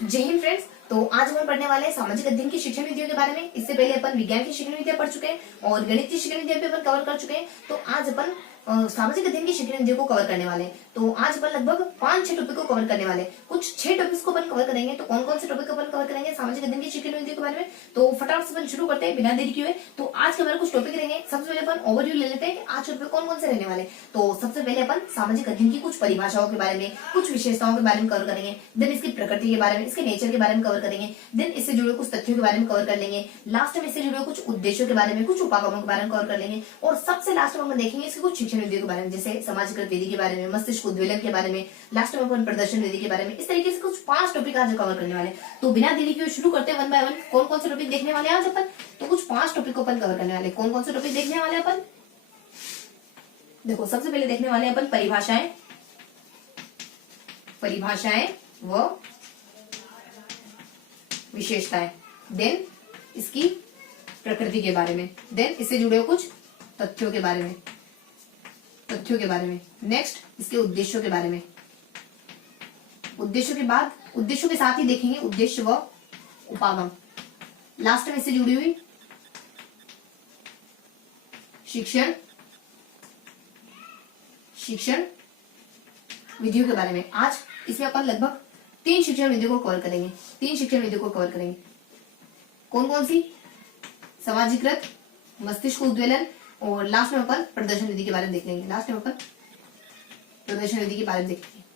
जय हिंद फ्रेंड्स। तो आज हम पढ़ने वाले हैं सामाजिक अध्ययन की शिक्षण विधियों के बारे में। इससे पहले अपन विज्ञान की शिक्षण विधियां पढ़ चुके हैं और गणित की शिक्षण विधियां भी अपन कवर कर चुके हैं। तो आज अपन सामाजिक अध्ययन की शिक्षण विधियों को कवर करने वाले हैं। तो आज अपन लगभग 5-6 टॉपिक को कवर करने वाले हैं। कुछ 6 टॉपिक्स को अपन कवर करेंगे। तो कौन कौन से टॉपिक अपन कवर करेंगे सामाजिक अध्ययन की शिक्षण विधियों के बारे में, तो फटाफट से अपन शुरू करते हैं बिना देरी किए। तो आज के हमारे कुछ टॉपिक रहेंगे। सबसे पहले अपन ओवरव्यू ले लेते हैं कि आज टॉपिक कौन कौन से रहने वाले। तो सबसे पहले अपन सामाजिक अध्ययन की कुछ परिभाषाओं के बारे में, कुछ विशेषताओं के बारे में कवर करेंगे। देन इसकी प्रकृति के बारे में, इसके नेचर के बारे में कवर करेंगे। देन इससे जुड़े कुछ तथ्यों के बारे में कवर कर लेंगे। लास्ट में इससे जुड़े कुछ उद्देश्यों के बारे में, कुछ उपागमों के बारे में कवर कर लेंगे। और सबसे लास्ट में हम देखेंगे इसके कुछ शिक्षण विधियों के बारे में, जैसे समाजीकृत विधि के बारे में, मस्तिष्क उद्वेलन के बारे में, लास्ट में अपन प्रदर्शन विधि के बारे में। इस तरीके से कुछ 5 टॉपिक आज कवर करने वाले। तो बिना देरी के शुरू करते हैं वन बाय वन। कौन कौन से टॉपिक देखने वाले आज अपन, तो कुछ 5 टॉपिक को अपन कवर करने वाले। कौन कौन से टॉपिक देखने वाले अपन, देखो सबसे पहले देखने वाले अपन परिभाषाएं, परिभाषाएं व विशेषताएं। देन इसकी प्रकृति के बारे में। देन इससे जुड़े कुछ तथ्यों के बारे में, तथ्यों के बारे में। नेक्स्ट इसके उद्देश्यों के बारे में। उद्देश्यों के बाद, उद्देश्यों के साथ ही देखेंगे उद्देश्य व उपागम। लास्ट में इससे जुड़ी हुई शिक्षण, शिक्षण विधियों के बारे में। आज इसमें अपन लगभग 3 शिक्षण विधियों को कवर करेंगे। 3 शिक्षण विधियों को कवर करेंगे। कौन कौन सी, समाजीकृत, मस्तिष्क उद्वेलन और लास्ट में अपन प्रदर्शन विधि के बारे में देख लेंगे। लास्ट में अपन प्रदर्शन विधि के बारे में देखेंगे।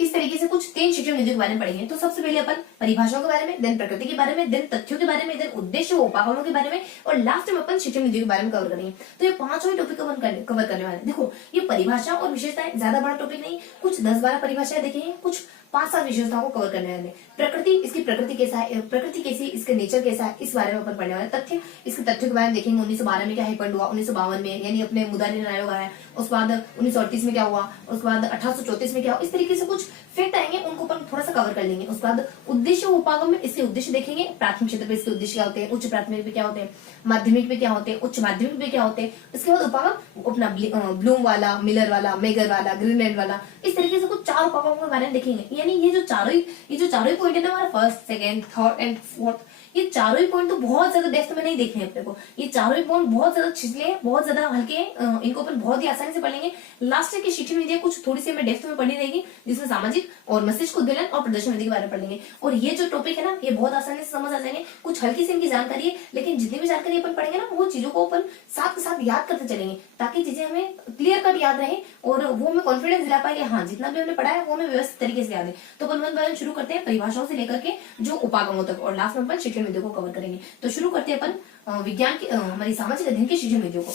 इस तरीके से कुछ 3 शिक्षण विधियों के बारे में पढ़ेंगे। तो सबसे पहले अपन परिभाषाओं के बारे में, देन प्रकृति के बारे में, देन तथ्यों के बारे में, देन उद्देश्य व उपागमों के बारे में, और लास्ट में अपन शिक्षण विधियों के बारे में कवर करेंगे। तो ये 5 टॉपिक अपन कवर करने वाले हैं। देखो ये परिभाषा और विशेषताएं ज्यादा बड़ा टॉपिक नहीं, कुछ 10-12 परिभाषाएं देखेंगे, कुछ 5-7 विशेषताओं को कवर करने वाले। प्रकृति, इसकी प्रकृति कैसा है, प्रकृति कैसी, इसका नेचर कैसा है, इस बारे में अपन पढ़ने वाले। तथ्य, इसके तथ्यों के बारे में देखेंगे। 1912 में क्या हैपेंड हुआ, 1952 में यानी अपने मुद्दा निर्णय आयोग आया, उसके बाद 1938 में क्या हुआ, उसके बाद 1834 में क्या हुआ। इस तरीके से कुछ फैक्ट आएंगे, उनको अपन थोड़ा सा कवर कर लेंगे। उसके बाद उद्देश्य उपागम में इसके उद्देश्य देखेंगे। प्राथमिक क्षेत्र पे इसके उद्देश्य क्या होते हैं, उच्च प्राथमिक पे क्या होते हैं, माध्यमिक पे क्या होते हैं, उच्च माध्यमिक पे क्या होते हैं। इसके बाद उपागम अपना ब्लूम वाला, मिलर वाला, मेगर वाला, ग्रीनलैंड वाला। इस तरीके से कुछ 4 उपागमों के बारे में देखेंगे। यानी ये जो चारों ही पॉइंट है ना हमारा, first, second, third and fourth, ये चारों ही पॉइंट तो बहुत ज्यादा डेप्थ में नहीं देखने अपने को। ये चारों ही पॉइंट बहुत ज्यादा छिछले हैं, बहुत ज्यादा हल्के हैं। इनको अपन बहुत ही आसानी से पढ़ लेंगे। लास्ट की शिक्षण विधियां कुछ थोड़ी सी हमें डेप्थ में पढ़नी रहेगी, जिसमें सामाजिक और मस्तिष्क उद्वेलन और प्रदर्शन विधि के बारे में पढ़ लेंगे। और ये जो टॉपिक है ना, ये बहुत आसानी से समझ आ जाएंगे। कुछ हल्की सी इनकी जानकारी है, लेकिन जितनी भी जानकारी अपन पढ़ेंगे ना, वो चीजों को अपन साथ के साथ याद करते चलेंगे, ताकि चीजें हमें क्लियर कट याद रहे और वो हमें कॉन्फिडेंस दिला पाए कि हाँ, जितना भी हमने पढ़ा है वो हमें व्यवस्थित तरीके से याद है। तो अपन वन बाय वन शुरू करते हैं, परिभाषाओं से लेकर के जो उपागमों तक, और लास्ट में अपन शिक्षण विधियों को कवर करेंगे। तो शुरू करते हैं अपन विज्ञान की, हमारी सामाजिक अध्ययन की शिक्षण विधियों को।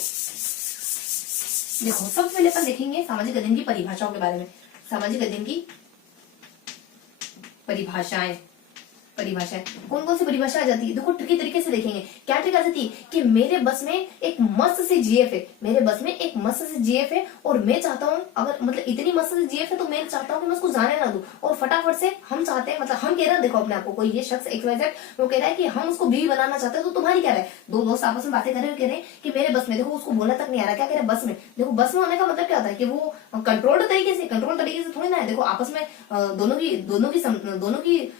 देखो सबसे पहले अपन देखेंगे सामाजिक अध्ययन की परिभाषाओं के बारे में। सामाजिक अध्ययन की परिभाषाएं, परिभाषाएं कौन कौन सी परिभाषा आ जाती है, देखो ट्रिकी तरीके से देखेंगे। क्या ट्रिक आ जाती है कि मेरे बस में एक मस्त से जीएफ है, मेरे बस में एक मस्त से जीएफ है, और मैं चाहता हूँ, अगर मतलब इतनी मस्त से जीएफ है, तो मैं चाहता हूँ कि मैं उसको जाने ना दूं, और फटाफट से हम चाहते हैं, मतलब हम कह रहे हैं, देखो अपने आपको कोई ये शख्स XYZ वो कह रहा है कि हम उसको बीवी बनाना चाहते हैं। तो तुम्हारी क्या है, 2 दोस्त आपस में बातें कर रहे हो, कह रहे हैं कि मेरे बस में, देखो उसको बोलना तक नहीं आ रहा, क्या कह रहे हैं बस में। देखो बस में होने का मतलब क्या होता है कि वो कंट्रोल्ड तरीके से थोड़ी ना है। देखो आपस में दोनों की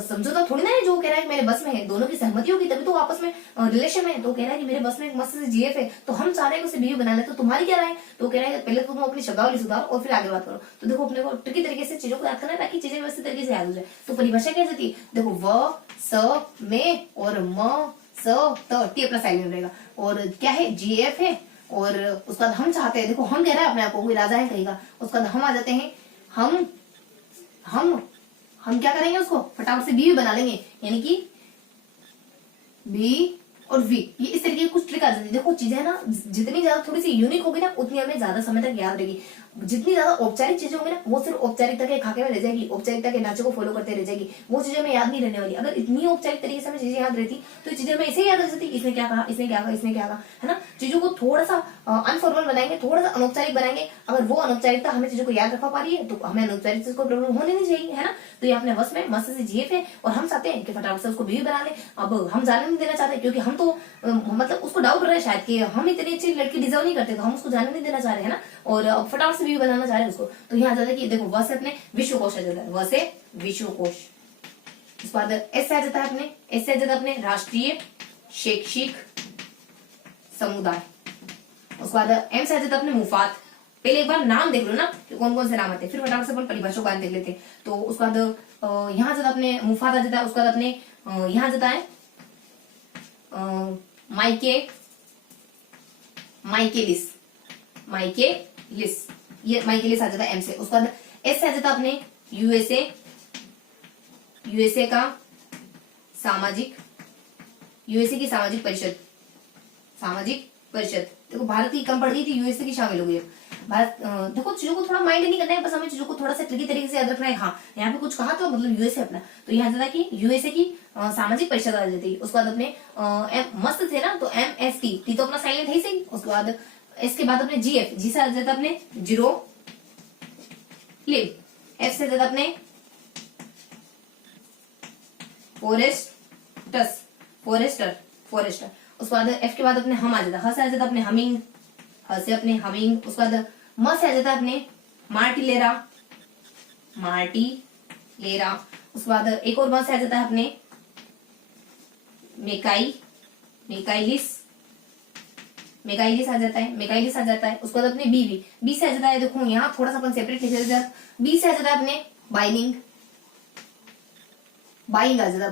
समझौता थोड़ी ना है। जो कह रहा है कि मेरे बस में है, दोनों की सहमति होगी तभी तो आपस में रिलेशन में है। तो कह रहा है कि मेरे बस में एक मस्त से जीएफ है, तो हम चाह रहे हैं उसे बीवी बना ले। तो तुम्हारी क्या राय है, तो कह रहा है पहले तुम अपनी शब्दावली सुधारो और फिर आगे बात करो। तो देखो अपने को ट्रिकी तरीके से चीजों को याद करना है, ताकि चीजें व्यवस्थित तरीके से याद हो जाए। तो परिभाषा क्या जाती है, देखो व, स, में और म, स, त, टी अपना साइड में रहेगा। और क्या है, जीएफ है, और उसके बाद हम चाहते हैं, देखो हम कह रहा है अपने आप को, कोई राजा है कहेगा, उसके बाद हम आ जाते हैं। हम क्या करेंगे, उसको फटाफट से बी बना लेंगे, यानी कि बी और वी। ये इस तरीके की कुछ ट्रिक आ जाती है। देखो चीजें ना जितनी ज्यादा थोड़ी सी यूनिक होगी ना, उतनी हमें ज्यादा समय तक याद रहेगी। जितनी ज्यादा औपचारिक चीजें होंगी ना, वो सिर्फ औपचारिकता के खाके में रह जाएगी, औपचारिकता के ढांचे को फॉलो करते रह जाएगी, वो चीजें हमें याद नहीं रहने वाली। अगर इतनी औपचारिक तरीके से हमें चीजें याद रहती, तो चीजें हमें ऐसे याद रह जाती, इसने क्या कहा, इसने क्या कहा, इसने क्या कहा, है ना। चीजों को थोड़ा सा अनफॉर्मल बनाएंगे, थोड़ा सा अनौपचारिक बनाएंगे। अगर वो अनौपचारिकता हमें चीजों को याद रखा पा रही है, तो हमें अनौपचारिक चीज को प्रॉब्लम होनी नहीं चाहिए, है ना। तो ये अपने बस में मस्त से जीएफ है, और हम चाहते हैं कि फटाफट से उसको बीवी बना ले। अब हम जाने नहीं देना चाहते, क्योंकि हम तो मतलब उसको डाउट रहे शायद कि हम इतनी अच्छी लड़की डिजर्व नहीं करते, तो हम उसको जाने नहीं देना चाह रहे हैं ना। और फटाफट से भी बनाना चाह रहे हैं उसको, तो यहाँ आ जाता है कि देखो व से अपने विश्व कोश आ जाता है, व से विश्व कोश। उसके बाद एस से आ जाता है अपने, एस से आ जाता है अपने राष्ट्रीय शैक्षिक समुदाय। उसके बाद एम से आ जाता है अपने मुफात। पहले एक बार नाम देख लो ना कि कौन कौन से नाम आते हैं, फिर फटाफट से अपन परिभाषा को देख लेते हैं। तो उसके बाद यहाँ जाता अपने मुफात आ जाता है। उसके बाद अपने यहाँ जाता है माइकेलिस, ये माइकेलिस आ जाता है एम से। उसके बाद एस से आ जाता अपने यूएसए का सामाजिक, यूएसए की सामाजिक परिषद। देखो भारत की कम पड़ गई थी, यूएसए की शामिल हो गई। भारत देखो चीजों को थोड़ा माइंड नहीं करना है, बस हमें चीजों को थोड़ा सा ट्रिकी तरीके से याद रखना है। हाँ यहाँ पे कुछ कहा तो मतलब यूएसए अपना, तो यहाँ जाता कि यूएसए की सामाजिक परिषद आ जाती है। उसके बाद अपने मस्त थे ना, तो MST, टी तो अपना साइलेंट है ही सही। उसके बाद इसके बाद अपने GF, जी से आ जाता अपने जीरो लिव, F से जाता अपने फॉरेस्टर। उसके बाद F के बाद अपने हम आ जाता, ह से आ जाता अपने हमिंग, ह से अपने हमिंग। उसके बाद म से आ जाता अपने मार्टिलेरा। उसके बाद एक और म से आ जाता है अपने मेकाइलिस आ जाता है। उसके बाद अपने बी से आ जाता है, देखो यहाँ थोड़ा सा अपन सेपरेट लिख देते हैं। बी से आ जाता है अपने बाइंग आ जाता है,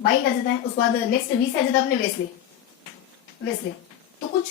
बाइंग आ जाता है। उसके बाद नेक्स्ट वी से आ जाता है अपने वेस्ले। तो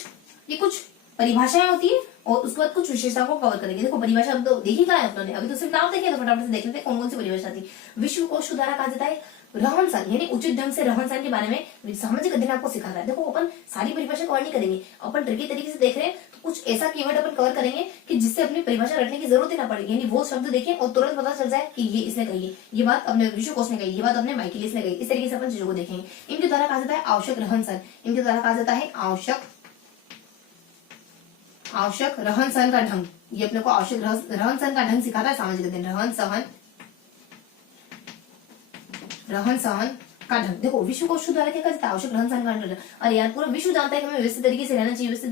ये कुछ परिभाषाएं होती है और उसके बाद कुछ विशेषताओं को कवर करेंगे। देखो परिभाषा अब तो देखी कहा है अपने, अभी तो सिर्फ नाम देखे, तो फटाफट से देख लेते हैं कौन कौन सी परिभाषा थी। विश्व कोश द्वारा कहा जाता है रहन सहन, यानी उचित ढंग से रहन सहन के बारे में सामाजिक अध्ययन आपको सिखाता है। देखो अपन सारी परिभाषा कवर नहीं करेंगे, अपन ट्रिकी तरीके से देख रहे हैं, तो कुछ ऐसा कीवर्ड अपन कवर करेंगे कि जिससे अपनी परिभाषा रटने की जरूरत ही ना पड़ेगी, यानी वो शब्द देखें और तुरंत पता चल जाए कि ये इसने कही है, ये बात अपने विश्व कोश ने कही, ये बात अपने माइकेलिस ने कही। इस तरीके से अपन चीजों को देखेंगे। इनके द्वारा कहा जाता है आवश्यक रहन सहन, इनके द्वारा कहा जाता है आवश्यक रहन सहन का ढंग। ये अपने को आवश्यक रहन सहन का ढंग सिखाता है सामाजिक अध्ययन, रहन सहन का ढंग। देखो विश्व कोश द्वारा क्या करता है आवश्यक रहन सहन का ढंग। अरे यार पूरा विश्व जानता है कि हमें व्यवस्थित तरीके से रहना चाहिए, व्यवस्थित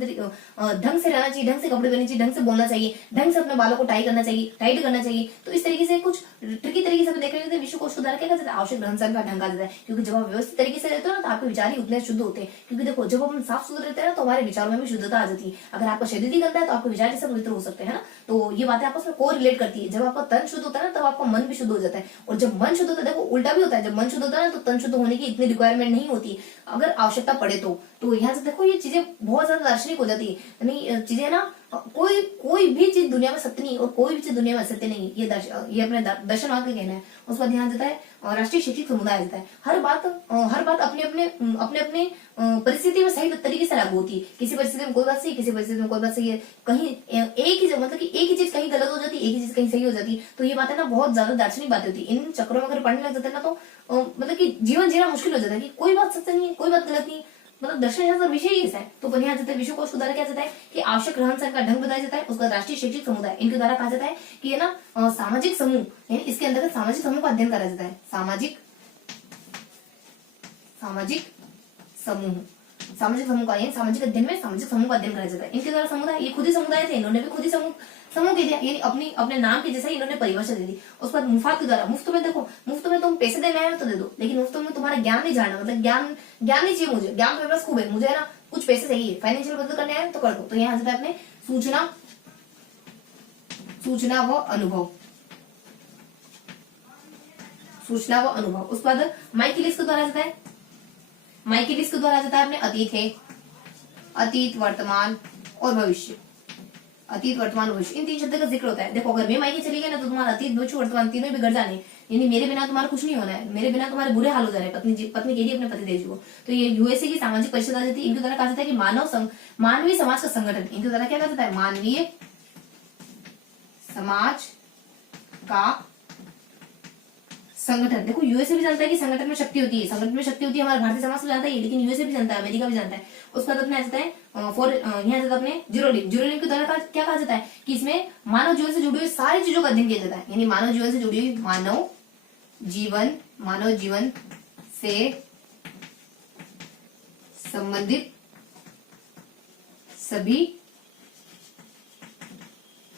ढंग से रहना चाहिए, ढंग से कपड़े पहनने चाहिए, ढंग से बोलना चाहिए, ढंग से अपने बालों को टाइट करना चाहिए। तो इस तरीके से कुछ ट्रिकी तरीके से देख रहे थे। विश्व कोश द्वारा क्या करता है आवश्यक रहन सहन का ढंग आ जाता है, क्योंकि जब आप व्यवस्थित तरीके से रहते हो ना तो आपके विचार ही उतने शुद्ध होते हैं। क्योंकि देखो जब हम साफ सुथरे रहते हैं ना तो हमारे विचारों में भी शुद्धता आ जाती है। अगर आपका शरीर ही गंदा है तो आपके विचार कैसे पवित्र हो सकते हैं ना। तो ये बातें आपस में को रिलेट करती है। जब आपका तन शुद्ध होता है ना तब आपका मन भी शुद्ध हो जाता है, और जब मन शुद्ध होता है देखो उल्टा भी होता है, जब मन शुद्ध होता है ना तो तन शुद्ध होने की इतनी रिक्वायरमेंट नहीं होती अगर आवश्यकता पड़े तो यहाँ से देखो ये चीजें बहुत ज्यादा दार्शनिक हो जाती है। यानी चीजें ना कोई भी चीज दुनिया में सत्य नहीं और कोई भी चीज दुनिया में असत्य नहीं, ये अपने दर्शनवाद का कहना है। उस पर ध्यान देता है राष्ट्रीय शैक्षिक समुदाय देता है। हर बात अपने परिस्थिति में सही तरीके से लागू होती है। किसी परिस्थिति में कोई बात सही, किसी परिस्थिति में कोई बात सही है। कहीं एक ही चीज कहीं गलत हो जाती है, एक ही चीज कहीं सही हो जाती है। तो ये बातें ना बहुत ज्यादा दार्शनिक बातें होती है। इन चक्रों में अगर पढ़ने लग जाते हैं ना तो मतलब कि जीवन जीना मुश्किल हो जाता है कि कोई बात सत्य नहीं है, कोई बात गलत नहीं है। मतलब दर्शन शास्त्र विषय ही ऐसा है। तो बढ़िया जाता है विश्व कोश द्वारा क्या जाता है कि आवश्यक रहन सहन का ढंग बताया जाता है। उसका राष्ट्रीय शैक्षिक समुदाय इनके द्वारा कहा जाता है कि ये ना सामाजिक समूह, यानी इसके अंतर्गत सामाजिक समूह का अध्ययन करा जाता है। सामाजिक समूह का, यानी सामाजिक अध्ययन में सामाजिक समूह का अध्ययन करा जाता है। इनके द्वारा समुदाय, ये खुद ही समुदाय थे, इन्होंने भी खुद ही समूह के दिया, यानी अपने नाम के जैसा ही इन्होंने परिभाषा दे दी। उसके बाद मुफात के द्वारा, मुफ्त में देखो, मुफ्त में तुम पैसे देना है तो दे दो, लेकिन मुफ्त में तुम्हारा ज्ञान नहीं जानना, मतलब ज्ञान नहीं चाहिए मुझे, ज्ञान मेरे पास खूब है, मुझे ना कुछ पैसे चाहिए, फाइनेंशियल मदद करने आए तो कर दो। तो यहाँ जाता है अपने सूचना व अनुभव। उसके बाद माइकेलिस के द्वारा जाता है, अपने अतीत वर्तमान और भविष्य। इन तीन शब्दों का जिक्र होता है। देखो अगर मैं मायके चली गई ना तो तुम्हारा अतीत भविष्य वर्तमान तीनों बिगड़ जाने, यानी मेरे बिना तुम्हारा कुछ नहीं होना है, मेरे बिना तुम्हारे बुरे हाल हो जा रहे हैं। पत्नी कह रही अपने पति देव को। तो ये यूएसए की सामाजिक परिषद आ जाती है। इनके द्वारा कहा जाता है कि मानवीय समाज का संगठन। इनके द्वारा क्या कहा जाता है मानवीय समाज का संगठन। देखो यूएसए भी जानता है कि संगठन में शक्ति होती है, हमारे भारतीय समाज को जानता है, लेकिन यूएसए भी जानता है, अमेरिका भी जानता है। उसके बाद अपने आ जाता है यहाँ जाता है अपने जीरोलिंग के द्वारा क्या कहा जाता है कि इसमें मानव जीवन से जुड़ी हुई सारी चीजों का अध्ययन किया जाता है, यानी मानव जीवन से जुड़ी हुई मानव जीवन से संबंधित सभी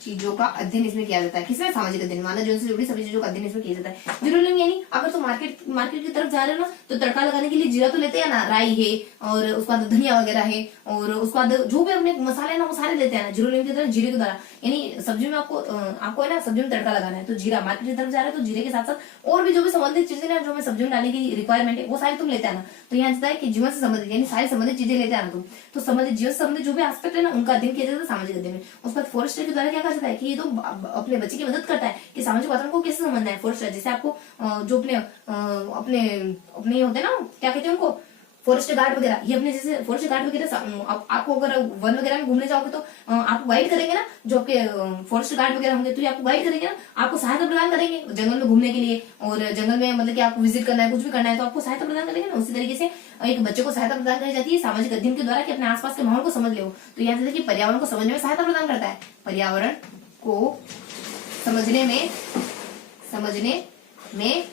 चीजों का अध्ययन इसमें किया जाता है। किसमें? सामाजिक अध्ययन। मानव जीवन से जुड़ी सभी चीजों का अध्ययन इसमें किया जाता है। जीरो लिंग यानी अगर तो मार्केट की तरफ जा रहे हो ना, तो तड़का लगाने के लिए जीरा तो लेते हैं ना, राई है और उसके बाद धनिया वगैरह है और उसके बाद जो भी अपने मसाले ना वो सारे लेते हैं ना, जीरो लिंग की तरफ जीरे के द्वारा। यानी सब्जी में आपको है ना सब्जी में तड़का लगाना है, तो जीरा मार्केट की तरफ जा रहा है तो जीरे के साथ साथ और भी जो भी संबंधित चीजें ना जो हमें सब्जी में डालने की रिक्वायरमेंट है वो सारी तुम लेते आना। तो यहाँ जाता है कि जीवन से संबंधित यानी सारी संबंधित चीजें लेते आना तुम। तो संबंधित जीवन से संबंधित जो भी एस्पेक्ट है ना उनका अध्ययन किया जाता है सामाजिक अध्ययन में। उसके बाद फॉरेस्टर के द्वारा क्या कहा जाता है कि ये तो अपने बच्चे की मदद करता है कि सामाजिक वातावरण को कैसे समझना है। फॉरेस्टर जैसे आपको जो अपने अपने होते हैं ना, क्या कहते हैं उनको, फॉरेस्ट गार्ड वगैरह, ये अपने जैसे फॉरेस्ट गार्ड वगैरह आपको अगर वन वगैरह में घूमने जाओगे तो आपको गाइड करेंगे ना, जो आपके फॉरेस्ट गार्ड वगैरह होंगे तो ये आपको गाइड करेंगे ना, आपको सहायता प्रदान करेंगे जंगल में घूमने के लिए। और जंगल में मतलब कि आपको विजिट करना है, कुछ भी करना है तो आपको सहायता प्रदान करेंगे ना। उसी तरीके से एक बच्चे को सहायता प्रदान करी जाती है सामाजिक अध्ययन के द्वारा कि अपने आसपास के माहौल को समझ ले। तो यहाँ जैसे कि पर्यावरण को समझने में सहायता प्रदान करता है, पर्यावरण को समझने में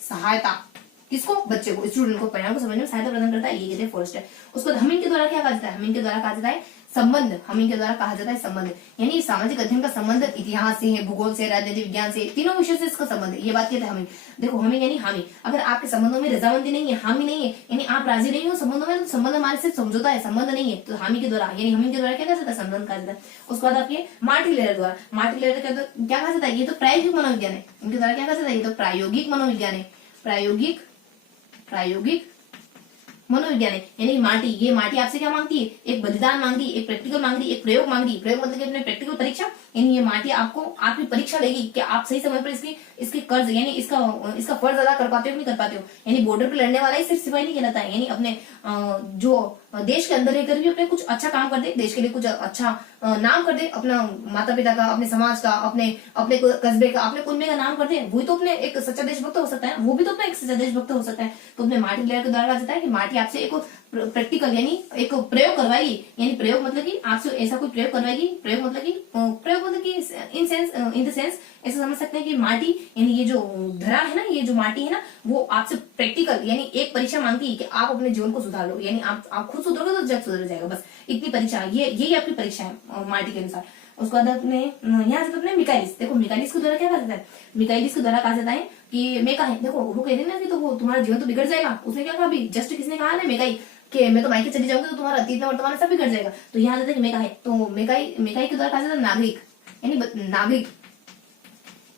सहायता किसको? बच्चे को, स्टूडेंट को पर्यावरण को समझने में सहायता प्रदान करता है, ये कहते हैं फॉरेस्टर। उसको हमिंग के द्वारा क्या कहा जाता है? हमिंग के द्वारा कहा जाता है संबंध। हमिंग के द्वारा कहा जाता है संबंध, यानी सामाजिक अध्ययन का संबंध इतिहास से है, भूगोल से, राजनीति विज्ञान से, तीनों विषयों से इसका संबंध है। ये बात कहते हैं हमिंग। देखो हमिंग यानी हामी, अगर आपके संबंधों में रजामंदी नहीं है, हामी नहीं है, यानी आप राजी नहीं हो संबंधों में, तो संबंध हमारे सिर्फ समझौता है, संबंध नहीं है। तो हामी के द्वारा यानी हमिंग के द्वारा क्या कहा जाता है? संबंध कहा जाता है। उसके बाद आपके मार्टिन लेयर द्वारा, मार्टिन लेयर क्या कहा जाता है? ये तो प्रायोगिक मनोविज्ञान है। इनके द्वारा क्या कहा जाता है? ये तो प्रायोगिक मनोविज्ञान है, प्रायोगिक मनोविज्ञान है। यानी माटी आपसे क्या मांगती है? एक बलिदान मांगती है, एक प्रैक्टिकल मांग रही है, एक प्रयोग मांग रही है। प्रयोग मतलब कि अपने प्रैक्टिकल परीक्षा, यानी ये माटी आपकी परीक्षा लेगी कि आप सही समय पर इसकी कर्ज यानी इसका फर्ज अदा कर पाते हो नहीं कर पाते हो। यानी बॉर्डर पे लड़ने वाला ही सिर्फ सिपाही नहीं कहलाता है, यानी अपने जो देश के अंदर रहकर भी अपने कुछ अच्छा काम कर दे, देश के लिए कुछ अच्छा नाम कर दे, अपना माता पिता का, अपने समाज का, अपने कस्बे का, अपने कुनबे का नाम कर दे, वही तो अपने एक सच्चा देशभक्त हो सकता है। वो भी तो अपना एक सच्चा देशभक्त हो सकता है। तो अपने मार्टिन लेयर के द्वारा कहा जाता है कि माटी आपसे एक प्रैक्टिकल यानी एक प्रयोग करवाएगी, यानी प्रयोग मतलब कि आपसे ऐसा कोई प्रयोग करवाएगी। प्रयोग मतलब कि इन द सेंस ऐसा समझ सकते हैं कि माटी यानी ये जो धरा है ना, ये जो माटी है ना, वो आपसे प्रैक्टिकल यानी एक परीक्षा मांगती है कि आप अपने जीवन को सुधार लो, यानी आप खुद सुधरोगे तो जग सुधर जाएगा। बस इतनी परीक्षा, यही आपकी परीक्षा है माटी के अनुसार। उसके बाद अपने यहाँ से अपने मिकाइलिस, देखो मिकाइलिस के द्वारा क्या कहा जाता है? मिकाइलिस के द्वारा कहा जाता है कि मेका है, देखो वो कह रही ना कि तो वो तुम्हारा जीवन तो बिगड़ जाएगा। उसने क्या कहा अभी जस्ट, किसने कहा ना? मेकाई, कि मैं तो मायके चली जाऊंगी तो तुम्हारा अतीत में वर्तमान सब बिगड़ जाएगा। तो यहाँ जाता है कि मेका है, तो मेकाई के द्वारा कहा जाता है नागरिक, यानी नागरिक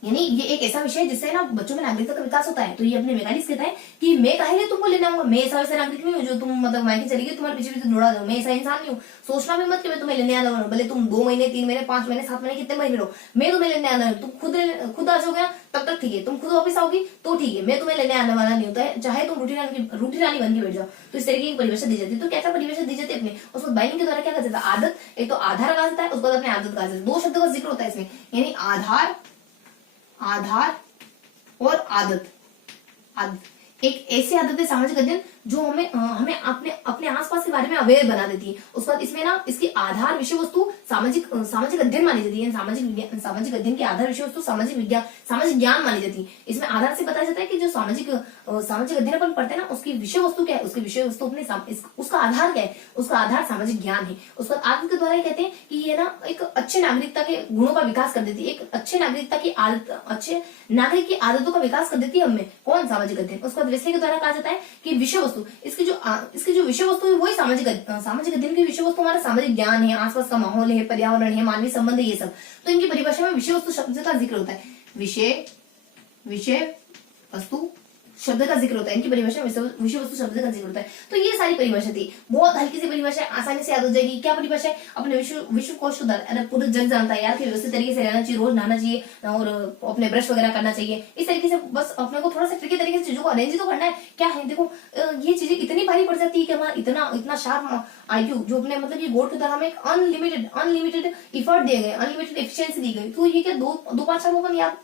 यानी ये एक ऐसा विषय है जिससे ना बच्चों में नागरिकता का विकास होता है। तो ये अपने मेकानिक्स कहता है कि मैं काहे तुमको लेना होगा, मैं ऐसा वैसा नागरिक नहीं हूँ जो तुम मतलब मायके चली गई तुम्हारे पीछे दौड़ा दो। मैं ऐसा इंसान नहीं हूँ, सोचना भी मत कि मैं तुम्हें लेने आना हूँ, भले तुम 2 महीने 3 महीने 5 महीने 7 महीने कितने महीने रहो, मैं तुम्हें लेने आना हूँ। तुम खुद आ जाओगे तब तक ठीक है, तुम खुद वापस आओगी तो ठीक है, मैं तुम्हें लेने आने वाला नहीं होता है, चाहे तुम रूठी रानी बन के बैठ जाओ। तो इस तरीके की परिभाषा दी जाती है। तो कैसा परिभाषा दी जाती है अपने? उसको बाइनिंग के द्वारा क्या कहा जाता है? आदत, एक तो आधार कहा जाता है, उसके बाद अपने आदत कहा जाता है। 2 शब्दों का जिक्र होता है इसमें, यानी आधार और आदत। एक ऐसी आदत है सामाजिक अध्ययन जो हमें अपने आसपास के बारे में अवेयर बना देती है। उसके बाद इसमें ना इसकी आधार विषय वस्तु सामाजिक अध्ययन मानी जाती है। सामाजिक अध्ययन की आधार विषय वस्तु सामाजिक ज्ञान मानी जाती है। इसमें आधार से बताया जाता है कि जो सामाजिक अध्ययन अपन पढ़ते हैं ना, उसकी विषय वस्तु क्या है, उसकी विषय वस्तु अपने उसका आधार क्या है, उसका आधार सामाजिक ज्ञान है। उसके बाद आदत के द्वारा कहते हैं कि ये ना एक अच्छे नागरिकता के गुणों का विकास कर देती है, एक अच्छे नागरिक की आदतों का विकास कर देती है हमें। कौन? सामाजिक अध्ययन। उसके बाद विषय के द्वारा कहा जाता है कि विषय वस्तु, इसकी जो विषय वस्तु है वही सामाजिक अध्ययन की विषय वस्तु हमारा सामाजिक ज्ञान है, आसपास का माहौल है, पर्यावरण है, मानवीय संबंध है, ये सब। तो इनकी परिभाषा में विषय वस्तु शब्द का जिक्र होता है। विषय वस्तु शब्द का जिक्र होता है, इनकी परिभाषा में विषय वस्तु शब्द का जिक्र होता है। तो ये सारी परिभाषा थी, बहुत हल्की सी परिभाषा, आसानी से याद हो जाएगी। क्या परिभाषा है? अपने विश्व कोश को पूरा जग जानता है यार, कि व्यवस्थित तरीके से रहना चाहिए, रोज नहाना चाहिए और अपने ब्रश वगैरह करना चाहिए। इस तरीके से बस अपने को थोड़ा सा ट्रिकी तरीके से चीजों को अरेंज तो करना है। क्या है देखो, ये चीजें इतनी भारी पड़ जाती है कि हमारा इतना शार्प IQ जो अपने मतलब ये बोर्ड के द्वारा हमें अनलिमिटेड इफर्ट दिए गए, अनलिमिटेड एफिशिएंसी दी गई। तो ये क्या 2-5 शब्दों पर याद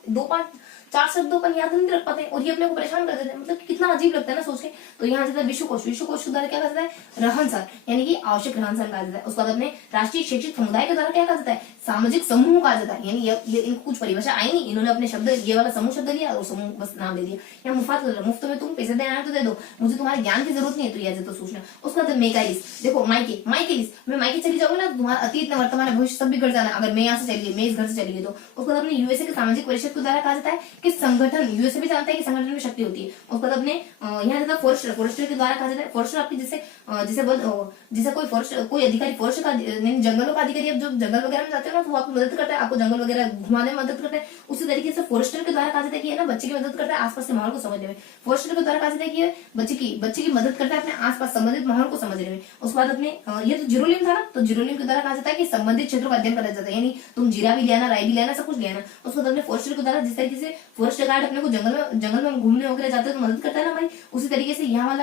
4 शब्दों पर याद नहीं रख पाते और ये अपने को परेशान कर देते हैं। जाता है, मतलब कितना अजीब लगता है ना सोच के। तो यहाँ जाता है विश्वकोश, विश्वकोश के द्वारा क्या कहा जाता है, रहन सहन, यानी कि आवश्यक रहन सहन कहा जाता है। उसके बाद अपने राष्ट्रीय शैक्षिक समुदाय के द्वारा क्या कहा जाता है, सामाजिक समूह कहा जाता है। यानी ये इनको कुछ परिभाषा आई नहीं, इन्होंने अपने शब्द ये वाला समूह शब्द लिया और समूह बस नाम ले दिया। या मुफ्त में तुम पैसे देना है तो दे दो, मुझे तुम्हारे ज्ञान की जरूरत नहीं है, तो ये तो सोचना। उसके बाद मेका लिस्ट, देखो मायके, मायके लिस्ट, मैं मायके चली जाऊंगी ना, तुम्हारा अतीत वर्तमान भविष्य सब बिगड़ जाना अगर मैं यहाँ से चली गई, मैं इस घर से चली गई तो। उसके बाद अपने यूएसए के सामाजिक परिषद के द्वारा कहा जाता है कि संगठन, यूएसए भी जानता है कि संगठन में शक्ति होती है। उसके बाद अपने यहाँ जाता है फॉरेस्टर, फॉरेस्टर के द्वारा कहा जाता है, फॉरेस्टर आपकी जैसे कोई फॉरेस्ट, कोई अधिकारी फॉरेस्ट का जंगलों का अधिकारी, अब जो जंगल वगैरह में जाते हो ना तो वो आपको मदद करता है, आपको जंगल वगैरह घुमाने में मदद करता है। उसी तरीके से फॉरेस्टर के द्वारा कहा जाता है कि ना बच्चे की मदद करता है आसपास के माहौल को समझने में। फॉरेस्टर के द्वारा कहा जाता है कि बच्चे की मदद करता है अपने आसपास संबंधित माहौल को समझने में। उसके बाद अपने ये तो जीरोलिम था ना, तो जीरोलिम के द्वारा कहा जाता है कि संबंधित क्षेत्रों का अध्ययन करा जाता है, यानी तुम जीरा भी लेना, राई भी लेना, सब कुछ लेना। उसके बाद अपने फॉरेस्टर के द्वारा जिस तरीके से फॉरेस्ट गार्ड अपने को जंगल में घूमने वगैरह जाते हैं तो मदद करता है ना भाई, उसी तरीके से यहाँ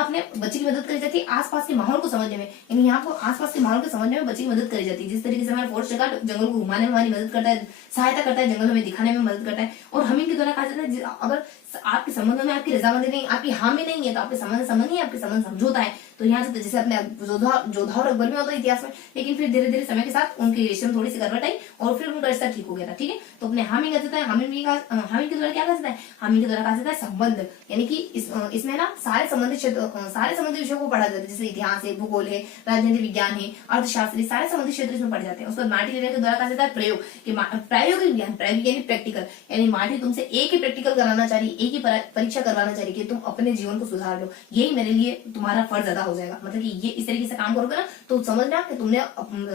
अपने बच्चे की मदद करी जाती है आसपास के माहौल को समझने में, यानी यहाँ को आसपास के माहौल को समझने में बच्चे की मदद करी जाती है। जिस तरीके से हमारा फॉरेस्ट गार्ड जंगल को घुमाने में हमारी मदद करता है, सहायता करता है, जंगल में दिखाने में मदद करता है। और हमिंग के द्वारा कहा जाता है अगर आपके संबंधों में आपकी रजामंदी नहीं, आपकी हामी नहीं है, तो आपके संबंध नहीं है, आपके संबंध समझौता है। तो यहाँ से जैसे अपने जोधा और अकबर में होता है इतिहास में, लेकिन फिर धीरे धीरे समय के साथ उनकी रिलेशन थोड़ी सी गड़बड़ आई और फिर उनका रिश्ता ठीक हो गया था। ठीक है, तो अपने हामी कहता है, हामी के द्वारा क्या कहा जाता है, हामी के द्वारा कहा जाता है संबंध, यानी कि इसमें ना सारे संबंधित विषयों को पढ़ा जाता है, जैसे इतिहास है, भूगोल है, राजनीति विज्ञान है, अर्थशास्त्र, सारे संबंधित क्षेत्र इसमें पढ़े जाते हैं। उसके बाद माटी लेने के द्वारा कहा जाता है प्रयोग, प्रायोगिक ज्ञान, प्रायोगिक यानी प्रैक्टिकल, यानी माटी तुमसे एक ही प्रैक्टिकल कराना चाह रही, एक ही परीक्षा करवाना चाह रही कि तुम अपने जीवन को सुधार लो, यही मेरे लिए तुम्हारा फर्ज अदा हो जाएगा। मतलब कि ये इस तरीके से काम करोगे ना तो समझना कि तुमने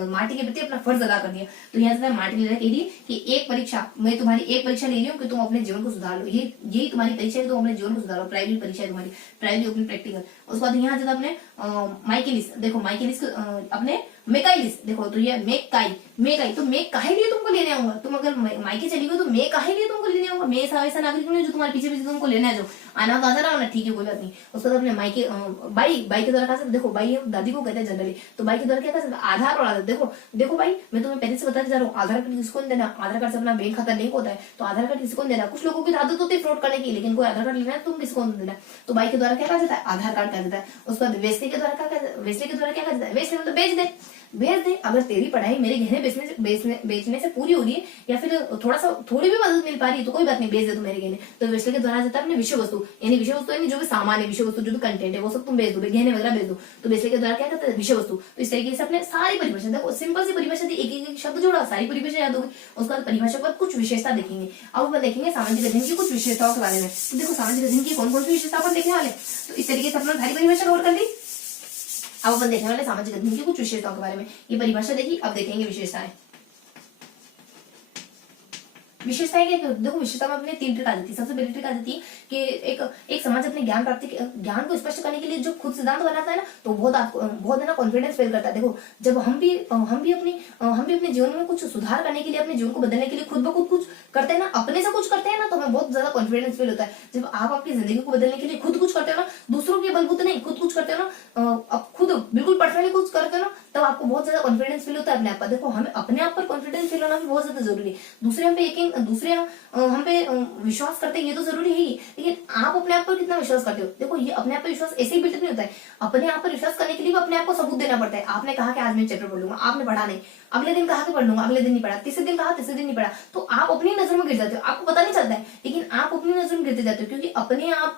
माटी के प्रति अपना फर्ज अदा कर दिया। तो यहाँ से माटी लेने के लिए कि एक परीक्षा, मैं तुम्हारी एक परीक्षा ले रही हूँ कि तुम अपने जीवन को सुधार लो, यही तुम्हारी परीक्षा है, तुम अपने जीवन को सुधारो, प्राइवेट परीक्षा है तुम्हारी, प्राइवेट अपनी प्रैक्टिकल। उसके बाद यहाँ से अपने माइकेलिस, देखो माइकेलिस अपने मेकाइलिस, देखो तो ये मेकाई, तो मैं काहे लिए तुमको लेने आऊंगा, तुम अगर मायके चली गई तो मैं काहे लिए तुमको लेने आऊंगा, मैं ऐसा नागरिक नहीं जो तुम्हारे पीछे तुमको लेने आ जाओ, आना तो आता रहा ना, ठीक है कोई बात नहीं। उसके बाद अपने मायके बाई के द्वारा कहा सकते, देखो बाई दादी को कहते हैं जनरली, तो बाई के द्वारा क्या कर सकते, आधार और आधार। देखो भाई मैं तुम्हें पहले से बताते जा रहा हूँ, आधार कार्ड किसको नहीं देना, आधार कार्ड से अपना बैंक खाता लिंक होता है, तो आधार कार्ड किसको नहीं देना। कुछ लोगों की आदत होती है फ्रॉड करने की, लेकिन कोई आधार कार्ड लेना है तुम किसको नहीं देना, तो बाई के द्वारा क्या कहा जाता है, आधार कार्ड कहा जाता है। उसके बाद वेस्ले के द्वारा क्या कहा जाता है, वेस्ले के द्वारा क्या कहा जाता है, वेस्ले मतलब बेच दे। अगर तेरी पढ़ाई मेरे गहने बेचने से पूरी हो रही है या फिर थोड़ी भी मदद मिल पा रही है तो कोई बात नहीं, बेच दे तू मेरे गहने। तो वेस्ले के द्वारा जाता है अपने विषय वस्तु, यानी जो भी सामान है, विषय वस्तु जो भी कंटेंट है वो सब तुम बेच दो, गहने वगैरह बेच दो। तो वेस्ले के द्वारा क्या करता है, विषय वस्तु। तो इस तरीके से अपने सारी परिभाषा, देखो सिंपल सी परिभाषा थी, एक शब्द जोड़ा, सारी परिभाषा याद होगी। उसके बाद परिभाषा पर कुछ विशेषता देखेंगे। अब अपन देखेंगे सामाजिक अध्ययन की कुछ विशेषताओं के बारे में। तो देखो सामाजिक अध्ययन की कौन कौन सी विशेषता अपन देखने वाले, तो इस तरीके से अपना सारी परिभाषा कवर कर ली। अब अपन देखने वाले सामाजिक अध्ययन की कुछ विशेषताओं के बारे में। ये परिभाषा देखी, अब देखेंगे विशेषताएं। विशेषताएं क्या, देखो विशेषता में अपने 3 ट्रिक आ जाती है। सबसे पहली ट्रिक आ जाती है कि एक समाज अपने ज्ञान को स्पष्ट करने के लिए जो खुद सिद्धांत बनाता है ना, तो बहुत है ना कॉन्फिडेंस फील करता है। देखो जब हम भी अपने जीवन में कुछ सुधार करने के लिए, अपने जीवन को बदलने के लिए खुद ब खुद कुछ करते हैं ना, अपने से कुछ करते हैं ना, तो हमें बहुत ज्यादा कॉन्फिडेंस फील होता है। जब आप अपनी जिंदगी को बदलने के लिए खुद कुछ करते हो ना, दूसरों के बलबूते नहीं, खुद कुछ करते हो ना, खुद बिल्कुल पर्सनली कुछ करते हो ना, तब आपको बहुत ज्यादा कॉन्फिडेंस फील होता है अपने आप पर। देखो हमें अपने आप पर कॉन्फिडेंस फील होना भी बहुत ज्यादा जरूरी है। दूसरे हम पे विश्वास करते हैं ये तो जरूरी है ही, लेकिन आप अपने आप पर कितना विश्वास करते हो। देखो ये अपने आप पर विश्वास ऐसे ही बिल्कुल नहीं होता है, अपने आप पर विश्वास करने के लिए अपने आप को सबूत देना पड़ता है। आपने कहा कि आज मैं चैप्टर पढ़ लूंगा, आपने पढ़ा नहीं, अगले दिन कहा कि पढ़ लूंगा, अगले दिन नहीं पढ़ा, तीसरे दिन कहा, तीसरे दिन नहीं पढ़ा, तो आप अपनी नजर में गिर जाते हो, आपको पता नहीं चलता है, लेकिन आप अपनी नजर में गिरते जाते हो, क्योंकि अपने आप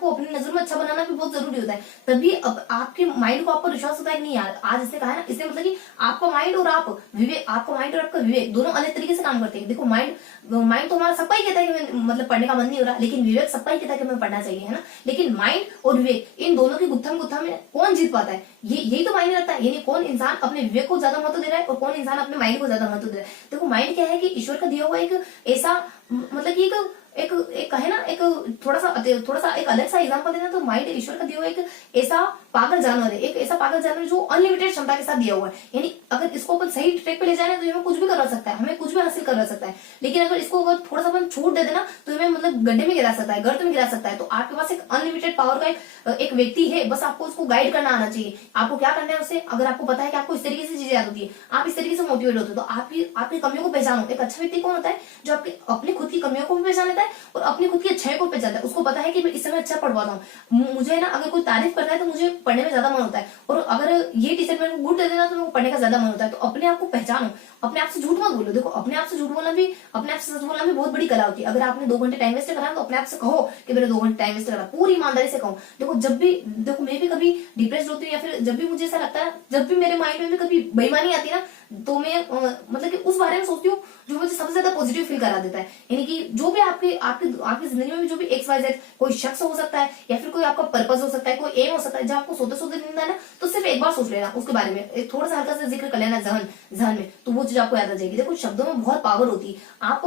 को अपनी नजर में अच्छा बनाना भी बहुत जरूरी होता है। तभी आपके माइंड को आप पर विश्वास होता है नहीं यार, आज इसने कहा है ना, इससे मतलब कि आपका माइंड और आपका विवेक दोनों अलग तरीके से काम करते हैं। देखो माइंड तो हमारा सबका ही कहता है कि मतलब पढ़ने का मन नहीं हो रहा, लेकिन विवेक सबका ही कहता है कि हमें पढ़ना चाहिए, है ना। लेकिन माइंड और विवेक इन दोनों की गुत्थम में कौन जीत पाता है, यही तो मायने रखता है, यानी कौन इंसान अपने विवेक को ज्यादा महत्व दे रहा है और कौन इंसान अपने माइंड को ज्यादा महत्व दे रहा है। देखो माइंड क्या है कि ईश्वर का दिया हुआ एक ऐसा, मतलब कि एक कहे ना, एक थोड़ा सा एक अलग सा एग्जांपल देना, तो माइंड ईश्वर का दिया हुआ एक ऐसा पागल जानवर है, एक ऐसा पागल जानवर जो अनलिमिटेड क्षमता के साथ दिया हुआ है। यानी अगर इसको अपन सही ट्रैक पे ले जाए ना, तो हमें कुछ भी करवा सकता है, हमें कुछ भी हासिल करवा सकता है। लेकिन अगर इसको अगर थोड़ा सा अपन छूट दे देना, तो हमें मतलब गड्ढे में गिरा सकता है, गर्त में गिरा सकता है। तो आपके पास एक अनलिमिटेड पावर का एक व्यक्ति है, बस आपको उसको गाइड करना आना चाहिए। आपको क्या करना है उससे, अगर आपको पता है कि आपको इस तरीके से चीजें याद होती है, आप इस तरीके से मोटिवेट होते हो, तो आपकी कमियों को पहचानो। एक अच्छा व्यक्ति कौन होता है, जो आपकी अपनी खुद की कमियों को भी पहचान लेता है है और अपनी खुद की अच्छाई को पहचानता है। उसको पता है कि मैं इस समय अच्छा पढ़ पाता हूँ, मुझे ना अगर कोई तारीफ करता है तो मुझे पढ़ने में ज्यादा मन होता है, और अगर ये टीचर मेरे को गुड दे देना तो मेरे को पढ़ने का ज्यादा मन होता है। तो अपने आप को पहचानो, अपने आप से झूठ मत बोलो। देखो अपने आप से झूठ बोलना भी, अपने आप से सच बोलना भी बहुत बड़ी कला होती है। अगर आपने 2 घंटे टाइम वेस्ट करा तो अपने आप से कहो कि मैंने 2 घंटे टाइम वेस्ट करा, पूरी ईमानदारी से कहो। देखो जब भी, देखो मैं भी कभी डिप्रेस होती हूँ या फिर जब भी मुझे ऐसा लगता है, जब भी मेरे माइंड में भी कभी बेईमानी आती है ना, तो मैं मतलब कि उस बारे में सोचती हूँ जो मुझे सबसे ज्यादा पॉजिटिव फील करा देता है। यानी कि जो भी आपकी आपकी आपकी जिंदगी में भी जो भी XYZ कोई शख्स हो सकता है या फिर कोई आपका पर्पस हो सकता है, कोई एम हो सकता है, जब आपको सोते सोते नींद आए ना तो सिर्फ एक बार सोच लेना उसके बारे में, एक थोड़ा सा हल्का सा जिक्र कर लेना जहन में, तो वो चीज आपको याद आ जाएगी। देखो शब्दों में बहुत पावर होती है। आप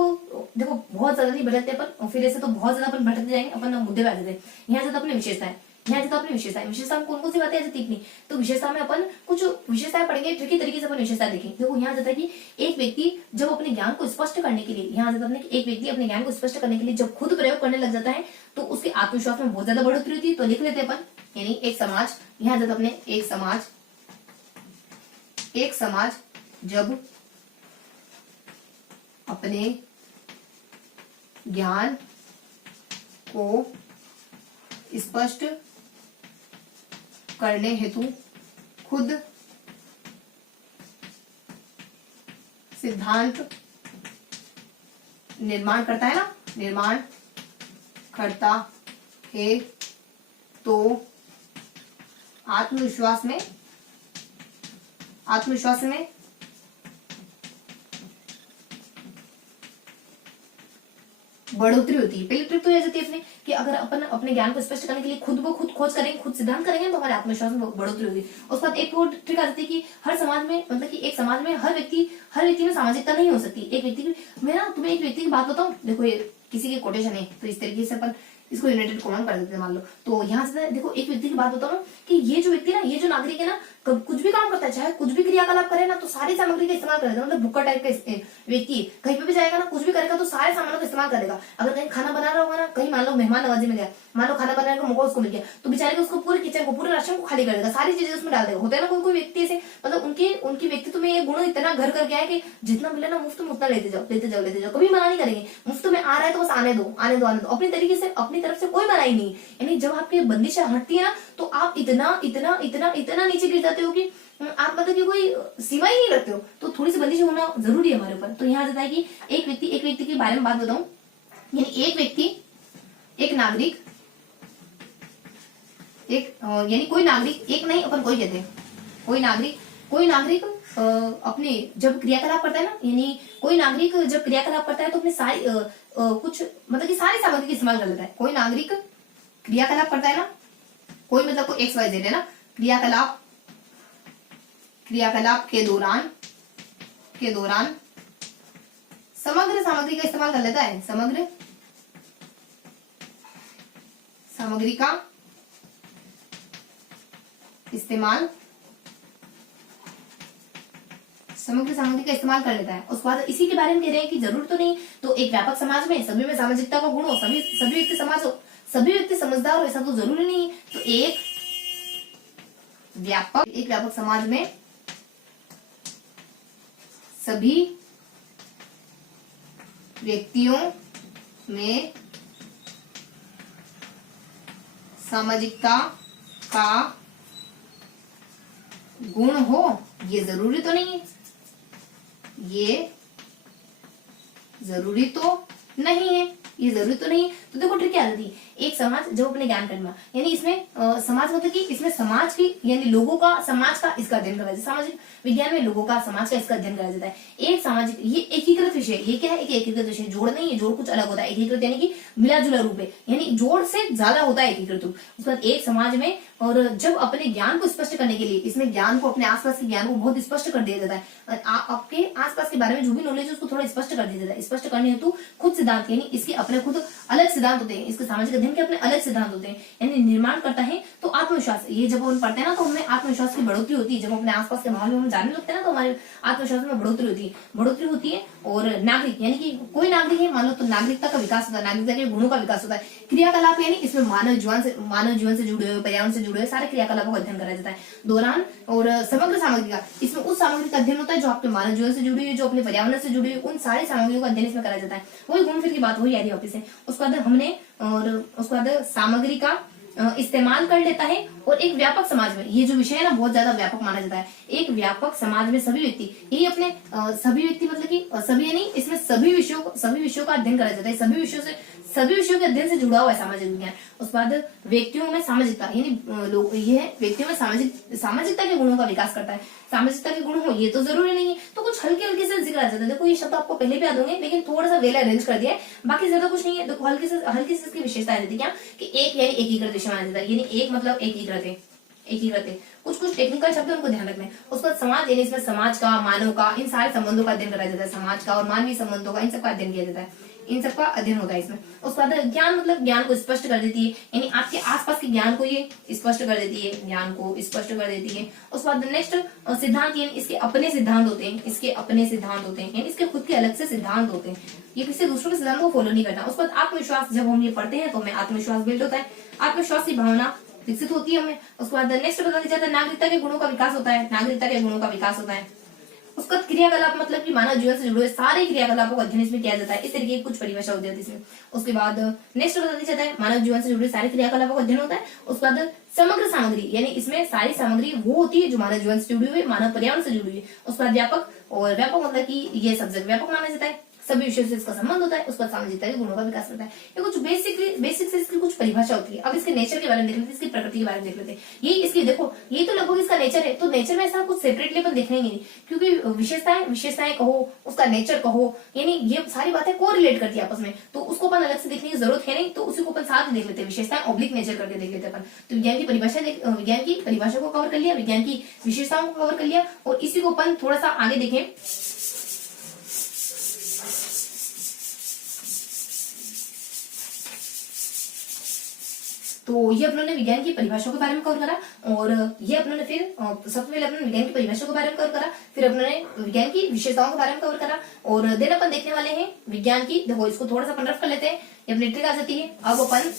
देखो बहुत ज्यादा नहीं भटकते अपन, फिर ऐसे तो बहुत ज्यादा अपन भटकते जाएंगे, अपन मुद्दे पे आ जाते हैं। यहाँ से तो अपनी विशेषताएं, यहाँ से तो अपनी विशेषता में कौन कौन सी बातें ऐसी सीखनी, तो विशेषता में अपन कुछ विशेषताएं पढ़ेंगे, ट्रिकी तरीके से अपन विशेषता देखेंगे। देखो यहाँ जाता है कि एक व्यक्ति जब अपने ज्ञान को स्पष्ट करने के लिए, यहाँ जाता है कि एक व्यक्ति अपने ज्ञान को स्पष्ट करने के लिए जब खुद प्रयोग करने लग जाता है तो उसके आत्मविश्वास में बहुत ज्यादा बढ़ोतरी होती है। तो लिख लेते हैं अपन, यानी एक समाज, यहाँ जाता अपने एक समाज जब अपने ज्ञान को स्पष्ट करने हेतु खुद सिद्धांत निर्माण करता है ना, निर्माण करता है, तो आत्मविश्वास में बढ़ोतरी होती है। पहली ट्रिक तो यह जाती है अपने कि अगर अपन अपने ज्ञान को स्पष्ट करने के लिए खुद खोज करेंगे, खुद सिद्धांत करेंगे तो हमारे आत्मविश्वास में बढ़ोतरी होगी। उसके बाद एक और ट्रिक आ जाती है कि हर समाज में, मतलब कि एक समाज में हर व्यक्ति में सामाजिकता नहीं हो सकती। एक व्यक्ति की, मैं ना तुम्हें एक व्यक्ति की बात बताऊं, देखो ये किसी की कोटेशन है तो इस तरीके से अपन इसको यूनाइटेड कॉमन कर देते हैं मान लो। तो यहाँ से देखो एक व्यक्ति की बात बताऊं कि ये जो व्यक्ति ना, ये जो नागरिक है ना, कुछ भी काम करता है, चाहे कुछ भी क्रियाकलाप करे ना, तो सारी सामग्री का इस्तेमाल करेगा। मतलब भुक्कड़ टाइप का व्यक्ति कहीं पे भी जाएगा ना, कुछ भी करेगा तो सारे सामानों का इस्तेमाल करेगा। अगर कहीं खाना बना रहा होगा ना, कहीं मान लो मेहमान नवाजी में गया, मान लो खाना बनाने का मौका उसको मिल गया, तो बेचारे को उसको पूरे किचन को, पूरे राशन को खाली कर देगा, सारी चीजें उसमें डाल देगा। होता है ना कोई व्यक्ति ऐसे, मतलब उनकी व्यक्तित्व में ये गुण इतना घर कर गया है कि जितना मिले ना मुफ्त में उतना लेते जाओ, कभी मना नहीं करेंगे। मुफ्त में आ रहा है तो बस आने दो। अपनी तरीके से, अपनी तरफ से कोई मनाही नहीं। यानी जब आपकी बंदिशें हटती है ना तो आप इतना नीचे गिर जाते हो कि आप मतलब कि कोई सीमा ही नहीं रखते हो। तो थोड़ी सी बंदिश होना जरूरी है हमारे ऊपर। तो यहाँ जाता है कि एक व्यक्ति के बारे में बात बताऊं, यानी एक नागरिक, यानी कोई नागरिक, एक नहीं अपन कोई कहते हैं, कोई नागरिक अपने जब क्रियाकलाप करता है ना, यानी कोई नागरिक जब क्रियाकलाप करता है तो अपने सारी कुछ मतलब कि सारी सामग्री का इस्तेमाल कर लेता है। कोई नागरिक क्रियाकलाप करता है ना, कोई मतलब कोई XYZ है ना, क्रियाकलाप के दौरान समग्र सामग्री का इस्तेमाल कर लेता है। समग्र सामग्री का इस्तेमाल कर लेता है। उसके बाद इसी के बारे में कह रहे हैं कि जरूर तो नहीं, तो एक व्यापक समाज में सभी में सामाजिकता का गुण हो, सभी व्यक्ति समझदार हो, ऐसा तो जरूरी नहीं। तो एक व्यापक समाज में सभी व्यक्तियों में सामाजिकता का गुण हो, ये जरूरी तो नहीं है, तो देखो ट्रिक क्या आती है। एक समाज जब अपने ज्ञान करना, यानी इसमें समाज मतलब कि इसमें समाज की, यानी लोगों का, समाज का इसका अध्ययन कराया जाता है। सामाजिक विज्ञान में लोगों का, समाज का इसका अध्ययन कराया जाता है। एक सामाजिक, ये एकीकृत विषय, ये क्या है, एक एकीकृत विषय, जोड़ नहीं है, जोड़ कुछ अलग होता है। एकीकृत यानी कि मिला जुला रूप है, यानी जोड़ से ज्यादा होता है एकीकृत रूप। उसके बाद एक समाज में, और जब अपने ज्ञान को स्पष्ट करने के लिए, इसमें ज्ञान को, अपने आसपास के ज्ञान को बहुत स्पष्ट कर दिया जाता है। आपके आसपास के बारे में जो भी नॉलेज है उसको थोड़ा स्पष्ट कर दिया जाता है। स्पष्ट करने हेतु खुद सिद्धांत, यानी इसके अपने खुद अलग सिद्धांत होते हैं, इसके सामाजिक अध्ययन के अपने अलग सिद्धांत होते हैं, यानी निर्माण करता है। तो आत्मविश्वास, ये जब हम पढ़ते हैं ना तो हमें आत्मविश्वास की बढ़ोतरी होती है। जब अपने आसपास के माहौल में हम जानने लगते हैं ना तो हमारे आत्मविश्वास में बढ़ोतरी होती है। और नागरिक यानी कि कोई नागरिक है मान लो तो नागरिकता का विकास होता है, नागरिकता के गुणों का विकास होता है। क्रियाकलाप यानी इसमें मानव जीवन से जुड़े हुए, पर्यावरण से जुड़े हुए सारे क्रियाकलापों का अध्ययन करा जाता है। दौरान और समग्र सामग्री का, इसमें उस सामग्री का अध्ययन होता है जो आपके मानव जीवन से जुड़ी हुई, जो अपने पर्यावरण से जुड़ी हुई, उन सारी सामग्रियों का अध्ययन इसमें करा जाता है। वही घूम फिर की बात वही आ रही है वापिस से। उसके बाद हमने और उसके बाद सामग्री का इस्तेमाल कर लेता है। और एक व्यापक समाज में, ये जो विषय है ना बहुत ज्यादा व्यापक माना जाता है। एक व्यापक समाज में सभी व्यक्ति, यही अपने सभी व्यक्ति मतलब कि सभी नहीं, इसमें सभी विषयों का अध्ययन करा जाता है। सभी विषयों के अध्ययन से जुड़ा हुआ है सामाजिक विज्ञान। उसके बाद व्यक्तियों में सामाजिकता यानी लोग, ये व्यक्तियों में सामाजिकता के गुणों का विकास करता है। सामाजिकता के गुण हो ये तो जरूरी नहीं है, तो कुछ हल्के से जिक्र आ जाता है। देखो ये शब्द आपको पहले भी याद होंगे, लेकिन थोड़ा सा वेल अरेंज कर दिया है, बाकी ज्यादा कुछ नहीं है। देखो हल्की से इसकी विशेषता रहती है क्या कि एक यानी एकीकृत विषय माना जाता है, यानी एक मतलब एकीकृत है। कुछ टेक्निकल शब्द उनको ध्यान रखना है। उसके बाद समाज यानी इसमें समाज का, मानव का, इन सारे संबंधों का अध्ययन कराया जाता है। समाज का और मानवीय संबंधों का, इन सबका अध्ययन किया जाता है, इन सबका अध्ययन होता है इसमें। उसके बाद ज्ञान मतलब ज्ञान को स्पष्ट कर देती है, यानी आपके आसपास के ज्ञान को ये स्पष्ट कर देती है, ज्ञान को स्पष्ट कर देती है। उसके बाद नेक्स्ट सिद्धांत, यानी इसके अपने सिद्धांत होते हैं, यानी इसके खुद के अलग से सिद्धांत होते हैं, ये किसी दूसरों के सिद्धांत को फॉलो नहीं करता। उसके बाद आत्मविश्वास, जब हम ये पढ़ते हैं तो हमें आत्मविश्वास बिल्ड होता है, आत्मविश्वास की भावना विकसित होती है हमें। उसके बाद नेक्स्ट बता दिया जाता है नागरिकता के गुणों का विकास होता है, उसका क्रियाकलाप मतलब कि मानव जीवन से जुड़े सारे क्रियाकलापों का अध्ययन इसमें किया जाता है। इस तरीके की कुछ परिभाषा होती है इसमें। उसके बाद नेक्स्ट बता दिया जाता है मानव जीवन से जुड़े सारे क्रियाकलापों का अध्ययन होता है। उसके बाद समग्र सामग्री, यानी इसमें सारी सामग्री वो होती है जो मानव जीवन से जुड़ी हुई, मानव पर्यावरण से जुड़ी हुई है। उसके बाद व्यापक मतलब कि ये सब्जेक्ट व्यापक माना जाता है, सभी विषयों से इसका संबंध होता है। उसका सामाजिकता के गुणों का विकास करता है। ये कुछ बेसिक से इसकी कुछ परिभाषा होती है। अब इसके नेचर के बारे में देख लेते हैं, इसकी प्रकृति के बारे में देख लेते हैं। ये इसकी देखो, ये तो लगभग इसका नेचर है, तो नेचर में ऐसा कुछ सेपरेटली अपन देखने ही नहीं, क्योंकि विशेषताएं कहो, उसका नेचर कहो, यानी ये सारी बातें को रिलेट करती है आपस में, तो उसको अपन अलग से देखने की जरूरत है नहीं, तो उसी को अपन साथ में देख लेते हैं। विशेषताएं ऑब्लिक नेचर करके देख लेते हैं अपन। तो विज्ञान की परिभाषा को कवर कर लिया, विज्ञान की विशेषताओं को कवर कर लिया, और इसी को अपन थोड़ा सा आगे देखें। तो ये अपनों ने विज्ञान की परिभाषा के बारे में कवर करा, और ये अपनों ने फिर सबसे पहले अपने विज्ञान की परिभाषा के बारे में कवर करा, फिर अपनों ने विज्ञान की विशेषताओं के बारे में कवर करा, और देन अपन देखने वाले हैं विज्ञान की, देखो इसको थोड़ा सा अपन रफ कर लेते हैं, ये अपनी ट्रिक आ जाती है। अब अपन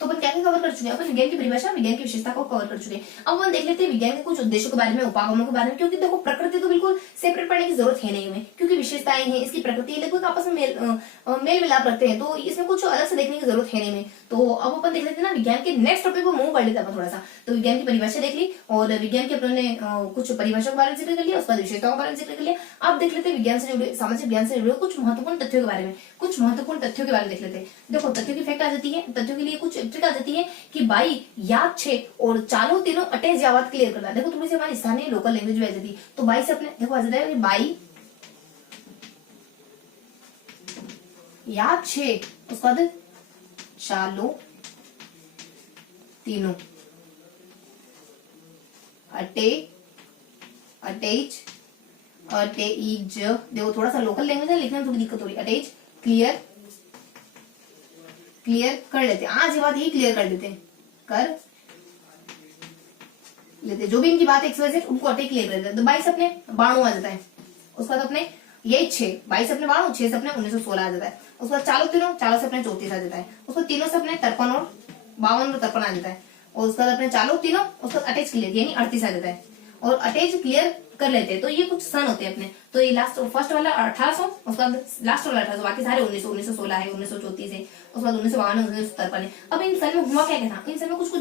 तो अपन क्या कवर कर चुके हैं, अपन विज्ञान की परिभाषा, विज्ञान की विशेषता को कवर कर चुके हैं। अब अपन देख लेते हैं विज्ञान के कुछ उद्देश्यों के बारे में, उपागमों के बारे में, क्योंकि देखो प्रकृति तो बिल्कुल सेपरेट पढ़ने की जरूरत है नहीं हमें, क्योंकि विशेषताएं हैं, इसकी प्रकृति लगभग आपस में मेल मिलाप रखते हैं, तो इसमें कुछ अलग से देखने की जरूरत है नहीं हमें। तो अब अपन देख लेते हैं ना विज्ञान के नेक्स्ट टॉपिक को मूव कर लेते हैं थोड़ा सा। तो विज्ञान की परिभाषा देख ली, और विज्ञान के अपने कुछ परिभाषा के बारे में जिक्र कर लिया, उसका विशेषताओं के बारे में जिक्र कर लिया। अब देख लेते हैं विज्ञान से जुड़े, सामाजिक ज्ञान से जुड़े कुछ महत्वपूर्ण तथ्यों के बारे में, देख लेते हैं। देखो तथ्यों की फैक्ट आ जाती है, तथ्यों के लिए कुछ ट्रिक आ जाती है कि बाई, याद, छे और चालो तीनों अटैच यावत क्लियर करना। देखो थोड़ी सी हमारी स्थानीय लोकल लैंग्वेज में आ जाती है, तो बाई से अपने देखो आ जाता है बाई, याद, छे, उसके बाद चालो तीनों, अटैच, देखो थोड़ा सा लोकल लैंग्वेज है, लिखने में थोड़ी दिक्कत हो रही है। अटैच क्लियर कर लेते हैं, आज ये बात यही क्लियर कर देते जो भी इनकी बात है उनको अटैच क्लियर कर देते हैं। तो 22 अपने 92 आ जाता है, उसके बाद अपने यही 6, 22 अपने 92, 6 से अपने 1916 आ जाता है। उसके बाद चालो तीनों, चालो से अपने 34 आ जाता है। उसको तीनों से अपने 53 और 52 और 53 आ जाता है। और उसके बाद अपने चालो तीनों, उसका अटैच क्लियर यानी 38 आ जाता है, और अटैच क्लियर कर लेते हैं। तो ये कुछ सन होते हैं अपने, तो ये लास्ट फर्स्ट वाला 1800, उसका लास्ट वाला 1800, बाकी सारे 1916 है, 1934 है, उसके बाद 1952, 1953 है। अब इन सन में हुआ क्या था, इन सन में कुछ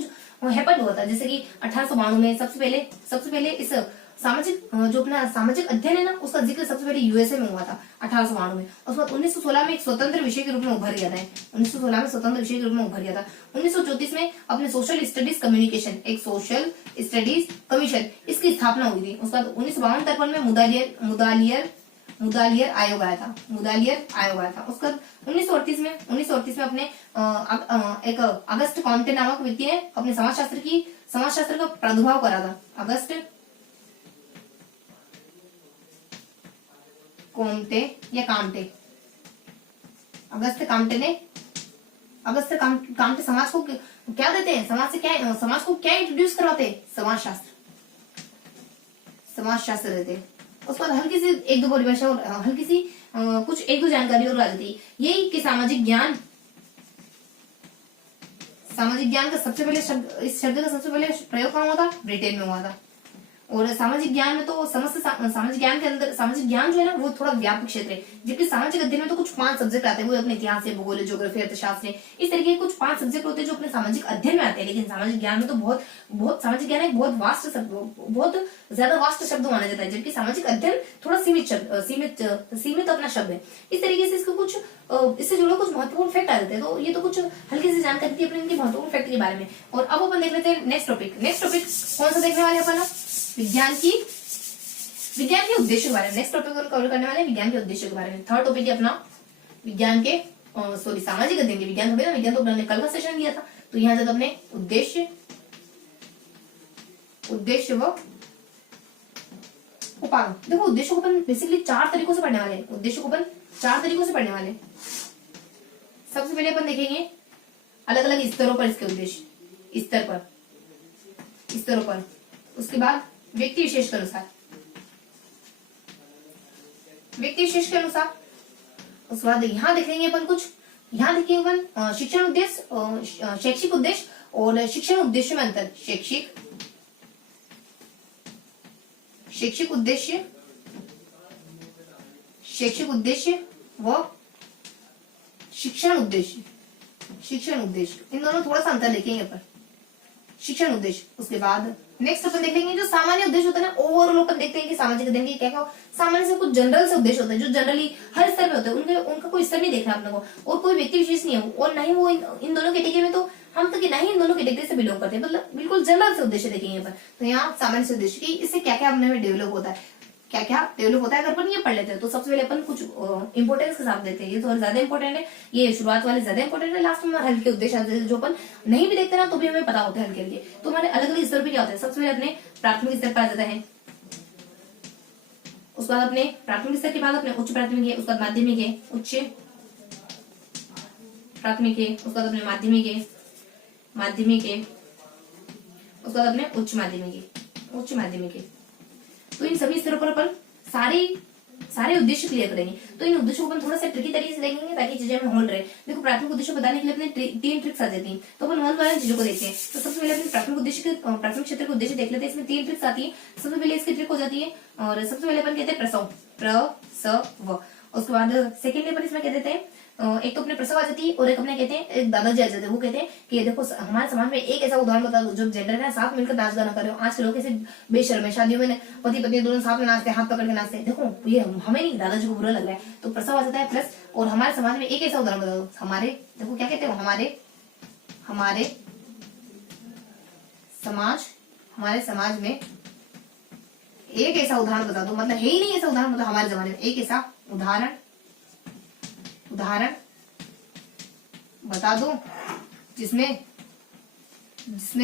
हैपन हुआ था, जैसे कि 1892 में सबसे पहले इस सामाजिक जो अपना सामाजिक अध्ययन है ना, उसका जिक्र सबसे पहले यूएसए में हुआ था 1892 में। उसके बाद 1916 में एक स्वतंत्र विषय के रूप में उभर गया था, 1916 में स्वतंत्र विषय के रूप में उभर गया था। 1934 में अपने सोशल स्टडीज कम्युनिकेशन, एक सोशल स्टडीज कमीशन, इसकी स्थापना हुई थी। उसके बाद 1952-53 में मुदालियर आयोग आया था, उसके बाद 1938 में अपने एक अगस्त कॉम्टे नामक व्यक्ति ने अपने समाजशास्त्र का प्रादुर्भाव करा था। अगस्त काम्टे समाज को क्या देते हैं, समाज को क्या इंट्रोड्यूस करवाते हैं, समाजशास्त्र देते हैं। उसके बाद हल्की सी एक दो परिभाषा और हल्की सी कुछ एक दो जानकारी और आ जाती है। यही कि सामाजिक ज्ञान का सबसे पहले शब्द, इस शब्द का सबसे पहले प्रयोग कहाँ हुआ था? ब्रिटेन में हुआ था। और सामाजिक ज्ञान में तो समस्त सामाजिक ज्ञान के अंदर सामाजिक ज्ञान जो है ना वो थोड़ा व्यापक क्षेत्र है, जबकि सामाजिक अध्ययन में तो कुछ 5 सब्जेक्ट आते हैं, वो अपने इतिहास है, भूगोल, ज्योग्राफी, अर्थशास्त्र, इस तरीके के कुछ 5 सब्जेक्ट होते हैं जो अपने सामाजिक अध्ययन में आते हैं। लेकिन सामाजिक ज्ञान में तो बहुत सामाजिक ज्ञान एक बहुत वास्ट शब्द, बहुत ज्यादा वास्ट शब्द माना जाता है, जबकि सामाजिक अध्ययन थोड़ा सीमित अपना शब्द है। इस तरीके से इसको कुछ इससे जुड़े कुछ महत्वपूर्ण फैक्ट आ जाते हैं। तो ये तो कुछ हल्की सी जानकारी थी अपने इनके महत्वपूर्ण फैक्ट के बारे में। और अब अपन देख लेते हैं नेक्स्ट टॉपिक कौन सा देखने वाले अपन? विज्ञान के उद्देश्य के बारे में नेक्स्ट टॉपिक कवर करने वाले हैं, विज्ञान के उद्देश्य के बारे में। थर्ड टॉपिक है अपना विज्ञान के सामाजिक अध्ययन के। विज्ञान थोड़ी ना, विज्ञान तो अपने कल का सेशन दिया था। तो यहाँ से तो अपने उद्देश्य व उपागम। देखो उद्देश्य को अपन बेसिकली 4 तरीकों से पढ़ने वाले हैं। सबसे पहले अपन देखेंगे अलग अलग स्तरों पर इसके उद्देश्य, स्तरों पर। उसके बाद व्यक्ति विशेष के अनुसार, उसके बाद यहाँ देखेंगे अपन शिक्षण उद्देश्य, शैक्षिक उद्देश्य और शिक्षण उद्देश्य में अंतर। शैक्षिक उद्देश्य व शिक्षण उद्देश्य, इन दोनों थोड़ा सा अंतर देखेंगे अपन। शिक्षण उद्देश्य, उसके बाद नेक्स्ट अपन देखेंगे जो सामान्य उद्देश्य होता है ना, ओवरऑल अपन देखते हैं कि सामाजिक अध्ययन के क्या सामान्य से कुछ जनरल से उद्देश्य होते हैं जो जनरली हर स्तर पे होते हैं। उनका कोई स्तर नहीं देखना अपने को, और कोई व्यक्ति विशेष नहीं है, और ना ही वो इन दोनों कैटेगरी में, तो हम तो ना ही इन दोनों कैटेगरी से बिलोंग करते हैं, मतलब बिल्कुल जनरल से उद्देश्य देखेंगे अपन। तो यहाँ सामान्य से उद्देश्य की इससे क्या क्या अपने में डेवलप होता है, अगर अपन ये पढ़ लेते हैं तो सबसे पहले अपन कुछ इंपोर्टेंस के साथ देते हैं। ये थोड़ा ज्यादा इंपॉर्टेंट है, ये शुरुआत वाले ज्यादा इंपॉर्टेंट है, लास्ट में हल्के उद्देश्य आते हैं जो अपन नहीं भी देखते ना तो भी हमें पता होता है हल्के। तो हमारे अलग अलग स्तर पे क्या होता है? सबसे पहले अपने प्राथमिक स्तर पर आ जाता है, उसके बाद अपने प्राथमिक स्तर के बाद अपने उच्च प्राथमिक है, उसके बाद माध्यमिक है, उच्च प्राथमिक है, उसके बाद अपने माध्यमिक है, उसके बाद अपने उच्च माध्यमिक है। तो इन सभी स्तरों पर अपन सारे उद्देश्य क्लियर करेंगे। तो इन उद्देश्यों को अपन थोड़ा सा ट्रिकी तरीके से देखेंगे ताकि चीजें हमें होल्ड रहे। देखो प्राथमिक उद्देश्य बताने के लिए अपने 3 ट्रिक्स आ जाती हैं, तो अपन वन बाय चीजों को देखते हैं। तो सबसे पहले अपने प्राथमिक क्षेत्र के उद्देश्य देख लेते हैं। इसमें 3 ट्रिक्स आती है। सबसे पहले इसकी ट्रिक हो जाती है, और सबसे पहले अपन कहते हैं प्रसव। उसके बाद सेकेंड अपन इसमें कह देते हैं एक तो अपने प्रसव आ जाती है, और एक अपने कहते हैं एक दादाजी आ जाते हैं। वो कहते हैं कि देखो हमारे समाज में एक ऐसा उदाहरण बता दो जो जेंडर है साथ मिलकर नाच गाना कर रहे हो। आज के लोग ऐसे बेशर्म है, शादियों में पति पत्नी दोनों साथ में नाचते हैं, हाथ पकड़ के नाचते हैं। देखो ये हमें नहीं, दादाजी को बुरा लग रहा है। तो प्रसव आ जाता है प्लस, और हमारे समाज में एक ऐसा उदाहरण बता दो। हमारे देखो क्या कहते हो, हमारे समाज में एक ऐसा उदाहरण बता दो, मतलब है ही नहीं ऐसा उदाहरण, मतलब हमारे जमाने में एक ऐसा उदाहरण बता दो जिसमें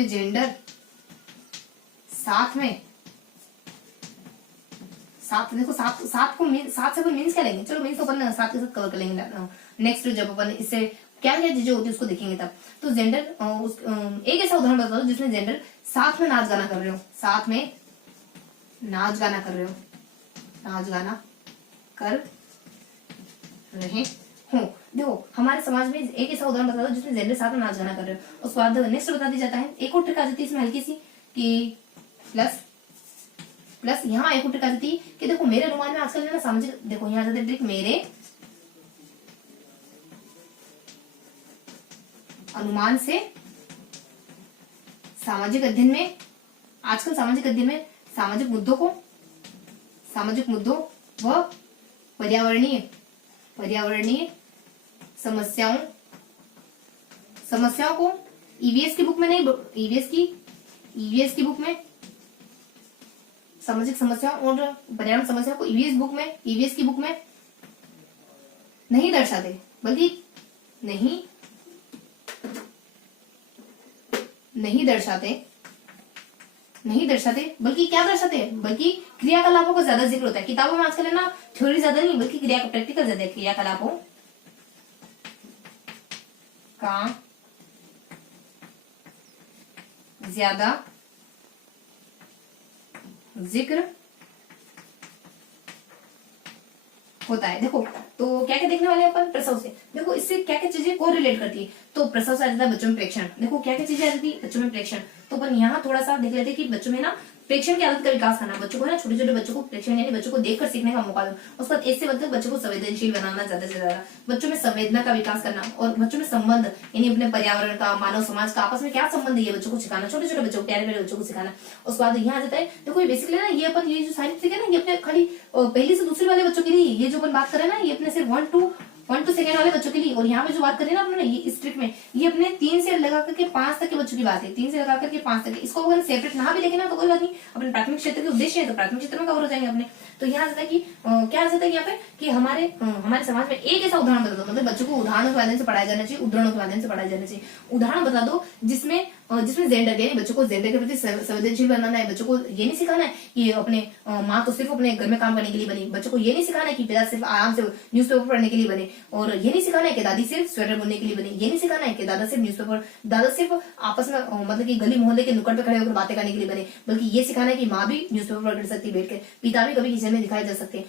जेंडर साथ देखो साथ से अपन मीन्स क्या लेंगे, चलो मीन्स तो अपन साथ के साथ कवर कर लेंगे नेक्स्ट जब अपन इससे क्या क्या चीजें होती है उसको देखेंगे तब। तो जेंडर एक ऐसा उदाहरण बता दो जिसमें जेंडर साथ में नाच गाना कर रहे हो, हो। देखो हमारे समाज में एक ऐसा उदाहरण बता दो जिसमें जेंडर साथ में नाच गाना कर रहे हो। उसके बाद नेक्स्ट बता दी जाता है, एक और ट्रिक आ जाती है इसमें हल्की सी कि प्लस यहाँ एक और ट्रिक आ जाती है कि देखो मेरे अनुमान में आजकल ना सामाजिक, देखो यहाँ जाते ट्रिक मेरे अनुमान से सामाजिक अध्ययन में, आजकल सामाजिक अध्ययन में सामाजिक मुद्दों व पर्यावरणीय समस्याओं को ईवीएस की बुक में नहीं, ईवीएस की बुक में सामाजिक समस्याओं और पर्यावरण समस्याओं को ईवीएस की बुक में नहीं दर्शाते, बल्कि नहीं दर्शाते बल्कि क्या दर्शाते हैं, बल्कि क्रियाकलापों का ज्यादा जिक्र होता है। किताबों में आजकल है ना थ्योरी ज्यादा नहीं बल्कि प्रैक्टिकल ज्यादा है। क्रियाकलापों का ज्यादा जिक्र होता है। देखो तो क्या क्या देखने वाले हैं अपन, प्रसव से। देखो इससे क्या क्या चीजें को रिलेट करती है, तो प्रसव से आ जाता है बच्चों में प्रेक्षण। देखो क्या क्या चीजें आ जाती है बच्चों में प्रेक्षण, तो अपन यहाँ थोड़ा सा देख लेते हैं कि बच्चों में ना प्रेक्षण की आदत का विकास करना, बच्चों को ना छोटे छोटे बच्चों को प्रेक्षण यानी बच्चों को देखकर सीखने का मौका दो। उसके बाद इससे मतलब बच्चों को संवेदनशील बनाना, ज्यादा से ज्यादा बच्चों में संवेदना का विकास करना, और बच्चों में संबंध यानी अपने पर्यावरण का, मानव समाज का, आपस में क्या संबंध है ये बच्चों को सिखाना, छोटे छोटे बच्चों को, प्यारे प्यारे बच्चों को सिखाना। उसके बाद यहाँ आ जाता है, देखो ये बेसिकली ना ये अपन ये जो साइंस है ना, ये अपने खाली पहली से दूसरी वाले बच्चों के लिए, ये जो अपन बात कर रहे हैं ना, ये अपने सिर्फ 1 to 2 वाले बच्चों के लिए। और यहाँ पे जो बात करें ना अपने ये इस ट्रिक में, ये अपने 3 से लगा करके 5 तक के बच्चों की बात है, 3 से लगा करके 5 तक। इसको अगर सेपरेट ना भी देखें ना तो कोई बात नहीं, अपने प्राथमिक क्षेत्र के उद्देश्य है तो प्राथमिक क्षेत्र में कवर हो जाएंगे अपने। तो यहाँ आता है कि क्या आ जाता है यहाँ पे कि हमारे समाज में एक ऐसा उदाहरण बता दो, मतलब बच्चों को उदाहरणों के माध्यम से पढ़ाया जाना चाहिए, उदाहरणों के माध्यम से पढ़ाया जाना चाहिए। उदाहरण बता दो जिसमें जेंडर यानी बच्चों को जेंडर के प्रति संवेदनशील बनाना है। बच्चों को ये नहीं सिखाना है कि अपने माँ तो सिर्फ अपने घर में काम करने के लिए बनी, बच्चों को ये नहीं सिखाना है कि पिता सिर्फ आराम से न्यूज़पेपर पढ़ने के लिए बने, और ये नहीं सिखाना है कि दादी सिर्फ स्वेटर बुनने के लिए बनी, ये नहीं सिखाना है कि दादा सिर्फ आपस में मतलब कि गली मोहल्ले के नुक्कड़ पे खड़े होकर बातें करने के लिए बने, बल्कि ये सिखाना है कि माँ भी न्यूज़पेपर पढ़ सकती है बैठ के, पिता भी कभी किचन में दिखाई जा सकते हैं,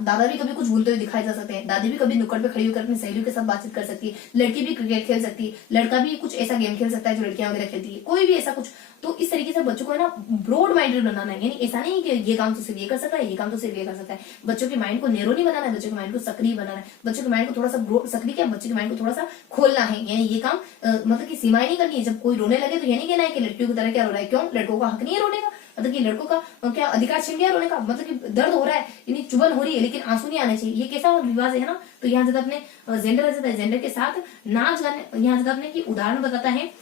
दादा भी कभी कुछ भूलते हुए दिखाई जा सकते हैं, दादी भी कभी नुक्कड़ पे खड़ी होकर अपनी सहेलियों के साथ बातचीत कर सकती है, लड़की भी क्रिकेट खेल सकती है, लड़का भी कुछ ऐसा गेम खेल सकता है जो लड़कियां वगैरह खेलती है, कोई भी ऐसा कुछ। तो इस तरीके से बच्चों को है ना ब्रॉड माइंडेड बनाना है, यानी ऐसा नहीं कि ये काम तो सिर्फ ये कर सकता है, ये काम तो सिर्फ ये कर सकता है। बच्चों के माइंड को नैरो नहीं बनाना है, बच्चों के माइंड को सक्रिय बनाना है, बच्चों के माइंड को थोड़ा सा सक्रिय क्या, बच्चों के माइंड को थोड़ा सा खोलना है। यानी ये काम मतलब कि सीमाएं नहीं करनी है। जब कोई रोने लगे तो ये नहीं कहना है कि लड़कियों की तरह क्या रो रहा है, क्यों, लड़कों का हक नहीं है रोने का, मतलब कि लड़कों का क्या अधिकार छिन गया रोने का, मतलब कि दर्द हो रहा है यानी चुभन हो रही है लेकिन आंसू नहीं आने चाहिए, ये कैसा विवाद है ना। तो यहाँ ज्यादा अपने जेंडर आ जाता है, जेंडर के साथ नाच गाने, यहाँ ज्यादा अपने की उदाहरण बताता है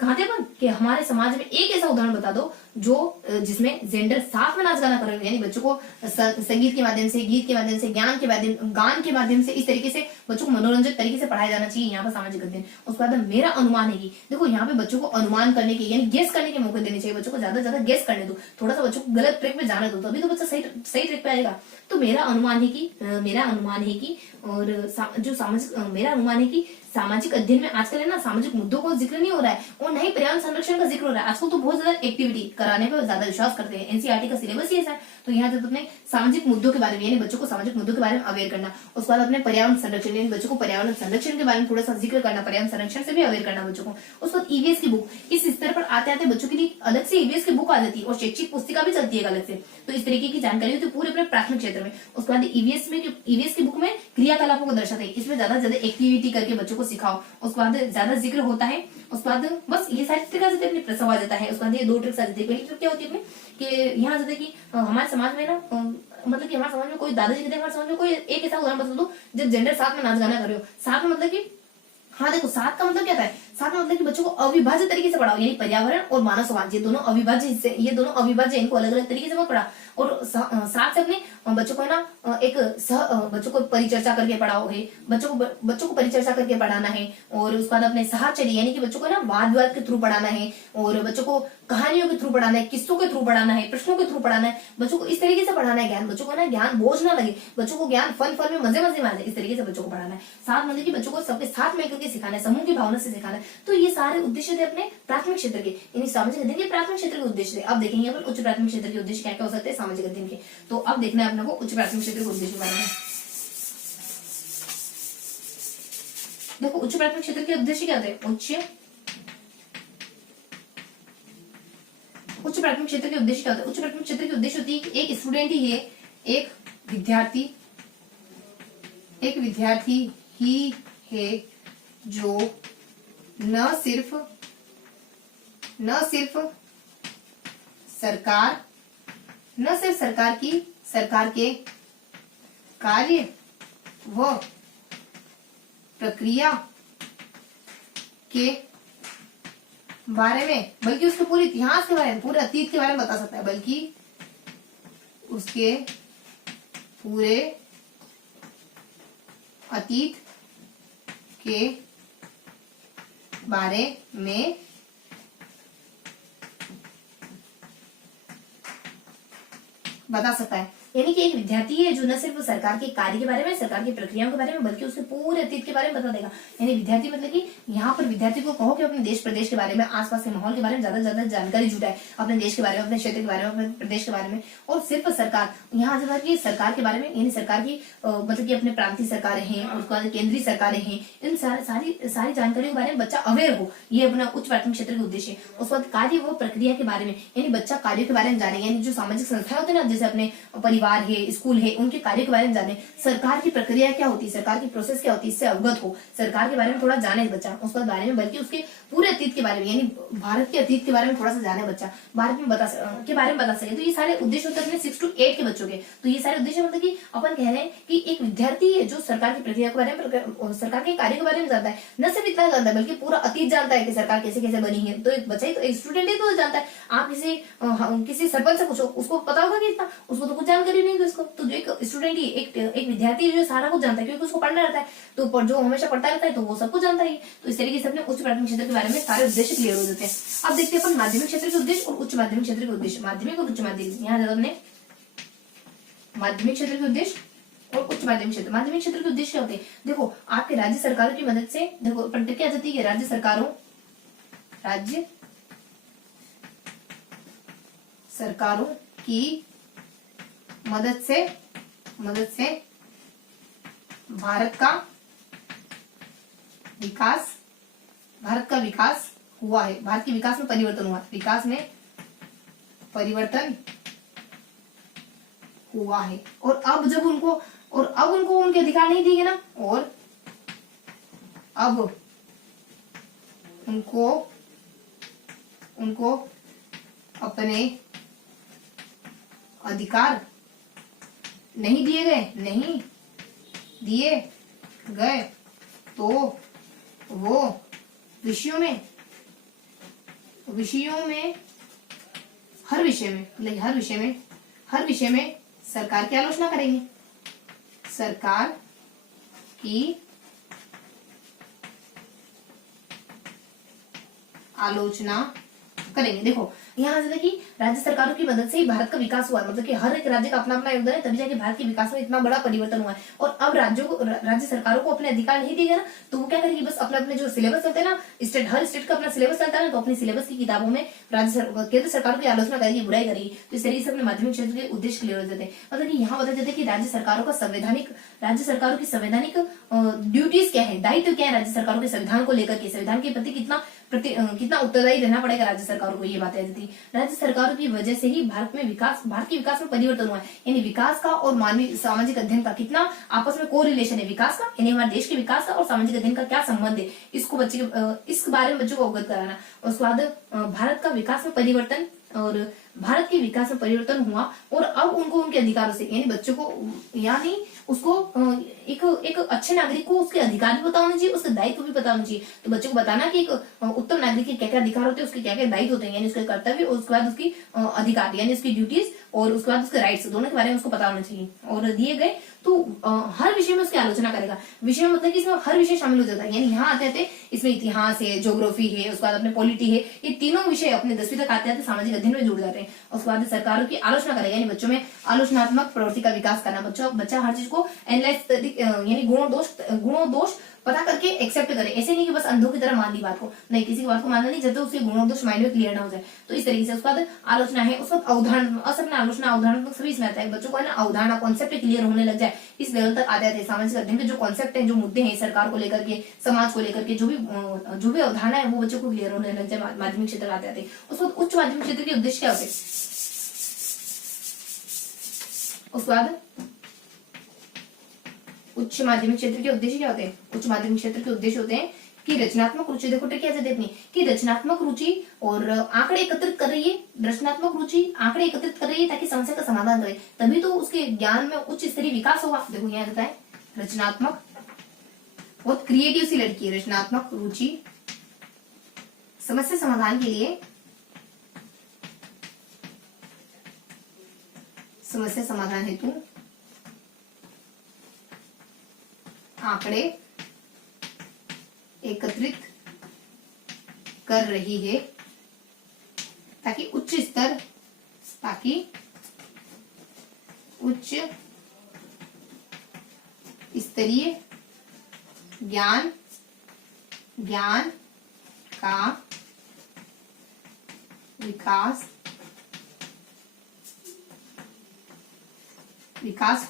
कहाँ थे अपन कि हमारे समाज में एक ऐसा उदाहरण बता दो जो जिसमें जेंडर साथ में नाच गाना कर रहे हो, यानी बच्चों को संगीत के माध्यम से, गीत के माध्यम से, गान के माध्यम से, इस तरीके से बच्चों को मनोरंजक तरीके से पढ़ाया जाना चाहिए। यहाँ पर सामाजिक अध्ययन। उसके बाद मेरा अनुमान है कि देखो यहाँ पे बच्चों को अनुमान करने के यानी गेस करने के मौके देने चाहिए, बच्चों को ज्यादा से ज्यादा गेस करने दो, थोड़ा सा बच्चों को गलत ट्रैक पे जाने दो, तभी तो बच्चा सही ट्रैक पे आएगा। तो मेरा अनुमान है कि और जो मेरा अनुमान है कि सामाजिक अध्ययन में आजकल है ना सामाजिक मुद्दों को जिक्र नहीं हो रहा है और न ही पर्यावरण संरक्षण का जिक्र हो रहा है। आजकल तो बहुत ज्यादा एक्टिविटी कराने पर ज्यादा विश्वास करते हैं, एनसीईआरटी का सिलेबस ही ऐसा है। तो यहाँ जब अपने सामाजिक मुद्दों के बारे में यानी बच्चों को सामाजिक मुद्दों के बारे में अवेयर करना, उसके बाद अपने पर्यावरण संरक्षण यानी बच्चों को पर्यावरण संरक्षण के बारे में थोड़ा सा जिक्र करना, पर्यावरण संरक्षण से भी अवेयर करना बच्चों को। उसके बाद ईवीएस की बुक, इस स्तर पर आते आते बच्चों के लिए अलग से ईवीएस की बुक आ जाती है और शैक्षिक पुस्तिका भी चलती है अलग से। तो इस तरीके की जानकारी होती है पूरे अपने प्राथमिक क्षेत्र में। उसके बाद ईवीएस की बुक में क्रियाकलापों को दर्शाते हैं, इसमें ज्यादा एक्टिविटी करके बच्चों को सिखाओ। उसके बाद ज्यादा जिक्र होता है। उसके बाद बस ये सारी ट्रिक आ जाती है, अपने प्रसव आ जाता है। उसके बाद ये 2 ट्रिक्स आ जाती है। पहली ट्रिक क्या होती है अपने कि यहाँ जाता है कि हमारे समाज में ना मतलब कि हमारे समाज में कोई दादाजी कहते हैं, हमारे समाज में कोई एक ऐसा उदाहरण बता दो जब जेंडर साथ में नाच गाना कर रहे हो। साथ में मतलब कि हाँ देखो साथ का मतलब क्या था, साथ में मतलब कि बच्चों को अविभाज्य तरीके से पढ़ाओ, यानी पर्यावरण और मानव समाज ये दोनों अविभाज्य हिस्से, ये दोनों अविभाज्य, इनको अलग अलग तरीके से मत पढ़ा। और साथ से अपने बच्चों को ना बच्चों को परिचर्चा करके पढ़ाओ है, बच्चों को परिचर्चा करके पढ़ाना है। और उसके बाद अपने साहचर्य यानी कि बच्चों को ना वाद विवाद के थ्रू पढ़ाना है, और बच्चों को कहानियों के थ्रू पढ़ाना है, किस्सों के थ्रू पढ़ाना है, प्रश्नों के थ्रू पढ़ाना है। बच्चों को इस तरीके से पढ़ाना है ज्ञान, बच्चों को ना ज्ञान बोझ ना लगे, बच्चों को ज्ञान फन में मजे में आ जाए, इस तरीके से बच्चों को पढ़ाना है। साथ मतलब कि बच्चों को सबके साथ में करके सिखाना है, समूह की भावना से सिखाना है। तो ये सारे उद्देश्य थे अपने प्राथमिक क्षेत्र के, यानी सामाजिक अध्ययन के प्राथमिक क्षेत्र के उद्देश्य थे। अब देखेंगे अपन उच्च प्राथमिक क्षेत्र के उद्देश्य क्या क्या हो सकते हैं सामाजिक अध्ययन के। तो अब देखना है अपने को उच्च प्राथमिक क्षेत्र के उद्देश्य के बारे में। देखो उच्च प्राथमिक क्षेत्र के उद्देश्य क्या होते हैं। उच्च प्राथमिक क्षेत्र के उद्देश्य क्या होता है। उच्च प्राथमिक क्षेत्र के उद्देश्य होती है कि एक स्टूडेंट ही है, एक विद्यार्थी ही है जो न सिर्फ सरकार के कार्य व प्रक्रिया के बारे में, बल्कि उसके पूरे इतिहास के बारे में, पूरे अतीत के बारे में बता सकता है, बल्कि उसके पूरे अतीत के बारे में बता सकता है। यानी कि एक विद्यार्थी है जो न सिर्फ सरकार के कार्य के बारे में, सरकार की प्रक्रियाओं के बारे में, बल्कि उसके पूरे अतीत के बारे में बता देगा। यानी विद्यार्थी मतलब कि यहाँ पर विद्यार्थी को कहो कि अपने देश प्रदेश के बारे में, आसपास के माहौल के बारे में ज्यादा से ज्यादा जानकारी जुटाए, अपने देश के बारे में, अपने क्षेत्र के बारे में, अपने प्रदेश के बारे में। और सिर्फ सरकार, यहाँ से कि सरकार के बारे में, यानी सरकार की मतलब कि अपने प्रांतीय सरकारें हैं, उसके बाद केंद्रीय सरकारें हैं, इन सारी जानकारियों के बारे में बच्चा अवेयर हो, ये अपना उच्च प्राथमिक क्षेत्र का उद्देश्य है। उसके बाद कार्य व प्रक्रिया के बारे में, यानी बच्चा कार्यों के बारे में जाने, यानी जो सामाजिक संस्थाएं होती है ना, जैसे अपने परिवार है, स्कूल है, उनके कार्य के बारे में जाने, सरकार की प्रक्रिया क्या होती है, सरकार की प्रोसेस क्या होती है, इससे अवगत हो, सरकार के बारे में थोड़ा जाने बच्चा, उसके बारे में, बल्कि उसके पूरे अतीत के बारे में, यानी भारत के अतीत के बारे में थोड़ा सा जाने बच्चा, भारत में के बारे में बता सके। तो ये सारे उद्देश्य होते हैं अपने 6 to 8 के बच्चों के। तो ये सारे उद्देश्य मतलब कि अपन कह रहे हैं कि एक विद्यार्थी है जो सरकार की प्रक्रिया के बारे में, सरकार के कार्य के बारे में जानता है, न सिर्फ इतना जानता है बल्कि पूरा अतीत जानता है कि सरकार कैसे कैसे बनी है। तो एक बच्चा ही, तो एक स्टूडेंट ही तो जानता है। आप किसी सरपंच से पूछो, उसको पता होगा कि इतना, उसको तो कुछ जानकारी नहीं है। तो जो एक स्टूडेंट ही, एक विद्यार्थी जो सारा कुछ जानता है, क्योंकि उसको पढ़ना रहता है, तो जो हमेशा पढ़ता रहता है तो वो सब कुछ जानता है। तो इस तरीके से अपने उच्च प्राथमिक क्षेत्र के बारे में सारे उद्देश्य क्लियर हो जाते हैं। अब देखते हैं अपन माध्यमिक क्षेत्र के उद्देश्य और उच्च माध्यमिक क्षेत्र के उद्देश्य। माध्यमिक और उच्च माध्यमिक, यहाँ ज्यादा हमने माध्यमिक क्षेत्र के उद्देश्य और उच्च माध्यमिक क्षेत्र। माध्यमिक क्षेत्र के उद्देश्य क्या होते हैं? देखो, आपके राज्य सरकारों की मदद से, देखो क्या जाती है, राज्य सरकारों की मदद से भारत का विकास हुआ है। भारत के विकास में परिवर्तन हुआ, विकास में परिवर्तन हुआ है। और अब उनको उनके अधिकार नहीं दिए ना, और अब उनको अपने अधिकार नहीं दिए गए, तो वो विषयों में हर विषय में सरकार की आलोचना करेंगे, सरकार की आलोचना करेंगे। देखो, यहाँ से देखिए, राज्य सरकारों की मदद से ही भारत का विकास हुआ है। मतलब कि हर एक राज्य का अपना अपना योगदान है, तभी जाके भारत के विकास में इतना बड़ा परिवर्तन हुआ है। और अब राज्य सरकारों को अपने अधिकार नहीं दिए गए ना, तो वो क्या करेगी, बस अपने जो सिलेबस चलते हैं ना, हर स्टेट का अपना सिलेबस चलता है ना, तो अपने सिलेबस की किताबों में केंद्र सरकार की आलोचना करेगी, बुराई करेगी। तो इस तरीके से अपने माध्यमिक क्षेत्र के उद्देश्य क्लियर हो जाते हैं। मतलब कि यहाँ बताया जाता है कि राज्य सरकारों की संवैधानिक ड्यूटीज क्या है, दायित्व क्या है राज्य सरकारों के संविधान को लेकर के, संविधान के प्रति कितना उत्तरदायी रहना पड़ेगा राज्य सरकारों को, ये बात है। राज्य सरकारों की वजह से ही भारत के विकास में परिवर्तन हुआ है। यानी विकास का और मानवीय सामाजिक अध्ययन का कितना आपस में कोरिलेशन है, विकास का, यानी हमारे देश के विकास का और सामाजिक अध्ययन का क्या संबंध है, इस बारे में बच्चों को अवगत कराना। उसके बाद भारत के विकास में परिवर्तन हुआ, और अब उनको उनके अधिकारों से, यानी बच्चों को, यानी उसको एक अच्छे नागरिक को उसके अधिकार भी पता होने चाहिए, उसके दायित्व भी पता होने चाहिए। तो बच्चों को बताना कि एक उत्तम नागरिक के क्या क्या अधिकार होते हैं, उसके क्या क्या दायित्व होते हैं, यानी उसके कर्तव्य और उसके बाद उसकी अधिकार, यानी उसकी ड्यूटीज और उसके बाद उसके राइट्स, दोनों के बारे में उसको पता होना चाहिए। और दिए गए तो हर विषय में उसकी आलोचना करेगा। विषय मतलब कि इसमें हर विषय शामिल हो जाता है। यानी यहाँ आते इसमें इतिहास है, ज्योग्राफी है, उसके बाद अपने पॉलिटी है, ये तीनों विषय अपने 10वीं तक आते सामाजिक अध्ययन में जुड़ जाते हैं। उसके बाद सरकारों की आलोचना करेगा, यानी बच्चों में आलोचनात्मक प्रवृत्ति का विकास करना। बच्चा हर चीज को एनालाइज, यानी गुणों दोष पता करके एक्सेप्ट करे। ऐसे नहीं कि बस अंधों की तरह मान ली बात को, नहीं, किसी की बात को मानना नहीं, जब तक उसके गुणों दोष माइंड में क्लियर ना हो जाए। तो इस तरीके से उसके बाद आलोचना है, उसका अवधारण, आलोचना, अवधारण सभी इसमें आता है। बच्चों को है ना अवधारणा, कॉन्सेप्ट क्लियर होने लग जाए, इस लेवल तक आ जाते हैं। सामाजिक अध्ययन के जो कॉन्सेप्ट है, जो मुद्दे हैं सरकार को लेकर के, समाज को लेकर के, जो भी अवधारणा है, वो बच्चों को क्लियर होने लग जाए, माध्यमिक क्षेत्र आते आते। उसके बाद उच्च माध्यमिक क्षेत्र के उद्देश्य क्या होते हैं? उसके बाद उच्च माध्यमिक क्षेत्र के उद्देश्य क्या होते हैं? उच्च माध्यमिक क्षेत्र के उद्देश्य होते हैं कि रचनात्मक रुचि, देखो क्या कहते हैं अपनी, कि रचनात्मक रुचि और आंकड़े एकत्रित कर रही है, रचनात्मक रुचि आंकड़े एकत्रित कर रही है ताकि समस्या का समाधान करे, तभी तो उसके ज्ञान में उच्च स्तरीय विकास होगा। देखो यहाँ कहता है रचनात्मक, बहुत क्रिएटिव सी लड़की है, रचनात्मक रुचि समस्या समाधान के लिए, समस्या समाधान हेतु आंकड़े एकत्रित कर रही है ताकि उच्च स्तरीय ज्ञान का विकास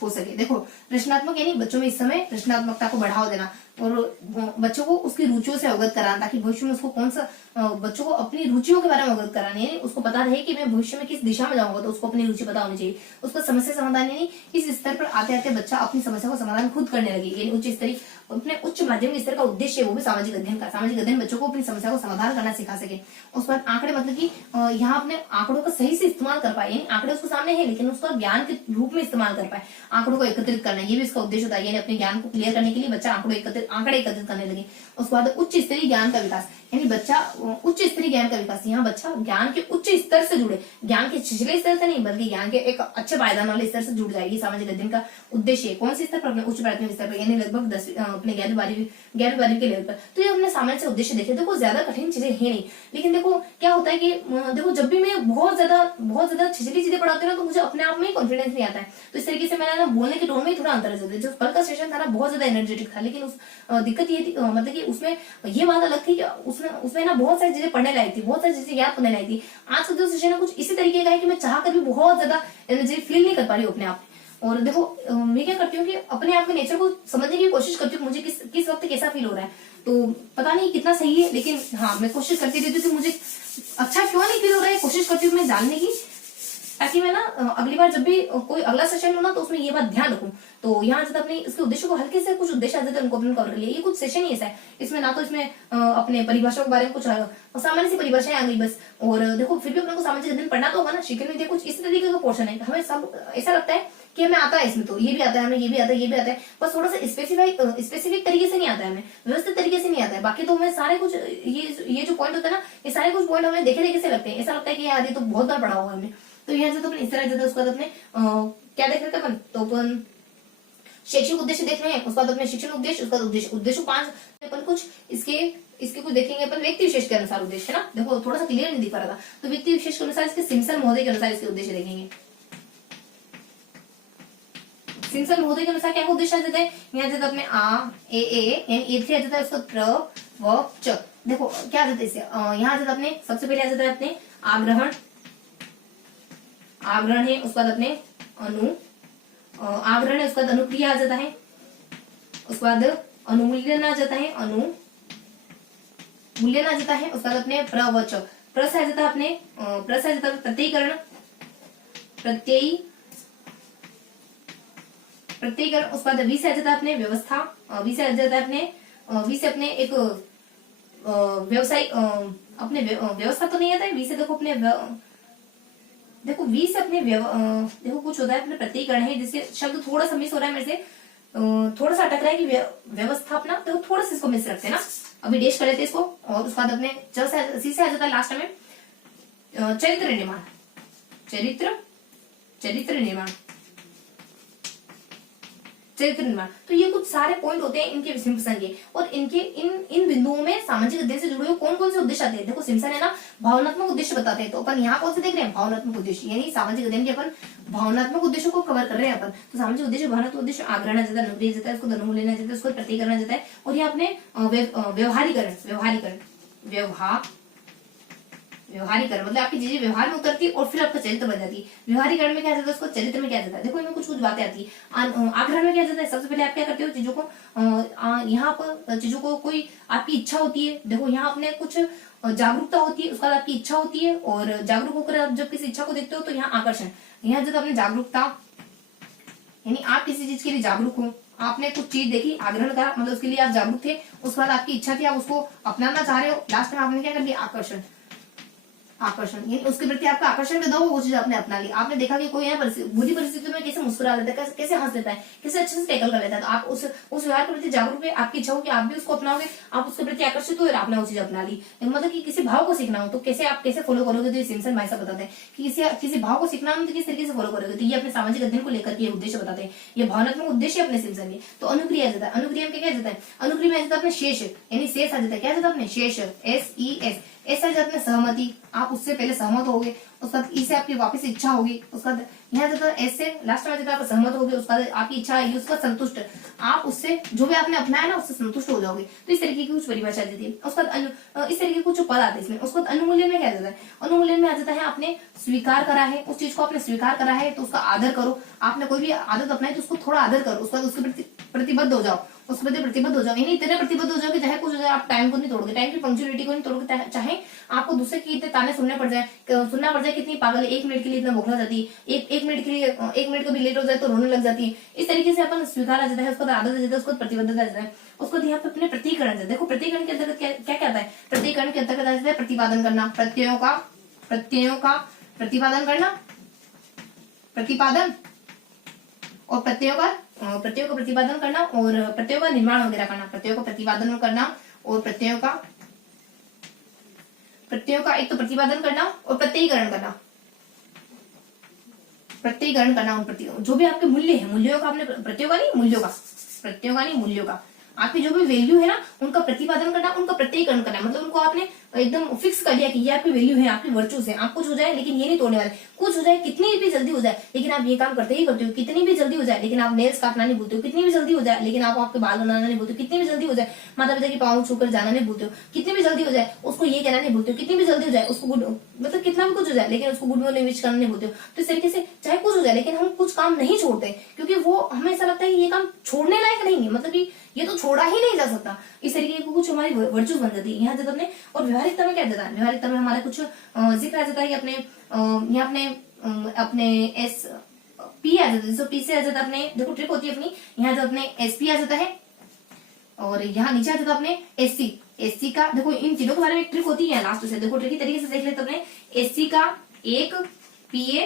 हो सके। देखो रचनात्मक यानी बच्चों में इस समय रचनात्मकता को बढ़ावा देना और बच्चों को उसकी रुचियों से अवगत कराना, ताकि भविष्य में उसको कौन सा बच्चों को अपनी रुचियों के बारे में अवगत कराना, यानी उसको पता रहे कि मैं भविष्य में किस दिशा में जाऊंगा, तो उसको अपनी रुचि पता होनी चाहिए। उसको समस्या समाधान यानी इस स्तर पर आते आते बच्चा अपनी समस्या को समाधान खुद करने लगे, यानी उच्च स्तरीय अपने उच्च माध्यमिक स्तर का उद्देश्य है वो भी सामाजिक अध्ययन का। सामाजिक अध्ययन बच्चों को अपनी समस्या को समाधान करना सिखा सके। उस पर आंकड़े मतलब कि यहाँ अपने आंकड़ों का सही से इस्तेमाल कर पाए, यानी आंकड़े उसके सामने है लेकिन उसका ज्ञान के रूप में इस्तेमाल कर पाए। आंकड़ों को एकत्रित करना ये भी इसका उद्देश्य होता है, यानी अपने ज्ञान को क्लियर करने के लिए बच्चा आंकड़े एकत्रित करने लगे। उसके बाद उच्च स्तरीय ज्ञान का विकास, यानी बच्चा उच्च स्तरीय ज्ञान का विकास, यहाँ बच्चा ज्ञान के उच्च स्तर से जुड़े, ज्ञान के छिछले स्तर से नहीं बल्कि ज्ञान के एक अच्छे पायदान वाले स्तर से जुड़ जाएगी। सामाजिक अध्ययन का उद्देश्य है कौन से स्तर पर? अपने उच्च प्राथमिक स्तर पर, यानी लगभग 10 अपने 11वीं के लेवल पर। तो ये अपने सामान्य से उद्देश्य देखे। देखो ज्यादा कठिन चीजें है नहीं, लेकिन देखो क्या होता है कि देखो जब भी मैं बहुत ज्यादा छिछली चीजें पढ़ाती हूँ ना तो मुझे अपने आप में कॉन्फिडेंस नहीं आता है। तो इस तरीके से मैंने ना बोलने के टोन में थोड़ा अंतर है। जो कल का सेशन था ना बहुत ज्यादा एनर्जेटिक था, लेकिन उस दिक्कत ये थी मतलब कि उसमें ये बात अलग थी कि उसमें ना बहुत सारी चीजें पढ़ने लायक थी, बहुत सारी चीजें याद करने लायक थी। आज का जो सेशन है कुछ इसी तरीके का है कि मैं चाह कर भी बहुत ज्यादा एनर्जी फील नहीं कर पा रही हूँ अपने आप। और देखो मैं क्या करती हूँ कि अपने आप के नेचर को समझने की कोशिश करती हूँ, मुझे किस वक्त कैसा फील हो रहा है। तो पता नहीं कितना सही है, लेकिन हाँ मैं कोशिश करती रहती हूँ कि मुझे अच्छा क्यों नहीं फील हो रहा है, कोशिश करती हूँ मैं जानने की, ताकि मैं ना अगली बार जब भी कोई अगला सेशन हो ना तो उसमें ये बात ध्यान रखूं। तो यहाँ जब अपने इसके उद्देश्य को हल्के से कुछ उद्देश्य आ जाते हैं उनको अपने कवर कर लिया। ये कुछ सेशन ही ऐसा है, इसमें ना तो इसमें अपने परिभाषाओं के बारे में कुछ सामान्य सी परिभाषाएं आ गई बस। और देखो फिर भी अपने को सामाजिक अध्ययन पढ़ना तो होगा ना। शिक्षण विद्या कुछ इस तरीके का पोर्शन है, हमें सब ऐसा लगता है कि हमें आता है, इसमें तो ये भी आता है, हमें ये भी आता है, ये भी आता है, बस थोड़ा सा स्पेसिफिक तरीके से नहीं आता है, हमें व्यवस्थित तरीके से नहीं आता है। बाकी तो हमें सारे कुछ ये जो पॉइंट होता है ना, ये सारे कुछ पॉइंट हमें देखे से लगते हैं, ऐसा लगता है कि यार ये तो बहुत बार पढ़ा हुआ है हमने। तो यहाँ से तो अपन इस तरह जाता है। उसके बाद अपने क्या देख रहे थे अपन, तो अपन शैक्षिक उद्देश्य देख रहे हैं। उसके बाद अपने शिक्षण उद्देश्य, उसका उद्देश्य 5 अपन कुछ इसके कुछ देखेंगे अपन व्यक्ति विशेष के अनुसार उद्देश्य है ना। देखो थोड़ा सा क्लियर नहीं दिख पा रहा था, तो व्यक्ति विशेष के अनुसार इसके सिम्पसन महोदय के अनुसार इसके उद्देश्य देखेंगे। सिम्पसन महोदय के अनुसार क्या उद्देश्य आ जाता है, यहाँ जाता अपने A3 आ जाता है, उसका प्र व च। देखो क्या आ जाता है इससे, यहाँ जाता अपने सबसे पहले आ जाता है अपने आग्रहण है, उसके बाद अपने आग्रहण है, उसके बाद अनुक्रिया आ जाता है, उसके बाद अनुमूल्यन आ जाता है, मूल्यन आ जाता है, उसके बाद अपने प्रवच प्रस आ जाता है अपने प्रस आ जाता है प्रत्ययीकरण, उसके बाद वी से आ जाता है अपने व्यवस्था, वी से आ जाता है अपने एक व्यवसाय अपने व्यवस्था तो नहीं आता है। वी से देखो अपने देखो वी से अपने देखो कुछ होता है अपने प्रत्ययीकरण है, जिससे शब्द थोड़ा सा मिस हो रहा है मेरे से, थोड़ा सा अटक रहा है कि व्यवस्थापना, तो थोड़ा सा इसको मिस रखते हैं ना, अभी डेश कर लेते हैं इसको। और उसके बाद अपने सी से आ जाता है लास्ट में चरित्र निर्माण। तो ये कुछ सारे पॉइंट होते हैं इनके सिम्पसन के, और इनके इन बिंदुओं में सामाजिक अध्ययन से जुड़े हुए कौन कौन से उद्देश्य आते हैं। देखो सिम्पसन है ना भावनात्मक उद्देश्य बताते हैं, तो अपन यहाँ कौन से देख रहे हैं, भावनात्मक उद्देश्य, यानी सामाजिक अध्ययन के अपन भावनात्मक उद्देश्यों को कवर कर रहे हैं अपन। तो सामाजिक उद्देश्य भावनात्मक उद्देश्य आग्रहण जाता है, अनुक्रिया जाता है, उसको अनुमूल्यन जाता है, उसको प्रत्ययीकरण जाता है, और यहाँ अपने व्यवहारीकरण मतलब आपकी चीजें व्यवहार में उतरती है और फिर आपका चरित्र बन जाती है। व्यवहारीकरण में क्या जाता है, उसको चरित्र में क्या जाता है। देखो इनमें कुछ बातें आती है। आग्रहण में क्या जाता है, सबसे पहले आप क्या करते हो, चीजों को यहाँ पर चीजों को कोई आपकी इच्छा होती है। देखो यहाँ अपने कुछ जागरूकता होती है, उसके बाद आपकी इच्छा होती है, और जागरूक होकर आप जब किसी इच्छा को देखते हो तो यहाँ आकर्षण, यहाँ जब आपने जागरूकता यानी आप किसी चीज के लिए जागरूक हो, आपने कुछ चीज देखी, आग्रहण करा, मतलब उसके लिए आप जागरूक थे, उसके बाद आपकी इच्छा थी, आप उसको अपनाना चाह रहे हो, लास्ट में आपने क्या कर दिया, आकर्षण यानी उसके प्रति आपका आकर्षण पैदा हो, वो चीज आपने अपना ली। आपने देखा कि कोई यहाँ बुरी परिस्थितियों में कैसे मुस्कुरा लेता है, कैसे हंस लेता है, कैसे अच्छे से टैकल कर लेता है, तो आप उस व्यवहार के प्रति जागरूक है, आपकी इच्छा हो कि आप भी उसको अपनाओगे, आप उसके प्रति आकर्षित हो और आपने वो चीज अपना ली। मतलब कि किसी भाव को सीखना हो तो कैसे फॉलो करोगे, तो सिम्पसन भाई साहब बताते हैं कि किसी भाव को सीखना हो तो किस तरीके से फॉलो करोगे, तो ये अपने सामाजिक अध्ययन को लेकर के उद्देश्य बताते हैं। ये भावनात्मक उद्देश्य अपने सिम्पसन के। तो अनुक्रिया जाता है, अनुक्रिया में क्या जाता है, अनुक्रिया में जाता है अपने शेष, यानी शेष आ जाता है, क्या जाता है अपने शेष, SES, ऐसा जाता है सहमति। आप उससे पहले सहमत होगे, उसके बाद ई से आपकी वापस इच्छा होगी, उसके बाद यहाँ जाता है एस से लास्ट में जाता आप सहमत होगे, उसके बाद आपकी इच्छा आएगी, उसका संतुष्ट, आप उससे जो भी आपने अपनाया ना उससे संतुष्ट हो जाओगे। तो इस तरीके की कुछ परिभाषा देती है। उसके बाद इस तरीके के कुछ पद आते हैं इसमें। उसके बाद अनुमूल्यन में क्या जाता है, अनुमूल्यन में आ जाता है आपने स्वीकार करा है, उस चीज को आपने स्वीकार करा है तो उसका आदर करो। आपने कोई भी आदत अपनाई तो उसको थोड़ा आदर करो, उसके बाद उसके प्रति प्रतिबद्ध हो जाओ, उसके प्रति प्रतिबद्ध हो जाओ, यानी इतने प्रतिबद्ध हो जाओ कि चाहे कुछ हो जाए आप टाइम को नहीं तोड़ोगे, टाइम की पंक्चुअलिटी को नहीं तोड़ोगे, चाहे आपको दूसरे की इतने ताने सुनने पड़ जाए, सुनना पड़ जाए कितनी पागल है, 1 मिनट के लिए इतना बौखला जाती है, एक मिनट के लिए 1 मिनट कभी लेट हो जाए तो रोने लग जाती है। इस तरीके से अपन स्वीकार आ जाता है, उसको आदत आ जाता है, उसको प्रतिबद्धता आ जाता है। उसको यहाँ पे अपने प्रतिकरण जाता है। देखो प्रतिकरण के अंतर्गत क्या क्या आता है, प्रतिकरण के अंतर्गत आ जाता है प्रतिपादन करना, प्रत्ययों का प्रतिपादन करना, प्रतिपादन और प्रत्ययों का प्रतिपादन करना और प्रत्ययों का निर्माण वगैरह करना, प्रत्ययों का प्रतिपादन करना और प्रत्ययों का एक तो प्रतिपादन करना और प्रत्ययीकरण करना उन प्रत्ययों, जो भी आपके मूल्य है, मूल्यों का आपने प्रत्ययों का नहीं मूल्यों का आपकी जो भी वैल्यू है ना उनका प्रतिपादन करना, उनका प्रत्ययीकरण करना, मतलब उनको आपने एकदम फिक्स कर लिया कि ये आपकी वैल्यू है, आपकी वर्चूज है, आप कुछ हो जाए लेकिन ये नहीं तोड़ने वाले, कुछ हो जाए कितनी भी जल्दी हो जाए लेकिन आप ये काम करते ही करते हो, कितनी भी जल्दी हो जाए लेकिन आप नेल्स काटना नहीं भूलते हो, कितनी भी जल्दी हो जाए लेकिन आप आपके बाल बनाना नहीं भूलते हो, कितनी भी जल्दी हो जाए माता पिता की पाँव छूकर जाना नहीं भूलते हो, कितनी भी जल्दी हो जाए उसको ये कहना नहीं भूलते हो, कितनी भी जल्दी हो जाए उसको गुड मतलब कितना भी कुछ हो जाए लेकिन उसको गुड मॉर्निंग विश करना नहीं भूलते हो। तो इस तरीके से चाहे कुछ हो जाए लेकिन हम कुछ काम नहीं छोड़ते, क्योंकि वो हमें ऐसा लगता है कि ये काम छोड़ने लायक नहीं है, मतलब कि ये तो छोड़ा ही नहीं जा सकता। इस तरीके की कुछ हमारी वर्चूज बन जाती है यहाँ जब अपने। और व्यवहारिकता में क्या जाता है, व्यवहारिकता में हमारा कुछ जिक्र आ जाता है कि अपने यहाँ अपने एस पी आ जाता है, जैसे पी से आ जाता है अपने, देखो ट्रिक होती है अपनी, यहाँ जब अपने एस पी आ जाता है और यहाँ नीचे आ जाता है अपने एस सी का, देखो इन चीजों के बारे में एक ट्रिक होती है लास्ट से, देखो ट्रिक तरीके से देख लेते अपने एस सी का एक पीए,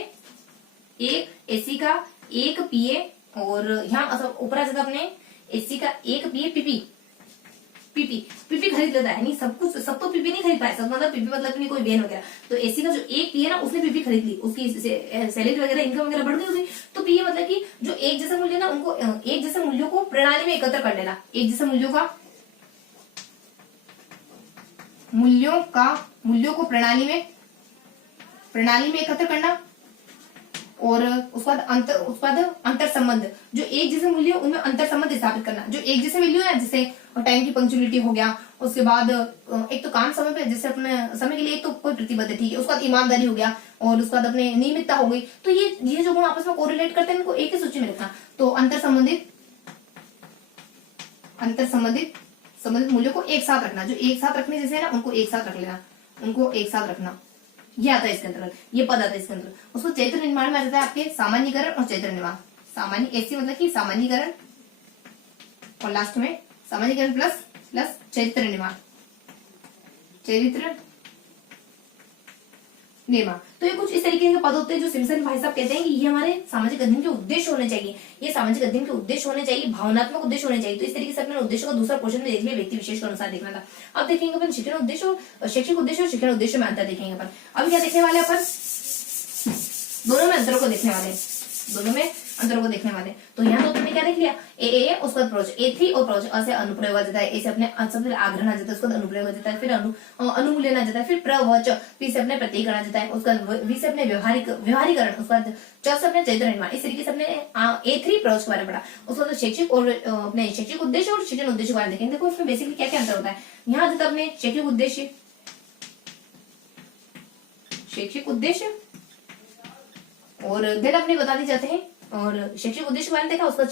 एक एस सी का एक पीए और यहाँ ऊपर आ जाता है अपने एससी का एक पीए पीपी खरीद लेता है, नहीं सब तो पीपी नहीं खरीद पाए, सब मतलब पीपी मतलब नहीं कोई वेन वगैरह, तो एससी का जो एक पीए ना उसने पीपी खरीद ली, उसकी सैलरी वगैरह इनकम वगैरह बढ़ गई उसकी। तो पीए मतलब कि जो एक जैसा मूल्य ना उनको एक जैसे मूल्यों को प्रणाली में एकत्र कर लेना, एक जैसे मूल्यों को प्रणाली में एकत्र करना और उसके बाद अंतर संबंध, जो एक जैसे मूल्य उनमें अंतर संबंध स्थापित करना, जो एक जैसे वैल्यू है जैसे टाइम की पंक्चुअलिटी हो गया, उसके बाद एक तो काम समय पे जैसे अपने समय के लिए एक तो कोई प्रतिबद्ध ठीक है, उसके बाद ईमानदारी हो गया और उसके बाद अपने नियमितता हो गई, तो ये जो गुण आपस में कोरिलेट करते हैं इनको एक ही सूची में रखना। तो अंतर संबंधित मूल्यों को एक साथ रखना, जो एक साथ रखने जैसे है ना उनको एक साथ रख लेना, उनको एक साथ रखना, ये आता है इसके अंतर्गत, ये पद आता है इसके अंतर्गत। उसको चैत्र निर्माण में आ जाता है आपके सामान्यीकरण और चैत्र निर्माण। सामान्य ऐसी मतलब कि सामान्यीकरण और लास्ट में सामान्यीकरण प्लस चैत्र निर्माण, तो ये कुछ इस तरीके के पद होते हैं जो सिम्पसन भाई साहब कहते हैं कि ये हमारे सामाजिक अध्ययन के उद्देश्य होने चाहिए, ये सामाजिक अध्ययन के उद्देश्य होने चाहिए, भावनात्मक उद्देश्य होने चाहिए। तो इस तरीके से अपने उद्देश्य को दूसरा क्वेश्चन में देख लिया, व्यक्ति विशेष के अनुसार देखना था। अब देखेंगे अपन शिक्षण उद्देश्य और शैक्षिक उद्देश्य और शिक्षण उद्देश्य में अंतर देखेंगे अपन। अब क्या देखने वाले अपन, दोनों में अंतरों को देखने वाले। तो यहाँ तो तुमने क्या देख लिया, ए उसके बाद प्रोज A3 और प्रोज अ से अनुप्रयोग आ जाता है, ए से अपने सबसे आग्रहण आ जाता है, उसके बाद अनुप्रयोग आ जाता है, फिर अनुमूल्यन आ जाता है, फिर प्रवच, पी से अपने प्रत्ययीकरण आ जाता है, उसके बाद वी से अपने व्यवहारीकरण, उसके बाद च से अपने चैत्र निर्माण। इस तरीके से अपने A3 प्रोज के बारे में पढ़ा। उसके बाद शैक्षिक और अपने शैक्षिक उद्देश्य और शिक्षण उद्देश्य के बारे में देखेंगे। देखो इसमें बेसिकली क्या क्या अंतर होता है, यहाँ आ जाता है अपने शैक्षिक उद्देश्य और देन अपने बता दी जाते हैं, और शैक्षिक उद्देश्य के बारे में देखा, उसके बाद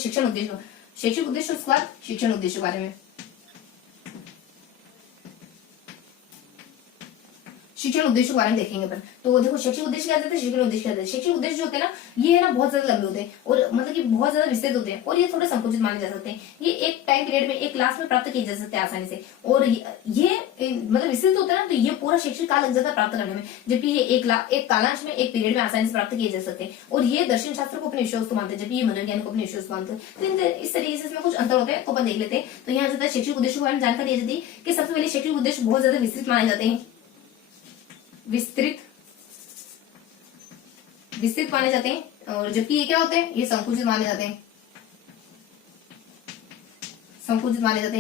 शैक्षिक उद्देश्य उसके बाद शिक्षण उद्देश्य के बारे में। शिक्षण उद्देश्य के बारे में देखेंगे अपन। तो देखो शैक्षिक उद्देश्य क्या है, शिक्षण उद्देश्य क्या है। शैक्षिक उद्देश्य जो होते हैं ना ये है ना बहुत ज्यादा लंबे होते हैं और मतलब कि बहुत ज्यादा विस्तृत होते हैं और ये थोड़े संकुचित माने जा सकते हैं। ये एक टाइम पीरियड में एक क्लास में प्राप्त किए जा सकते हैं आसानी से, और ये मतलब विस्तृत होता है ना तो ये पूरा शैक्षिक काल लग जाता है प्राप्त करने में, जबकि ये एक कालांश में एक पीरियड में आसानी से प्राप्त किए जा सकते हैं। और ये दर्शन शास्त्र को अपने विषय वस्तु मानते हैं, जबकि ये मनोविज्ञान को अपने विषय वस्तु मानते हैं। तो इस तरीके से इसमें कुछ अंतर होते हैं, तो अपन देख लेते हैं। तो यहाँ जाता है शैक्षिक उद्देश्य के बारे में जानकारी दी जाती है कि सबसे पहले शैक्षिक उद्देश्य बहुत ज्यादा विस्तृत माने जाते हैं, विस्तृत माने जाते हैं, और जबकि ये क्या होते हैं, ये संकुचित माने जाते हैं।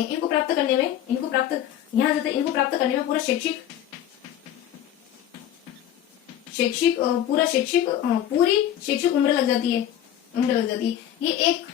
इनको प्राप्त करने में पूरा शैक्षिक पूरी शैक्षिक उम्र लग जाती है, ये एक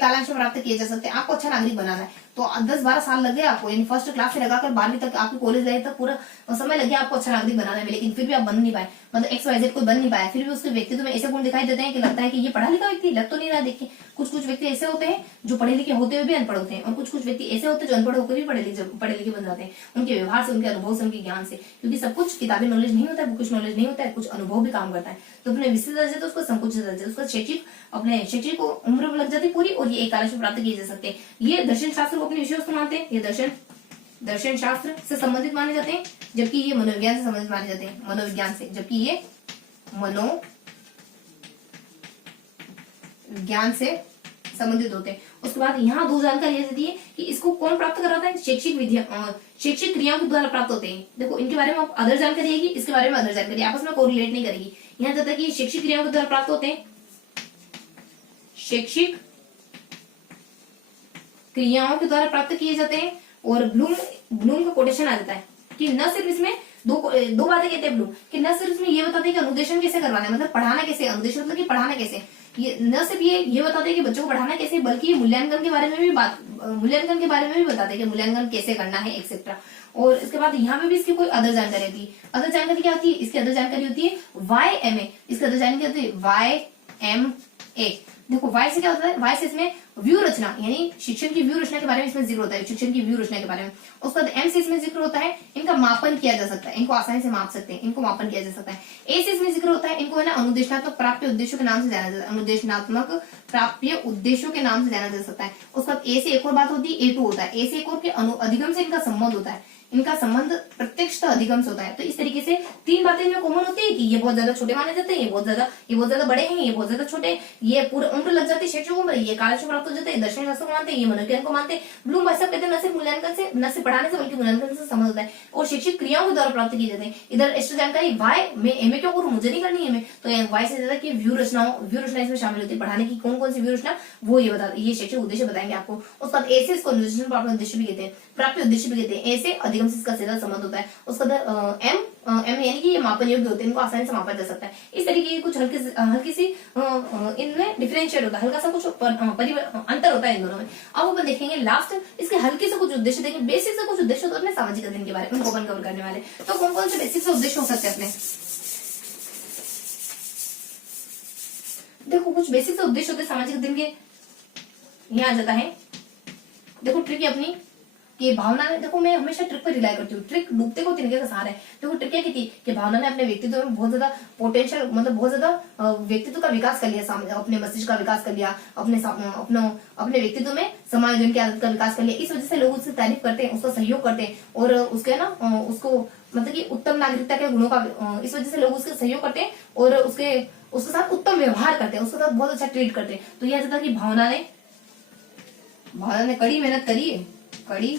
कालांश में प्राप्त किए जा सकते हैं। आपको अच्छा नागरिक बनाना है तो 10-12 साल लग गए आपको, यानी फर्स्ट क्लास से लगाकर 12वीं तक आपकी कॉलेज लाइफ तक पूरा समय लग गया आपको अच्छा नागरिक बनाने में, लेकिन फिर भी आप बन नहीं पाए, मतलब XYZ कोई बन नहीं पाया, फिर भी उसके व्यक्तित्व में ऐसे गुण दिखाई देते हैं कि लगता है कि ये पढ़ा लिखा व्यक्ति लग तो नहीं रहा। देखिए कुछ व्यक्ति ऐसे होते हैं जो पढ़े लिखे होते हुए भी अनपढ़ होते हैं, और कुछ व्यक्ति ऐसे होते हैं जो अनपढ़ होकर भी पढ़े लिखे बन जाते हैं, उनके व्यवहार से, उनके अनुभव से, उनके ज्ञान से, क्योंकि सब कुछ किताबी नॉलेज नहीं होता है, कुछ नॉलेज नहीं होता है, कुछ अनुभव भी काम करता है। तो अपने विस्तृत दर्जे तो उसको संकुचित दर्जे, उसका शैक्षिक उम्र लग जाती है पूरी, और ये एक कालांश में प्राप्त किए जा सकते हैं। ये दर्शन शास्त्र को अपने विषय वस्तु मानते हैं, ये दर्शन शास्त्र से संबंधित माने जाते हैं, जबकि ये मनोविज्ञान से संबंधित माने जाते हैं, मनोविज्ञान से, जबकि ये मनोविज्ञान से संबंधित होते हैं। उसके बाद यहाँ 2 जानकारी ऐसी दी है कि इसको कौन प्राप्त कराता है, शैक्षिक क्रियाओं के द्वारा प्राप्त होते हैं। देखो इनके बारे में आप अदर जानकारी आएगी, इसके बारे में अदर जानकारी, आपस में कोरिलेट नहीं करेगी। यहाँ कहता है कि शैक्षिक क्रियाओं के द्वारा प्राप्त होते हैं, शैक्षिक क्रियाओं के द्वारा प्राप्त किए जाते हैं। और ब्लूम का कोटेशन आ जाता है कि न सिर्फ इसमें दो बातें कहते हैं ब्लूम, कि न सिर्फ इसमें ये बताते हैं कि अनुदेशन कैसे करवाना है, मतलब पढ़ाना कैसे, अनुदेशन मतलब कि पढ़ाना कैसे, ये न सिर्फ ये बताते हैं कि बच्चों को पढ़ाना कैसे, बल्कि मूल्यांकन के बारे में भी बताते हैं कि मूल्यांकन कैसे करना है एक्सेट्रा। और इसके बाद यहाँ पे भी इसकी कोई अदर जानकारी होती है। अदर जानकारी क्या होती है, इसकी अदर जानकारी होती है YMA, इसकी अदर जानकारी होती है YMA। देखो वाई से क्या होता है, वाई से इसमें व्यू रचना, यानी शिक्षण की व्यू रचना के बारे में इसमें जिक्र होता है, शिक्षण की व्यू रचना के बारे में। उसके बाद एम से इसमें जिक्र होता है, इनका मापन किया जा सकता है, इनको आसानी से माप सकते हैं, इनको मापन किया जा सकता है। ए से इसमें जिक्र होता है, इनको है ना अनुदेशनात्मक प्राप्य उद्देश्यों के नाम से जाना जाता है, अनुदेशनात्मक प्राप्य उद्देश्यों के नाम से जाना जा सकता है। उसके बाद ए से एक और बात होती है, A2 होता है, ए से एक और के अधिगम से इनका संबंध होता है, इनका संबंध प्रत्यक्ष अधिगम से होता है। तो इस तरीके से 3 बातें इनमें कॉमन होती है कि ये बहुत ज्यादा छोटे माने जाते हैं, ये बहुत ज्यादा बड़े हैं, ये बहुत ज्यादा छोटे हैं, ये पूरा उम्र लग जाती है, शैक्षिक उम्र, ये कालांश में प्राप्त हो जाते हैं, दर्शन शास्त्र को मानते हैं, ये मनोविज्ञान को मानते हैं। ब्लूम भाई साहब कहते हैं न सिर्फ मूल्यांकन से, न सिर्फ पढ़ाने से, बल्कि मूल्यांकन से संबंध होता है और शैक्षिक क्रियाओं के द्वारा प्राप्त किए जाते हैं। इधर एक्स्ट्रा जानकारी वाई में एमए क्यों करूँ, मुझे नहीं करनी है, तो वाई से ज्यादा की व्यू रचना इसमें शामिल होती है, पढ़ाने की कौन सी व्यू रचना वो ये शैक्षिक उद्देश्य बताएंगे आपको। उसके बाद ए से इसको प्राप्त उद्देश्य भी कहते हैं, प्राप्य उद्देश्य भी कहते हैं। ए से अधिगम से इसका सीधा संबंध होता है। उसका एम यानी कि ये मापन योग्य होते हैं, इनको आसानी से मापा जा सकता है। इस तरीके की कुछ हल्की सी इनमें डिफरेंशिएट होता है, हल्का सा कुछ अंतर होता है इन दोनों में। अब अपन देखेंगे लास्ट इसके हल्के से कुछ उद्देश्य देखेंगे, बेसिक से कुछ उद्देश्य होते हैं सामाजिक अध्ययन के बारे में, उनको अपन कवर करने वाले। तो कौन से बेसिक से उद्देश्य हो सकते हैं अपने, देखो कुछ बेसिक से उद्देश्य होते हैं सामाजिक अध्ययन के, यहाँ आ जाता है। देखो ट्रिक है अपनी कि भावना ने, देखो मैं हमेशा ट्रिक पर रिलाई करती हूँ, ट्रिक डूबते को तिनके का सहारा है। देखो ट्रिक क्या की थी कि भावना ने अपने व्यक्तित्व में बहुत ज्यादा पोटेंशियल, मतलब बहुत ज्यादा व्यक्तित्व का विकास कर लिया, अपने मस्तिष्क का विकास कर लिया, अपने व्यक्तित्व में समायोजन की आदत का विकास कर लिया। इस वजह से लोग उसकी तारीफ करते हैं, उसका सहयोग करते हैं और उसके ना उसको मतलब कि उत्तम नागरिकता के गुणों का, इस वजह से लोग उसके सहयोग करते हैं और उसके साथ उत्तम व्यवहार करते हैं, उसके साथ बहुत अच्छा ट्रीट करते हैं। तो यह था कि भावना ने कड़ी मेहनत करी है, कड़ी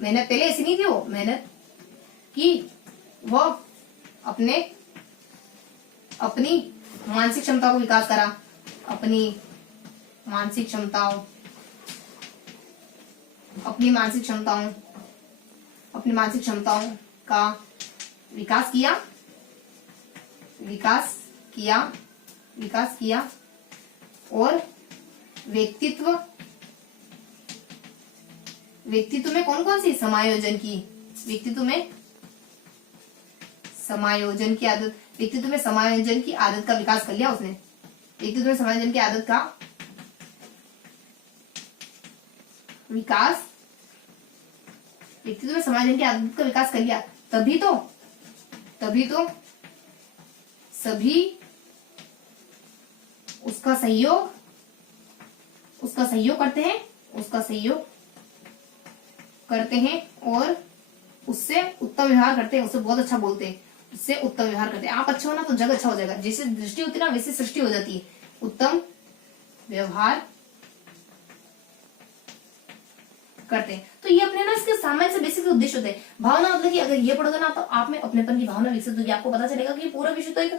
मेहनत, पहले ऐसी नहीं थी, वो मेहनत की, वो अपनी मानसिक क्षमता को विकास करा, अपनी मानसिक क्षमताओं का विकास किया और व्यक्तित्व में कौन सी समायोजन की, व्यक्तित्व में समायोजन की आदत का विकास कर लिया उसने, व्यक्तित्व में समायोजन की आदत का विकास कर लिया। तभी तो सभी उसका सहयोग करते हैं और उससे उत्तम व्यवहार करते हैं, उससे बहुत अच्छा बोलते हैं, उससे उत्तम व्यवहार करते हैं। आप अच्छा हो ना तो जग अच्छा हो जाएगा, जैसे दृष्टि होती है ना वैसे सृष्टि हो जाती है। उत्तम व्यवहार करते हैं। तो ये अपने ना इसके सामान्य से बेसिक उद्देश्य होते हैं। भावना मतलब कि अगर ये पढ़ोगे ना तो आप में अपनेपन की भावना विकसित होगी, आपको पता चलेगा कि पूरा विश्व तो एक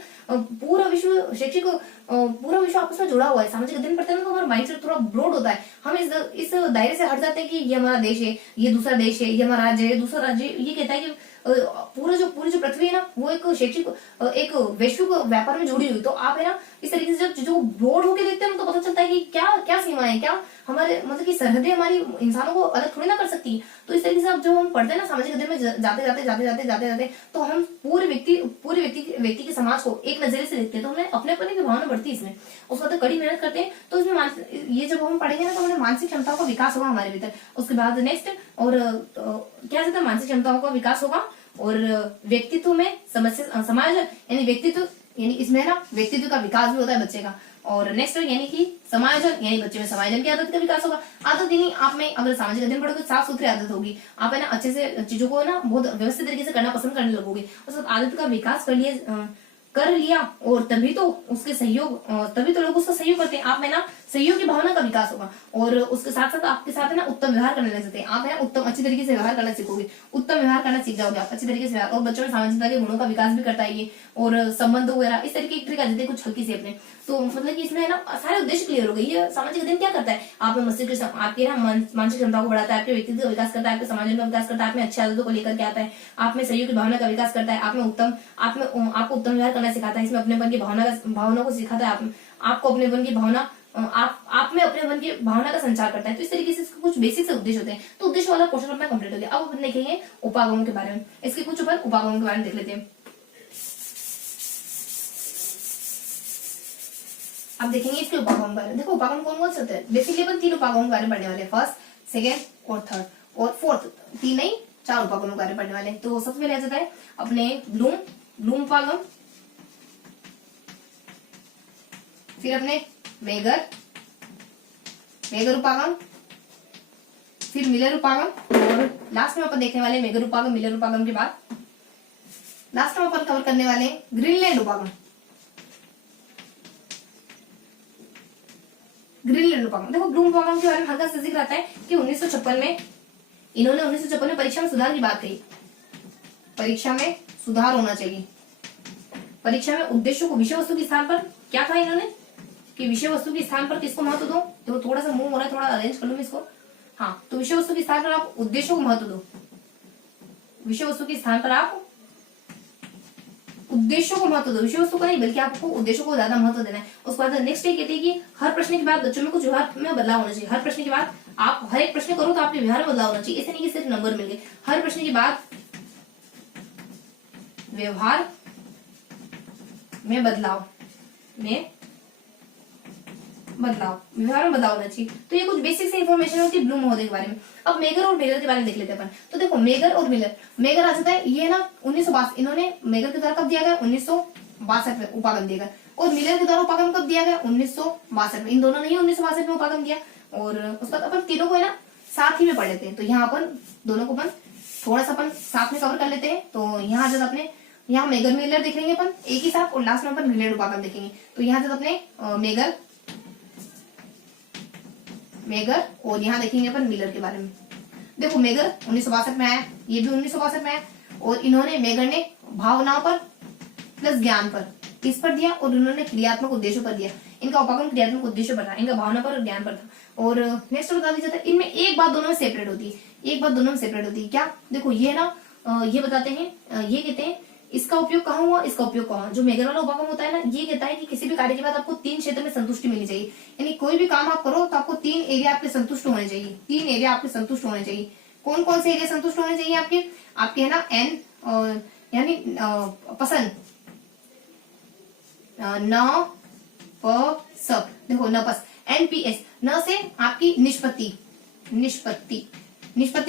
पूरा विश्व शैक्षिक पूरा विश्व आपस में जुड़ा हुआ है। सामाजिक अध्ययन पढ़ते हैं ना तो हमारा माइंडसेट थोड़ा ब्रॉड होता है, हम इस दायरे से हट जाते हैं कि ये हमारा देश है, ये दूसरा देश है, ये हमारा राज्य है, दूसरा राज्य, ये कहता है कि पूरी जो पृथ्वी है ना वो एक शैक्षिक एक वैश्विक व्यापार में जुड़ी हुई। तो आप है ना इस तरीके से जब चीजों को ब्रॉड होकर देखते हैं तो पता चलता है कि क्या क्या सीमाएं, क्या हमारे मतलब की सरहदें हमारी इंसानों को अलग थोड़ी ना कर सकती है। तो इस तरीके से अब जब हम पढ़ते हैं ना सामाजिक अध्ययन में जाते तो हम पूरे व्यक्ति के समाज को एक नजरिए से देखते हैं, तो हमें अपने की भावना बढ़ती है इसमें। उसके बाद कड़ी मेहनत करते हैं तो इसमें ये जब हम पढ़ेंगे ना तो हमारे मानसिक क्षमताओं का विकास होगा हमारे भीतर। उसके बाद नेक्स्ट और क्या कहते हैं मानसिक क्षमताओं का विकास होगा और व्यक्तित्व में समस्या समाज यानी व्यक्तित्व यानी इसमें ना व्यक्तित्व का विकास भी होता है बच्चे का। और नेक्स्ट यानी कि समायोजन यानी बच्चे में समायोजन की आदत का विकास होगा। आदत यानी आप में अगर सामाजिक अध्ययन पढ़ोगे तो साफ सुथरी आदत होगी, आप है ना अच्छे से चीजों को ना बहुत व्यवस्थित तरीके से करना पसंद करने लगोगे। उस आदत का विकास कर लिया और तभी तो लोग उसका सहयोग करते हैं। आप में ना सहयोग की भावना का विकास होगा और उसके साथ साथ आपके साथ है ना उत्तम व्यवहार करने लग जाते हैं। आप है उत्तम अच्छी तरीके से व्यवहार करना सीखोगे, उत्तम व्यवहार करना सीख जाओगे आप अच्छी तरीके से। और बच्चों में सामाजिकता के गुणों का विकास भी करता है ये, और संबंध वगैरह इस तरीके की ट्रिक आ जाती है कुछ हल्की सी अपने। तो मतलब कि इसमें है ना सारे उद्देश्य क्लियर हो गए। ये सामाजिक अध्ययन क्या करता है, आप में मस्तिष्क आपके ना मानसिक क्षमताओं को बढ़ाता है, आपके व्यक्तित्व का विकास करता है, आपके समाज का विकास करता है, आप में अच्छी आदतों को लेकर के आता है, आप में सहयोग की भावना का विकास करता है, आपको उत्तम व्यवहार करना सिखाता है, इसमें अपनेपन की भावना को सिखाता है, आपको अपनेपन की भावना आप में अपनेपन की भावना का संचार करता है। तो इस तरीके से इसके कुछ बेसिक से उद्देश्य होते हैं। तो उद्देश्य वाला पोर्शन अपना कंप्लीट हो गया। अब अपन देखेंगे उपागमों के बारे में। इसके कुछ अपन उपागमों के बारे में देख लेते हैं। अब देखेंगे इसके उपागम के बारे में। देखो उपागम कौन कौन से होते हैं, बेसिकली अपन 3 उपागमों के बारे में पढ़ने वाले हैं, फर्स्ट, सेकेंड और थर्ड और फोर्थ, 3 नहीं 4 उपागमों के बारे में पढ़ने वाले हैं। तो सबसे पहले आ जाता है अपने ब्लूम उपागम, फिर अपने मेगर उपागम, फिर मिलर उपागम और लास्ट में अपन देखने वाले मेगर उपागम मिलर उपागम के बाद लास्ट में अपन कवर करने वाले ग्रीनलैंड उपागम। देखो ब्लूम उपागम के बारे में हल्का सा जिक्र आता है कि 1956 में इन्होंने 1956 में परीक्षा में सुधार की बात कही। परीक्षा में सुधार होना चाहिए, परीक्षा में उद्देश्यों को विषय वस्तु के स्थान पर क्या कहा इन्होंने कि विषय वस्तु के स्थान पर किसको महत्व दो। तो थोड़ा सा मुंह हो रहा है, थोड़ा अरेंज कर लूं इसको। हाँ, तो विषय वस्तु के स्थान पर आप उद्देश्यों को महत्व दो, विषय वस्तु के स्थान पर आप उद्देश्यों को महत्व दो, विषय वस्तु को नहीं बल्कि आपको उद्देश्यों को ज्यादा महत्व देना है। उसके बाद नेक्स्ट ये कहते हैं कि हर प्रश्न के बाद बच्चों में कुछ व्यवहार में बदलाव होना चाहिए। हर प्रश्न के बाद आप हर एक प्रश्न करो तो आपके व्यवहार में बदलाव होना चाहिए, ऐसे नहीं कि सिर्फ नंबर मिल गए। हर प्रश्न के बाद व्यवहार में बदलाव होना चाहिए। तो ये कुछ बेसिक से इन्फॉर्मेशन होती है ब्लूम महोदय के बारे में। अब मेगर और मिलर के बारे में देख लेते हैं अपन। तो देखो मेगर और मेगर आ जाता है ये ना 1962, इन्होंने मेगर के द्वारा कब दिया गया 1962 में उपागम दिया गया, और मिलर के द्वारा उपागम कब दिया गया 1962 में। इन दोनों ने ही 1962 में उपागम दिया। और उसके बाद अपन तीनों को है ना साथ ही में पढ़ लेते हैं। तो यहाँ अपन दोनों को अपन थोड़ा सा अपन साथ में कवर कर लेते हैं। तो यहाँ जब अपने यहाँ मेगर मिलर देखेंगे अपन एक ही साथ, और लास्ट में अपन ग्रीनलैंड उपागम देखेंगे। तो यहाँ जब अपने मेगर और यहाँ देखेंगे अपन मिलर के बारे में। देखो मेगर 1962 में आया, ये भी 1962 में आया, और इन्होंने मेगर ने भावनाओं पर प्लस ज्ञान पर इस पर दिया, और इन्होंने क्रियात्मक उद्देश्यों पर दिया। इनका उपागम क्रियात्मक उद्देश्यों पर था, इनका भावना पर और ज्ञान पर था। और नेक्स्ट बता दीजिए जाता है इनमें एक बात दोनों में सेपरेट होती है, क्या देखो ये ना ये बताते हैं, ये कहते हैं इसका उपयोग कहाँ हुआ, इसका उपयोग कहाँ। जो मेगर वाला उपागम होता है ना, ये कहता है कि किसी भी कार्य के बाद आपको 3 क्षेत्र में संतुष्टि मिलनी चाहिए। यानी कोई भी काम आप करो तो आपको 3 एरिया आपके संतुष्ट होने चाहिए, 3 एरिया आपके संतुष्ट होने चाहिए। कौन कौन से एरिया संतुष्ट होने चाहिए आपके है ना एन यानी पसंद, न प स, देखो न पस, NPS, न से आपकी निष्पत्ति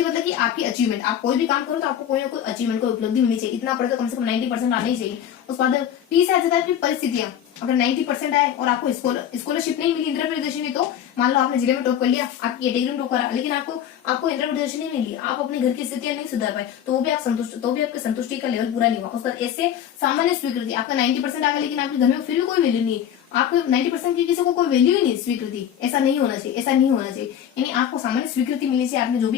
मतलब कि आपकी अचीवमेंट। आप कोई भी काम करो तो आपको कोई ना कोई अचीवमेंट, कोई उपलब्धि मिलनी चाहिए। इतना पढ़े तो कम से कम 90% आना ही चाहिए। उसके बाद पी से आ जाता है आपकी परिस्थितियां। अगर 90% आए और आपको स्कॉलरशिप नहीं मिली इंदिरा प्रियदर्शनी, तो मान लो आपने जिले में टॉप कर लिया, आपकी कैटेगरी में टॉप करा, लेकिन आपको इंदिरा प्रियदर्शनी नहीं मिली, आप अपने घर की स्थितियां नहीं सुधार पाए, तो वो भी आपके संतुष्टि का लेवल पूरा नहीं हुआ। उसके बाद ऐसे सामान्य स्वीकृति, आपका 90% आ गया लेकिन आपके घर में फिर भी कोई वैल्यू नहीं, आपको 90% की किसी को कोई वैल्यू ही नहीं, स्वीकृति, ऐसा नहीं होना चाहिए। यानी आपको सामान्य स्वीकृति मिलनी चाहिए। आपने जो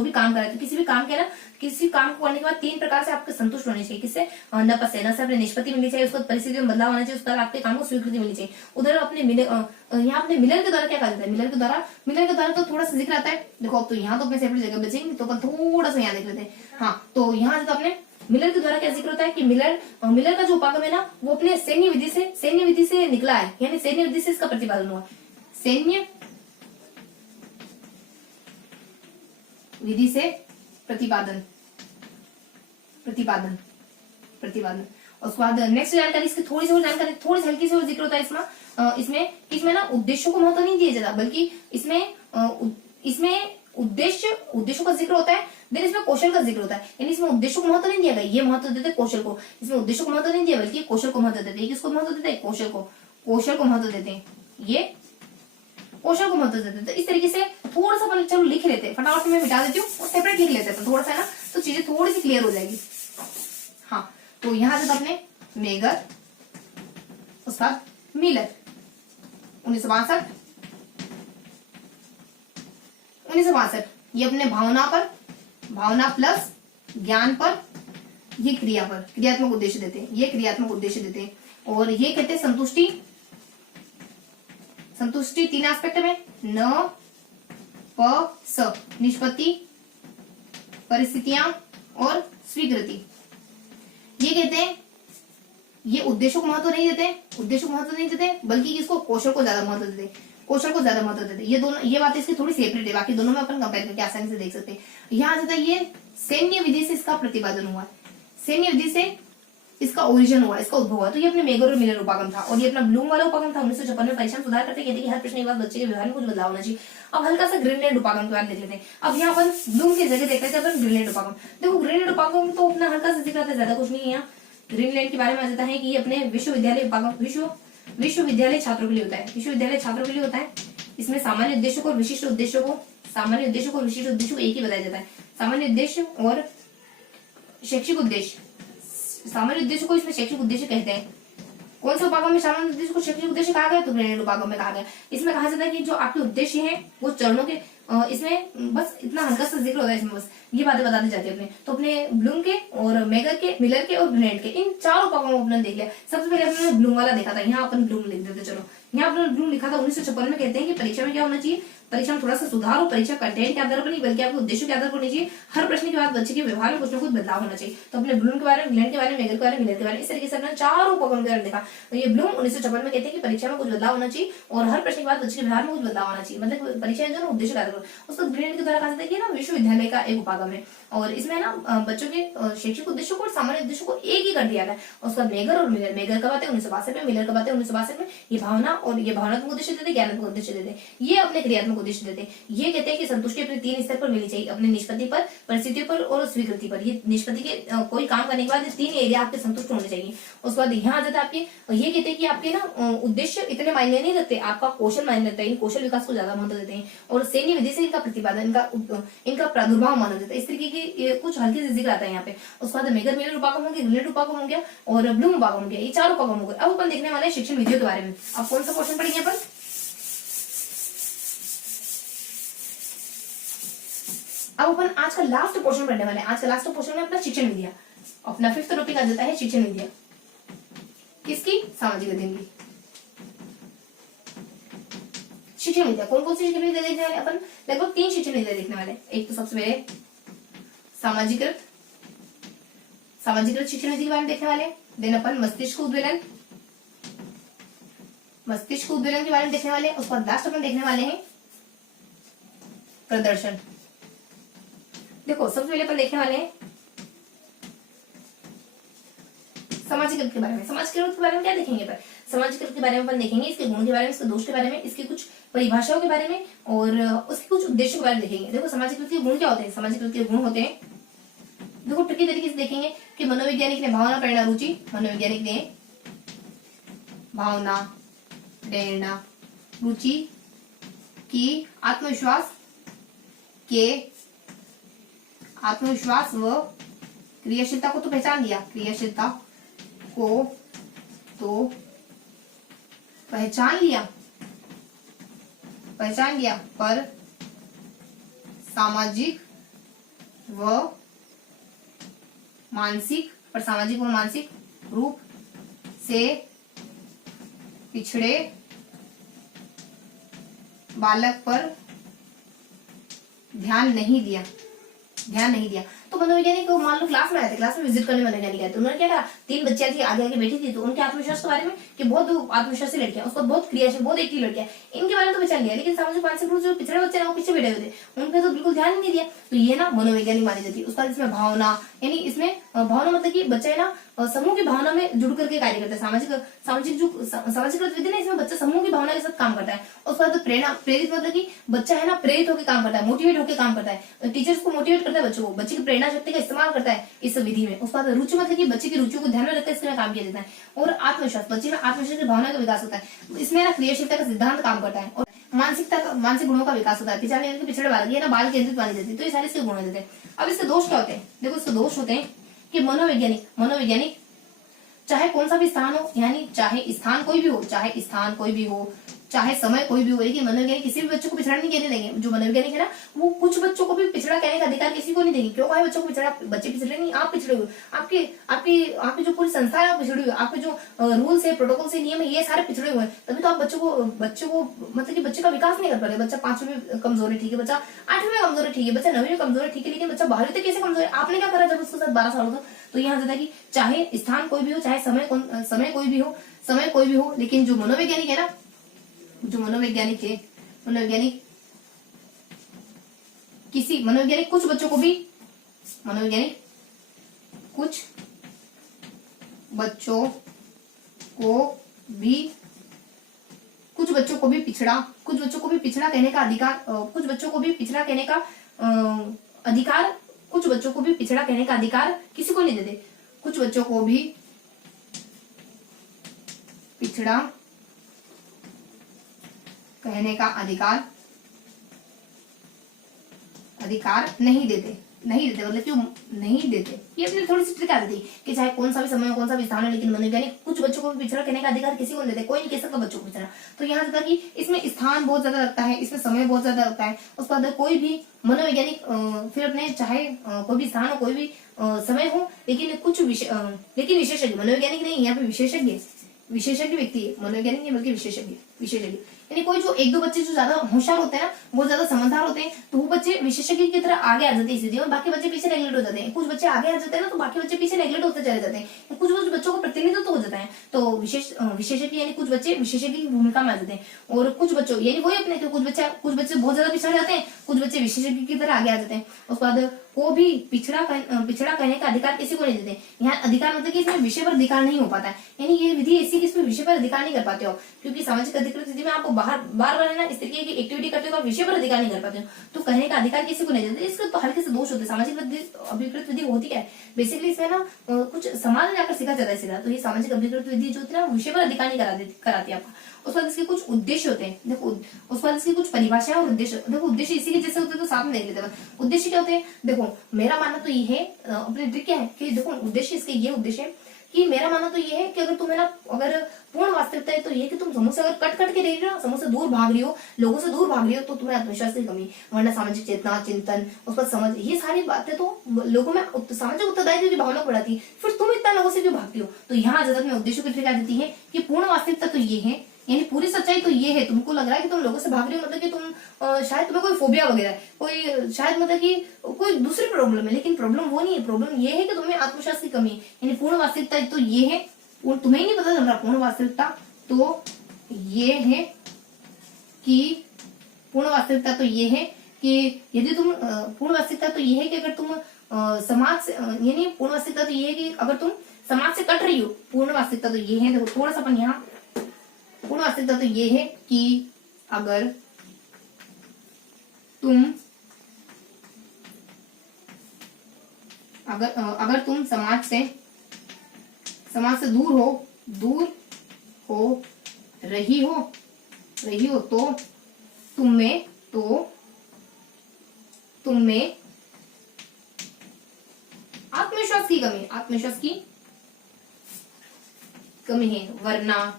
भी काम करा है, तो किसी भी काम के ना किसी काम को करने के बाद 3 प्रकार से आपके संतुष्ट होने चाहिए। किससे, न से अपने निष्पत्ति मिलनी चाहिए, उसको परिस्थिति में बदलाव होना चाहिए, उसके बाद आपके काम को स्वीकृति मिलनी चाहिए। उधर अपने यहाँ अपने मिलर के द्वारा क्या कहा जाता है, मिलर के द्वारा तो थोड़ा सा जिक्र आता है। देखो अब तो यहाँ तो अपने सेपरेट जगह बचेंगे, तो अपन थोड़ा सा यहाँ देख लेते हैं। हाँ, तो यहाँ जो अपने मिलर के द्वारा क्या जिक्र होता है कि मिलर का जो उपागम है ना वो अपने सैन्य विधि से निकला है, यानी सैन्य विधि से इसका प्रतिपादन हुआ। सैन्य विधि से प्रतिपादन। और उसके बाद नेक्स्ट जानकारी, इसकी थोड़ी सी और जानकारी, थोड़ी सी हल्की सी और जिक्र होता है इसमें ना उद्देश्यों को महत्व नहीं दिया जाता, बल्कि इसमें उद्देश्यों का जिक्र होता है, देन इसमें कौशल का जिक्र होता है। यानी इसमें उद्देश्यों को महत्व नहीं दिया गया, ये महत्व देते कौशल को। इसमें उद्देश्यों को महत्व नहीं दिया बल्कि कौशल को महत्व देते हैं। किसको महत्व देते हैं? कौशल को महत्व देते हैं, ये कौशल को महत्व देते हैं। तो इस तरीके से थोड़ा सा अपन चलो लिख लेते हैं, फटाफट मैं मिटा देती हूँ और सेपरेट लिख लेते हैं थोड़ा सा ना, तो चीजें थोड़ी सी क्लियर हो जाएगी। हाँ, तो यहाँ से अपने मेगर, उसके बाद मिलर 1962 ये अपने भावना प्लस ज्ञान पर, ये क्रिया पर क्रियात्मक उद्देश्य देते हैं। और ये कहते हैं संतुष्टि 3 एस्पेक्ट में, न प स, निष्पत्ति, परिस्थितियां और स्वीकृति। ये कहते हैं ये उद्देश्यों को महत्व नहीं देते, बल्कि इसको कौशल को ज्यादा महत्व देते हैं। ये दोनों, ये बात इसकी थोड़ी सेपरेट है, बाकी दोनों में अपन कंपेयर करके आसानी से देख सकते हैं। यहाँ आता है ये सैन्य विधि से इसका प्रतिपादन हुआ है, सैन्य विधि से इसका ओरिजिन हुआ, इसका उद्भव हुआ। तो ये अपने मेगर और मिलर उपागम था, और ये अपना ब्लूम वाला उपागम था। 1956 में परीक्षा में सुधार करते कहते कि हर प्रश्न के बाद बच्चे के व्यवहार में कुछ बदलाव होना चाहिए। अब हल्का सा ग्रीनलैंड उपागम के बारे में देख लेते हैं। अब यहाँ पर ब्लूम की जगह देख लेते हैं अपन ग्रीनलैंड उपागम। देखो ग्रीनलैंड उपागम तो अपना हल्का सा जिक्र आता है, ज्यादा कुछ नहीं है। यहाँ ग्रीनलैंड के बारे में आ जाता है कि ये अपने विश्वविद्यालय छात्रों के लिए होता है। इसमें सामान्य उद्देश्यों को और विशिष्ट उद्देश्यों को एक ही बताया जाता है। सामान्य उद्देश्य और शैक्षिक उद्देश्य, सामान्य उद्देश्य को इसमें शैक्षिक उद्देश्य कहते हैं। कौन से उपागम में सामान्य उद्देश्य को शैक्षिक उद्देश्य कहा गया? तो ग्रेनेड उपागम में कहा गया। इसमें कहा जाता है कि जो आपके उद्देश्य हैं वो चरणों के, इसमें बस इतना हल्का सा जिक्र होता है, इसमें बस ये बातें बताते जाते हैं अपने। तो अपने ब्लूम के और मेगर के, मिलर के और ग्रेनेड के, इन 4 उपागमों को अपने देख लिया। सबसे पहले अपने ब्लूम वाला देखा था, यहाँ अपन ब्लूम लिख देते। चलो यहाँ अपने ब्लूम लिखा था 1956 में। कहते हैं कि परीक्षा में क्या होना चाहिए, परीक्षा में थोड़ा सा सुधार हो, परीक्षा कंटेंट के आधार पर नहीं बल्कि आपके उद्देश्य के आधार पर होनी चाहिए। हर प्रश्न के बाद बच्चे के व्यवहार में कुछ ना कुछ बदलाव होना चाहिए। तो अपने ब्लूम के बारे में, ग्लेंड के बारे में, मेगर के बारे में, मिलर के बारे में, इस तरीके से अपने 4 उपागम के बारे में देखा। तो ये ब्लूम 1956 में कहते हैं कि परीक्षा में कुछ बदलाव होना चाहिए और हर प्रश्न के बाद बच्चे के व्यवहार में कुछ बदलाव होना चाहिए, मतलब परीक्षा जो उद्देश्य के आधार पर। उसको ग्लेंड के द्वारा कहा जाता है कि ना विश्वविद्यालय का एक उपागम है, और इसमें ना बच्चों के शैक्षिक उद्देश्यों को और सामान्य उद्देश्यों को एक ही कर दिया गया। उसका मेगर और मिलर, मेगर कब आते हैं 1962 में, मिलर कब आते हैं 1962 में। ये भावनात्मक उद्देश्य देते, ज्ञानात्मक उद्देश्य देते, ये अपने क्रियात्मक उद्देश्य देते। ये कहते हैं कि संतुष्टि अपने 3 स्तर पर मिलनी चाहिए, अपने निष्पत्ति पर, परिस्थितियों पर और स्वीकृति पर। ये निष्पत्ति के कोई काम करने के बाद 3 एरिया आपके संतुष्ट होने चाहिए। उसके बाद यहाँ आ जाता है आपके, ये कहते हैं कि आपके ना उद्देश्य इतने मायने नहीं रखते, आपका कौशल मायने रखता है। कौशल विकास को ज्यादा महत्व देते हैं और सैन्य विधि से इनका प्रतिपादन, इनका प्रादुर्भाव माना जाता है। इस तरीके की कुछ हल्के से जिक्र आता है यहाँ पे। उसके बाद मेगर, मिलर उपागम हो गया, ग्रेनेड उपागम हो गया और ब्लूम उपागम हो गया। ये 4 उपागम हो गए। अब अपन देखने वाले हैं शिक्षण विधियों के बारे में। अब कौन सा क्वेश्चन पढ़ेंगे अपन? अब अपन आज का लास्ट पोर्शन पढ़ने वाले हैं। आज का लास्ट पोर्शन है अपना शिक्षण विधियां। अपना 5th टॉपिक आ जाता है शिक्षण विधियां। किसकी? सामाजिक अध्ययन की शिक्षण विधियां। कौन कौन सी शिक्षण विधियां देखने वाले अपन? लगभग 3 शिक्षण विधियां देखने वाले। एक तो सबसे पहले सामाजिकृत शिक्षण विधि के बारे में देखने वाले। देन अपन मस्तिष्क उद्वेलन के बारे में देखने वाले। उसके बाद लास्ट अपन देखने वाले हैं प्रदर्शन। देखो सबसे पहले अपन देखने वाले हैं समाजीकृत के बारे में। समाजीकृत के बारे में क्या देखेंगे अपन? समाजीकृत के बारे में अपन देखेंगे इसके गुण के बारे में, इसके दोष के बारे में, इसकी कुछ परिभाषाओं के बारे में और उसके कुछ उद्देश्यों के बारे में देखेंगे। देखो समाजीकृत के गुण क्या होते हैं? समाजीकृत के गुण होते हैं, देखो ट्रिकी तरीके से देखेंगे कि मनोवैज्ञानिक ने भावना, प्रेरणा, रुचि, मनोवैज्ञानिक ने भावना, प्रेरणा, रुचि की आत्मविश्वास व क्रियाशीलता को तो पहचान लिया, क्रियाशीलता को तो पहचान लिया, पर सामाजिक व मानसिक रूप से पिछड़े बालक पर ध्यान नहीं दिया। तो मनोवैज्ञानिक मान लो क्लास में आए थे, क्लास में विजिट करने मनोवैज्ञानिक आए, तो उन्होंने क्या कहा, 3 बच्चियां थी आगे आगे बैठी थी, तो उनके आत्मविश्वास के बारे में कि बहुत आत्मविश्वासी लड़कियां, उसको बहुत क्रियाशील, बहुत एक्टिव लड़कियां, इनके बारे में तो पहचान लिया, लेकिन सामाजिक मानसिक रूप से जो पिछड़े बच्चे ना वो पीछे बैठे हुए थे, उन पे तो बिल्कुल ध्यान ही नहीं दिया। तो ये ना मनोवैज्ञानिक मानी जाती है। उसका इसमें भावना, यानी इसमें भावना मतलब कि बच्चा है ना समूह की भावना में जुड़ करके कार्य करता है। सामाजिक गतिविधि ना, इसमें बच्चा समूह की भावना के साथ काम करता है। उसके बाद प्रेरणा, प्रेरित मतलब कि बच्चा है ना प्रेरित होकर काम करता है, मोटिवेट होकर काम करता है, टीचर्स को मोटिवेट करता है बच्चों को, बच्चे की प्रेरणा शक्ति का इस्तेमाल करता है इस विधि में। उसके बाद रुचि मतलब कि बच्चे की रुचियों को ध्यान में रखकर इसमें काम किया जाता है। और आत्मविश्वास, बच्चे में आत्मविश्वास की भावना का विकास होता है, इसमें ना क्रियाशीलता का सिद्धांत काम करता है। और मानसिक गुणों का विकास होता है। पिछड़े पिछड़े बालक, ये ना बाल केंद्रित मानी जाती है। तो ये सारे इसके गुण देते हैं। अब इसके दोष क्या होते हैं, देखो इसके दोष होते हैं कि मनोवैज्ञानिक चाहे कौन सा भी स्थान हो, यानी चाहे स्थान कोई भी हो, चाहे समय कोई भी हो, लेकिन मनोवैज्ञानिक किसी भी बच्चे को पिछड़ा नहीं कहने देंगे। जो मनोवैज्ञानिक है ना, वो कुछ बच्चों को भी पिछड़ा कहने का अधिकार किसी को नहीं देंगे। क्यों कहा बच्चों को पिछड़ा? बच्चे पिछड़े नहीं, आप पिछड़े हुए, आपकी जो पूरी संस्था है पिछड़ी हुई, आपके जो रूल्स है, प्रोटोकॉल से नियम है, ये सारे पिछड़े हुए हैं। तभी तो आप बच्चे को मतलब कि बच्चे का विकास नहीं कर पा रहे। बच्चा 5वीं में कमजोर है, ठीक है, बच्चा 8वीं में कमजोर है, ठीक है, बच्चा 9वीं में कमजोर है, ठीक है, लेकिन बच्चा 12वीं तक कैसे कमजोर है? आपने क्या करा जब उसके साथ 12 साल होगा? तो यहाँ जाता है कि चाहे स्थान कोई भी हो, चाहे समय कोई भी हो, लेकिन जो मनोवैज्ञानिक है ना, मनोवैज्ञानिक कुछ बच्चों को भी पिछड़ा कहने का अधिकार, कुछ बच्चों को भी पिछड़ा कहने का अधिकार किसी को नहीं देते। कुछ बच्चों को भी पिछड़ा कहने का अधिकार नहीं देते मतलब क्यों नहीं देते? ये अपनी थोड़ी सी ट्रिक आती थी कि चाहे कौन सा भी समय हो, कौन सा भी स्थान हो, लेकिन मनोवैज्ञानिक कुछ बच्चों को भी पिछड़ा कहने का अधिकार किसी को नहीं देते। कोई नहीं कह सकता बच्चों को पिछड़ा। तो यहाँ तक कि इसमें स्थान बहुत ज्यादा लगता है, इसमें समय बहुत ज्यादा लगता है। उसके बाद कोई भी मनोवैज्ञानिक फिर अपने चाहे कोई भी स्थान हो, कोई भी समय हो, लेकिन विशेषज्ञ, मनोवैज्ञानिक नहीं, यहाँ पे विशेषज्ञ व्यक्ति है, मनोवैज्ञानिक नहीं बल्कि विशेषज्ञ, यानी कोई जो 1-2 बच्चे जो ज्यादा होशियार होते हैं ना, बहुत ज्यादा समझदार होते हैं, तो वो बच्चे विशेषज्ञ की तरह आगे आ जाते हैं इस, और बाकी बच्चे पीछे नेगलेक्ट हो जाते हैं। कुछ बच्चे आगे आ जाते हैं ना, तो बाकी बच्चे पीछे नेगलेक्ट होते चले जाते हैं। कुछ बच्चों को प्रतिनिधित्व हो जाता है, तो विशेषज्ञ यानी कुछ बच्चे विशेषज्ञ की भूमिका में आ जाते हैं। और कुछ बच्चों यानी वही अपने कुछ बच्चे बहुत ज्यादा पिछड़ जाते हैं, कुछ बच्चे विशेषज्ञ की तरह आगे आ जाते हैं। उसके बाद को भी पिछड़ा कहने का अधिकार किसी को नहीं देते। यहाँ अधिकार मतलब कि इसमें विषय पर अधिकार नहीं हो पाता है, यानी ये विधि ऐसी कि इसमें विषय पर अधिकार नहीं कर पाते हो, क्योंकि सामाजिक अधिकृत स्थिति में आपको बार बार ना इस तरीके की एक्टिविटी करते हो, विषय पर अधिकार नहीं कर पाते हो, तो कहने का अधिकार किसी को नहीं देते। इसके तो हल्के से दोष होते हैं। सामाजिक अभिकृत विधि होती क्या है? बेसिकली इसमें ना कुछ समाज में जाकर सीखा जाता है सीधा। तो ये सामाजिक अभिकृत विधि जो होती है ना, विषय पर अधिकार नहीं कराती आपका। उसके बाद इसके कुछ उद्देश्य होते हैं, देखो उसके बाद इसकी कुछ परिभाषा और उद्देश्य। देखो उद्देश्य इसी के जैसे होते हैं, तो साथ में देख लेते हैं। उद्देश्य क्या होते हैं? देखो मेरा मानना तो ये है, अपने ट्रिक क्या है कि देखो उद्देश्य इसके ये उद्देश्य है कि मेरा मानना तो ये है कि अगर पूर्ण वास्तविकता है तो ये कि तुम समूह से अगर कट के रह रही हो, समूह से दूर भाग रही हो, लोगों से दूर भाग रही हो, तो तुम्हें आत्मविश्वास की कमी, वरना सामाजिक चेतना, चिंतन, उस पर समझ, ये सारी बातें तो लोगों में सामाजिक उत्तरदायित्व की भावना बढ़ाती है। फिर तुम इतना लोगों से क्यों भागती हो? तो यहाँ जगत में उद्देश्य की ट्रिक आ जाती है कि पूर्ण वास्तविकता तो ये है, यानी पूरी सच्चाई तो ये है। तुमको लग रहा है कि तुम लोगों से भाग रही हो, मतलब कि तुम शायद तुम्हें कोई फोबिया वगैरह है, कोई शायद मतलब कि कोई दूसरी प्रॉब्लम है, लेकिन प्रॉब्लम वो नहीं है। प्रॉब्लम ये है कि तुम्हें आत्मविश्वास की कमी है। यानी पूर्ण वास्तविकता तो ये है, और तुम्हें नहीं पता चल रहा। पूर्ण वास्तविकता तो ये है कि यदि तुम पूर्ण वास्तविकता तो ये है कि अगर तुम समाज से, यानी पूर्ण वास्तविकता तो ये है कि अगर तुम समाज से कट रही हो। पूर्ण वास्तविकता तो ये है, देखो थोड़ा सा अपन यहाँ, पूर्ण वास्तविकता तो ये है कि अगर तुम समाज से दूर हो रही हो तो तुम में आत्मविश्वास की कमी है, वरना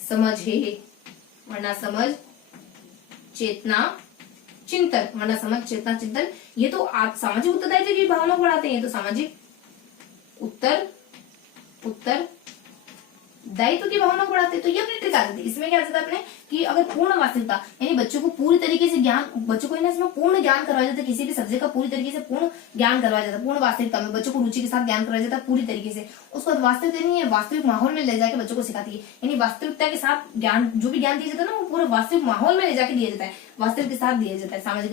समझ चेतना चिंतन, ये तो आप सामाजिक उत्तरदायित्व की भावना बढ़ाते हैं। तो सामाजिक दायित्व की भावना को बढ़ाते हैं। तो ये अपनी ट्रिक आ जाती है। इसमें क्या आ जाता है अपने कि अगर पूर्ण वास्तविकता यानी बच्चों को पूरी तरीके से ज्ञान, बच्चों को इसमें पूर्ण ज्ञान करवाया जाता है, किसी भी सब्जेक्ट का पूरी तरीके से पूर्ण ज्ञान करवाया जाता है, पूर्ण वास्तविकता में बच्चों को रुचि के साथ ज्ञान करवाया जाता है पूरी तरीके से। उसके बाद वास्तविकता नहीं है, वास्तविक माहौल में ले जाकर बच्चों को सिखाती है, यानी वास्तविकता के साथ ज्ञान, जो भी ज्ञान दिया जाता है ना वो पूरे वास्तविक माहौल में ले जाकर दिया जाता है, वास्तविक के साथ दिया जाता है। सामाजिक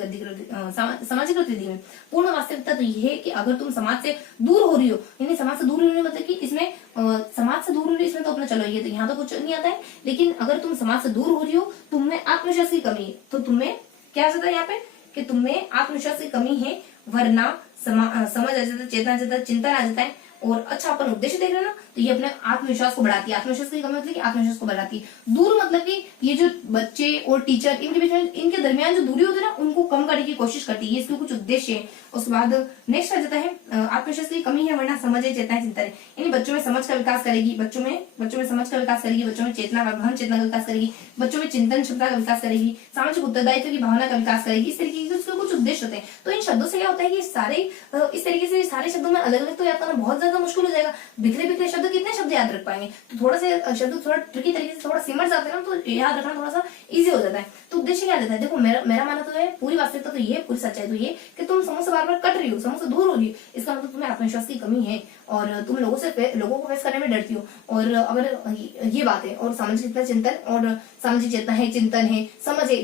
गतिविधि में पूर्ण वास्तविकता तो ये है कि अगर तुम समाज से दूर हो रही हो, यानी समाज से दूर हो रही हो मतलब कि इसमें समाज से दूर हो रही हो, इसमें तो अपना चलो ये तो यहाँ तो कुछ नहीं आता है, लेकिन अगर तुम समाज से दूर हो रही हो, तुम में आत्मविश्वास की कमी है, तो तुम्हें क्या आ जाता है यहाँ पे कि तुम में आत्मविश्वास की कमी है, वरना समझ आ जाता है, चेतना आ जाता है, चिंतन आ जाता है, और अच्छा अपन उद्देश्य देख रहे हैं ना, तो ये अपने आत्मविश्वास को बढ़ाती है। आत्मविश्वास की कमी मतलब कि आत्मविश्वास को बढ़ाती है। दूर मतलब कि ये जो बच्चे और टीचर इनके बीच में, इनके दरमियान जो दूरी होती है ना, उनको कम करने की कोशिश करती है, इसके कुछ उद्देश्य है। उसके बाद नेक्स्ट आ जाता है आत्मविश्वास की कमी है, वरना समझ है, चेतना, चिंतन है, यानी बच्चों में समझ का विकास करेगी, बच्चों में समझ का विकास करेगी, बच्चों में चेतना का, गहन चेतना का विकास करेगी, बच्चों में चिंतन क्षमता का विकास करेगी, सामाजिक उत्तरदायित्व की भावना का विकास करेगी। इस तरीके के उसके कुछ उद्देश्य होते हैं। तो इन शब्दों से क्या होता है कि सारे इस तरीके से सारे शब्दों में अलग अलग तो याद करना बहुत ज्यादा मुश्किल हो जाएगा। बिखरे बिखरे शब्द कितने शब्द याद रख पाएंगे, तो थोड़ा से शब्द थोड़ा ट्रिकी तरीके से थोड़ा सिमट जाते हैं ना, तो याद रखना थोड़ा सा इजी हो जाता है। तो उद्देश्य क्या रहता है, देखो मेरा मानना तो है, पूरी वास्तविकता तो ये, पूरी सच्चाई तो ये कि तुम समूह से बार बार कट रही हो, समूह से दूर हो रही हो, इसका मतलब तुम्हें आत्मविश्वास की कमी है और तुम लोगों को फेस करने में डरती हो। और अगर ये बात है, और सामाजिक चिंतन और सामाजिक चेतना है, चिंतन है, समझ है,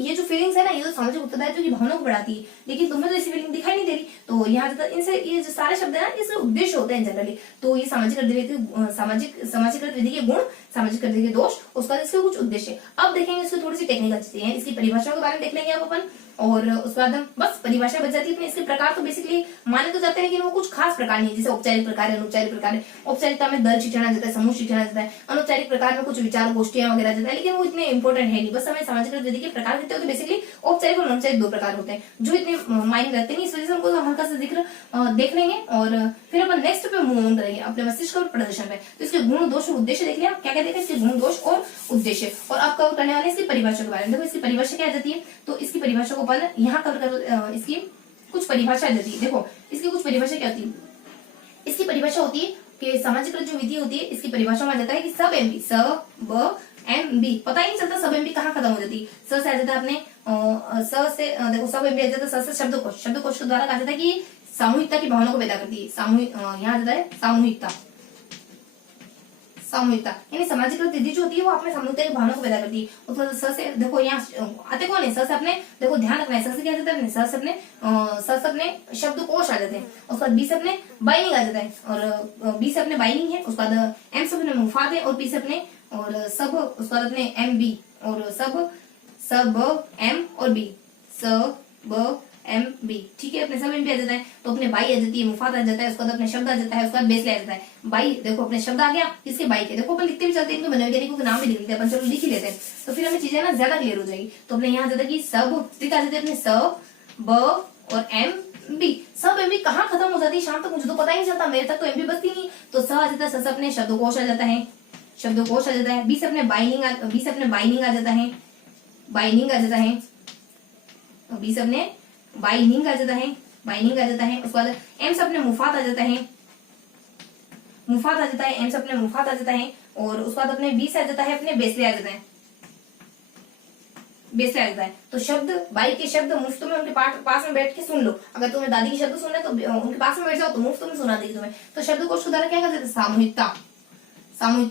ये जो फीलिंग्स है ना, ये तो सामाजिक उत्तरदायित्व की भावना को बढ़ाती है, लेकिन तुम्हें तो ऐसी फीलिंग दिखाई नहीं दे रही। तो यहाँ इनसे ये जो सारे शब्द है ना, इससे उद्देश्य होते हैं जनरली। तो ये सामाजिक गतिविधि के गुण, सामाजिक गतिविधि के दोष, उसका इसके कुछ उद्देश्य। अब देखेंगे इसकी थोड़ी सी टेक्निकल चीजें हैं, इसकी परिभाषाओं के बारे में देख लेंगे आप अपन, और उसके बाद हम बस परिभाषा बच जाती है। इसके प्रकार तो बेसिकली माने तो जाते हैं, लेकिन वो कुछ खास प्रकार नहीं है, जैसे औपचारिक प्रकार है, अनौपचारिक प्रकार है। औपचारिकता में दल शिक्षण आ जाता है, समूह शिक्षण आ जाता है, अनौपचारिक प्रकार में कुछ विचार गोष्ठियां वगैरह आ जाता है, लेकिन वो इतने इंपॉर्टेंट है नहीं। बस हमें सामाजिक गतिविधि के प्रकार देते हो तो बेसिकली औपचारिक और अनौपचारिक दो प्रकार होते हैं, जो इतने मायने रखते नहीं, इस वजह से हमको हल्का सा जिक्र देख लेंगे, और फिर अपन नेक्स्ट पे मूव ऑन करेंगे अपने मस्तिष्क और प्रदर्शन पे। तो इसके गुण, दोष और उद्देश्य देख लिया, क्या क्या देखा इसके गुण, दोष और उद्देश्य। और आप कवर करने वाले इसकी परिभाषा के बारे में। देखो इसकी परिभाषा क्या जाती है, तो इसकी परिभाषा को अपन यहाँ कवर कर, इसकी कुछ परिभाषा जाती है। देखो इसकी कुछ परिभाषा क्या होती है, इसकी परिभाषा होती है कि सामाजिक जो विधि होती है, इसकी परिभाषा में आ जाता है कि सब एमबी, सब एमबी, पता ही नहीं चलता सब एमबी कहाँ खत्म हो जाती है। स से आ जाता है अपने स से, देखो सब एमबी आ जाता है स से शब्दकोश, शब्दकोश के द्वारा कहा जाता है कि सामूहिकता की भावना को पैदा करती है। यहाँ आ जाता है सामूहिकता, सामूहिकता यानी सामाजिक गतिविधि जो होती है वो अपने सामूहिकता की भावना को पैदा करती है। उसमें स से देखो यहाँ आते कौन है, स से अपने, देखो ध्यान रखना है, स से क्या जाता है, स से अपने शब्दकोश आ जाते हैं। उसके बाद बी से अपने बाइनिंग आ जाता है, और बी से अपने बाइनिंग है, उसके बाद एम से अपने मुफाद है, और पी से अपने और सब, उसके बाद अपने एम बी, और सब एम और बी, सब एम बी, ठीक है, अपने सब एम बी आ जाता है। तो अपने बाई आ जाती है, मुफाद आ जाता है, उसके बाद अपने शब्द आ जाता है, उसके बाद बेस आ जाता है। बाई देखो अपने शब्द आ गया, किसके बाई के, देखो अपन लिखते भी चलते हैं, इनको मनोवैज्ञानिकों के नाम भी लिख लेते हैं अपन, चलो लिख ही लेते हैं, तो फिर हमें चीजें ना ज्यादा क्लियर हो जाएगी। तो अपने यहाँ आ जाता है कि सब, ठीक आ जाते हैं अपने सब ब और एम बी। सब एम बी कहाँ खत्म हो जाती है शाम तक, मुझे तो पता ही नहीं चलता, मेरे तक तो एम बी बचती नहीं। तो स आ जाता है, स से अपने शब्दकोश आ जाता है, शब्दकोश आ जाता है। बी से अपने बाइनिंग आ जाता है, बाइनिंग आ जाता है, बी से अपने बाइनिंग आ जाता है, उसके बाद एम से अपने मुफात आ जाता है, एम से अपने मुफात आ जाता है, और उसके बाद अपने बी से आ जाता है अपने बेसले आ जाता है, तो शब्द बाई के शब्द मुफ्त में उनके पास में बैठ के सुन लो। अगर तुम्हें दादी के शब्द सुनने तो उनके पास में बैठ जाओ, तो मुफ्त में सुना देगी तुम्हें। तो शब्दकोश के द्वारा क्या करते हैं, सामूहिकता,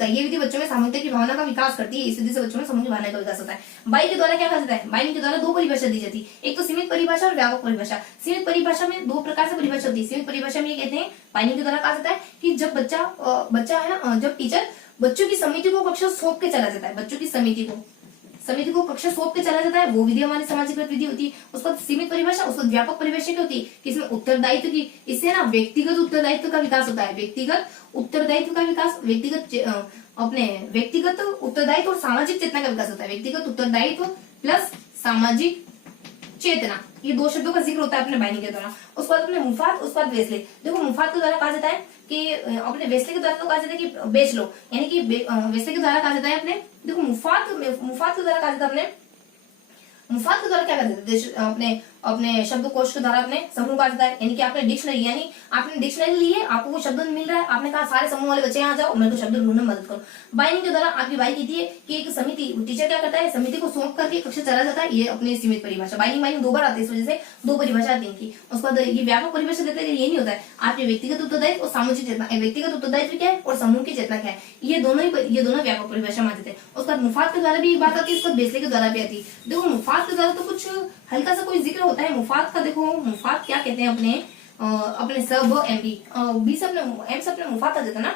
ये विधि बच्चों में सामूहिकता की भावना का विकास करती है। इस विधि से बच्चों में समूह की भावना का विकास होता है। बाई के द्वारा क्या कहा जाता है, बाई के द्वारा दो परिभाषा दी जाती है, एक तो सीमित परिभाषा और व्यापक परिभाषा। सीमित परिभाषा में दो प्रकार से परिभाषा होती है। सीमित परिभाषा में ये कहते हैं, बाइनिंग के द्वारा कहा जाता है कि जब बच्चा है ना, जब टीचर बच्चों की समिति को कक्षा सौंप के चला जाता है, बच्चों की समिति को कक्षा सौंप के चला जाता है, वो विधि हमारी सामाजिक विधि होती है। उसका सीमित परिभाषा, उसका व्यापक परिभाषा क्या होती है कि इसमें उत्तरदायित्व की, इससे ना व्यक्तिगत उत्तरदायित्व का विकास होता है, व्यक्तिगत उत्तरदायित्व का विकास, व्यक्तिगत उत्तरदायित्व और सामाजिक चेतना का विकास होता है। व्यक्तिगत उत्तरदायित्व प्लस सामाजिक चेतना, ये दो शब्दों का जिक्र होता है अपने बाइनिंग के द्वारा। उसके बाद अपने मुफाद, उसके बाद वेस्ले। देखो मुफाद के द्वारा कहा जाता है कि अपने वेस्ले के द्वारा तो कहा जाता है कि बेच लो, यानी कि वेस्ले के द्वारा कहा जाता है अपने, देखो मुफाद के द्वारा कहा जाता है अपने, मुफाद के द्वारा क्या कहते हैं अपने अपने शब्दकोश के द्वारा अपने समूह कहा जाता है। यानी कि आपने डिक्शनरी ली है, आपको कोई शब्द मिल रहा है, आपने कहा सारे समूह वाले बच्चे यहाँ जाओ, मेरे को शब्द ढूंढने में मदद करो। बाइंडिंग के द्वारा आपकी बाई कहती है कि एक समिति, टीचर क्या करता है, समिति को सौंप करके कक्षा चला जाता है। ये अपनी सीमित परिभाषा। बाइंडिंग दो बार आती है, इस वजह से दो परिभाषा आती है इनकी। उसके बाद ये व्यापक परिभाषा देते हैं, ये नहीं होता है आपके व्यक्तिगत उत्तरदायित्व और सामाजिक चेतना। व्यक्तिगत उत्तरदायित्व क्या है और समूह की चेतना क्या है, ये दोनों व्यापक परिभाषा मानते हैं। उसके बाद मुफाद के द्वारा भी बात आती है, उसके बाद बेसले के द्वारा भी आती है। देखो मुफाद के द्वारा तो कुछ हल्का सा कोई जिक्र होता है मुफाद का। देखो मुफाद क्या कहते हैं, अपने सब एमपी बी से अपने एम से अपने मुफाद आ जाता है ना,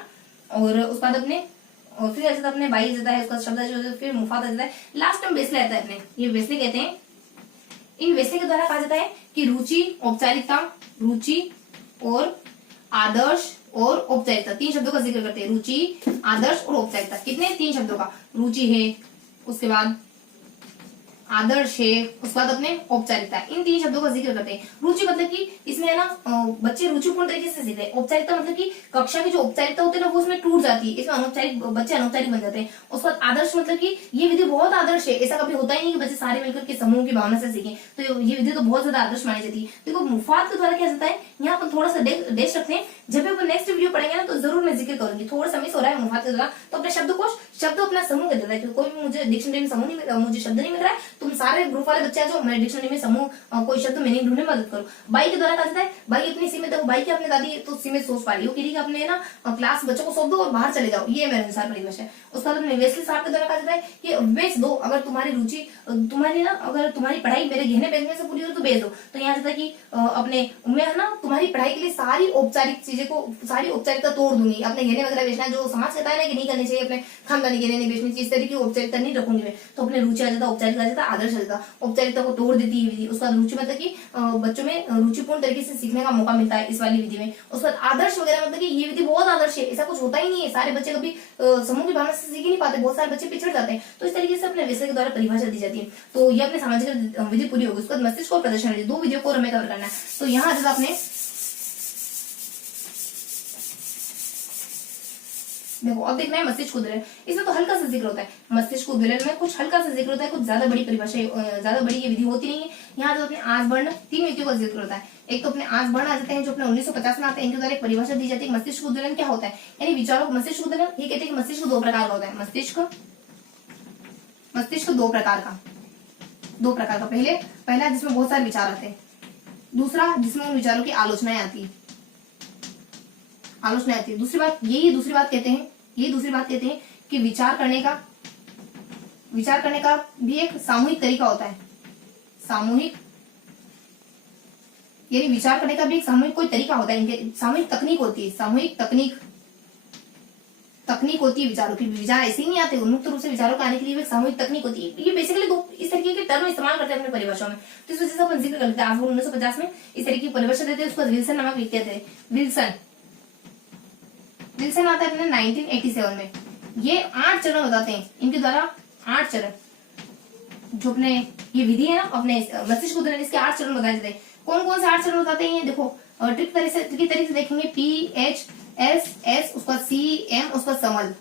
और उसके बाद अपने और फिर ऐसा अपने बाई जाता है, उसका शब्द फिर मुफाद आ जाता है, लास्ट में बेसले आता है अपने। ये बेसले कहते हैं। इन बेसले के द्वारा कहा जाता है कि रुचि, औपचारिकता, रुचि और आदर्श और औपचारिकता, तीन शब्दों का जिक्र करते हैं। रुचि, आदर्श और औपचारिकता, कितने, तीन शब्दों का। रुचि है, उसके बाद आदर्श है, उसके बाद अपने औपचारिकता, इन तीन शब्दों का जिक्र करते हैं। रुचि मतलब कि इसमें है ना बच्चे रुचिपूर्ण तरीके से सीखते हैं। औपचारिकता मतलब कि कक्षा की जो औपचारिकता होती है ना वो उसमें टूट जाती है, इसमें अनौपचारिक बच्चे अनौपचारिक बन जाते हैं। उसके बाद आदर्श मतलब कि ये विधि बहुत आदर्श है, ऐसा कभी होता ही नहीं कि बच्चे सारे मिलकर के समूह की भावना से सीखें, तो ये विधि तो बहुत ज्यादा आदर्श मानी जाती है। देखो मुफाद के द्वारा क्या जाता है, यहाँ पर थोड़ा सा डेस्ट रखते हैं, जब भी अपन नेक्स्ट वीडियो पढ़ेंगे ना तो जरूर मैं जिक्र करूंगी। थोड़ा सा मिस हो रहा है मुफाद के द्वारा, तो अपने शब्दकोश, शब्द अपना समूह कर देता है। कोई भी मुझे डिक्शनरी में समूह नहीं मिल रहा, मुझे शब्द नहीं मिल रहा है, तुम सारे ग्रुप वाले बच्चे जो मेरे डिक्शनरी में समूह कोई शब्द मीनिंग ढूंढने में मदद करो। बाई के द्वारा कहा जाता है, बाई अपनी सीमित, बाई की अपने दादी तो सीमित सोच पा रही हो कि अपने ना क्लास बच्चों को सौंप दो और बाहर चले जाओ, ये मेरे अनुसार परिभाषा है। उसका अपने वेस्ली साहब के द्वारा कहा जाता है कि बेच दो, अगर तुम्हारी रुचि तुम्हारी ना अगर तुम्हारी पढ़ाई मेरे गहने बेचने से पूरी हो तो बेच दो। तो यहाँ जाता है कि अपने मैं ना तुम्हारी पढ़ाई के लिए सारी औपचारिक चीजें को, सारी औपचारिकता तोड़ दूंगी। अपने गहने वगैरह बेचना जो समाज कहता है ना कि नहीं करनी चाहिए, अपने खानदानी गहने नहीं बेचनी चाहिए, इस तरीके की औपचारिकता नहीं रखूंगी मैं, तो अपने रुचि आ जाता, औपचारिकता आ जाता, आदर्श आ जाता, औपचारिकता को तोड़ देती है विधि। उसके बाद रुचि मतलब कि बच्चों में रुचिपूर्ण तरीके से सीखने का मौका मिलता है इस वाली विधि में। उसके बाद आदर्श वगैरह मतलब कि ये विधि बहुत आदर्श है, ऐसा कुछ होता ही नहीं है, सारे बच्चे कभी समूह की भावना से सीख ही नहीं पाते, बहुत सारे बच्चे पिछड़ जाते हैं। तो इस तरीके से अपने विषय के द्वारा परिभाषा दी जाती है। तो ये अपने सामाजिक विधि पूरी होगी। उसके बाद मस्तिष्क और प्रदर्शन विधि, दो विधियों को हमें कवर करना है। तो यहाँ जब आपने देखो अब देखना है मस्तिष्क उद्वेलन, इसमें तो हल्का सा जिक्र होता है। मस्तिष्क उद्वेलन में कुछ हल्का सा जिक्र होता है, कुछ ज्यादा बड़ी परिभाषा, ज्यादा बड़ी ये विधि होती नहीं है। यहाँ जो अपने आज वर्ण, तीन व्यक्तियों का जिक्र होता है। एक तो अपने आज वर्ण आ जाते हैं जो अपने 1950 में आते हैं, इनके द्वारा एक परिभाषा दी जाती है मस्तिष्क उद्वेलन क्या होता है, यानी विचारों। मस्तिष्क उद्वेलन ये कहते हैं कि मस्तिष्क दो प्रकार का होता है। मस्तिष्क दो प्रकार का, पहला जिसमें बहुत सारे विचार आते हैं, दूसरा जिसमें उन विचारों की आलोचनाएं आती है। दूसरी बात कहते हैं कि विचार करने का भी एक सामूहिक तरीका होता है। यानी विचार करने का भी एक सामूहिक कोई तरीका होता है, इनके सामूहिक तकनीक होती है। तकनीक होती है विचारों की। विचार ऐसे ही नहीं आते, उन्मुक्त रूप से विचारों को आने के लिए एक सामूहिक तकनीक होती है। ये बेसिकली दो इस तरीके के टर्म इस्तेमाल करते हैं अपनी परिभाषाओं में, तो इस वजह से अपन जिक्र करते हैं। आज 1950 में इस तरीके की परिभाषा देते हैं, उसको विल्सन नामक व्यक्ति थे। विल्सन आता है अपने 1987 में। ये 8 चरण बताते हैं, इनके द्वारा 8 चरण जो अपने ये विधि है ना अपने मस्तिष्क उद्वेलन, इसके 8 चरण बताए जाते हैं। कौन कौन से 8 चरण बताते हैं ये देखो, ट्रिक तरीके से देखेंगे। PHS, उसका CM, उसका समल,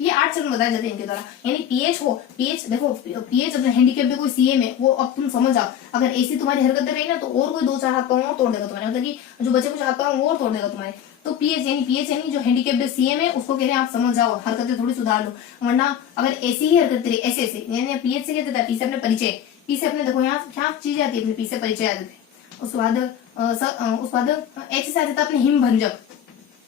ये 8 चरण बताए जाते हैं इनके द्वारा। यानी PH देखो, PH अपने हैंडीकैप में कोई CM है, वो अब तुम समझ आओ। अगर ऐसी तुम्हारी हरकतें रही ना तो और कोई 2-4 हाथ पाँव और तोड़ देगा तुम्हारे, मतलब कि जो बच्चे कुछ हाथ पाँव वो और तोड़ देगा तुम्हारे। तो PH यानी जो हैंडीकैप CM है उसको कह रहे हैं आप समझ जाओ, हरकतें थोड़ी सुधार लो, वरना अगर ऐसी ही हरकतें रही ऐसे यानी PH से कहते हैं पी से अपने परिचय, पी से अपने देखो यहाँ क्या चीजें आती है अपने पी से परिचय आ जाते हैं। उसके बाद H से आ जाता है अपने हिम भंजक,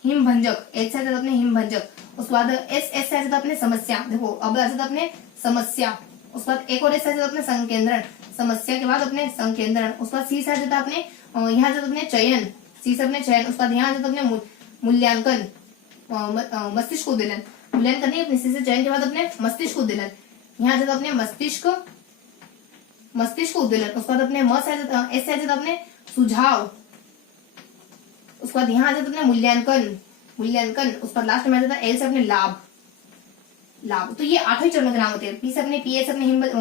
H से आ जाता अपने हिम भंजक। उसके बाद S से आ जाता अपने समस्या, देखो अब आ जाता अपने समस्या। उसके बाद एक और S से आ जाता अपने संकेंद्रण, समस्या के बाद अपने संकेंद्रण। उसके बाद C से आ जाता अपने यहाँ जाता अपने चयन, C से अपने चयन। उसके बाद यहाँ जाता अपने मूल्यांकन, मस्तिष्क उद्वेलन, मूल्यांकन नहीं अपने C से चयन के बाद अपने मस्तिष्क उद्वेलन, यहाँ जाता अपने मस्तिष्क उद्वेलन। उसके बाद अपने S से आ जाता अपने सुझाव। उसके बाद यहाँ आ जाता अपने मूल्यांकन। उसके बाद लास्ट में आ जाता L से अपने लाभ। तो ये 8 ही चरणों के नाम होते हैं। P से अपने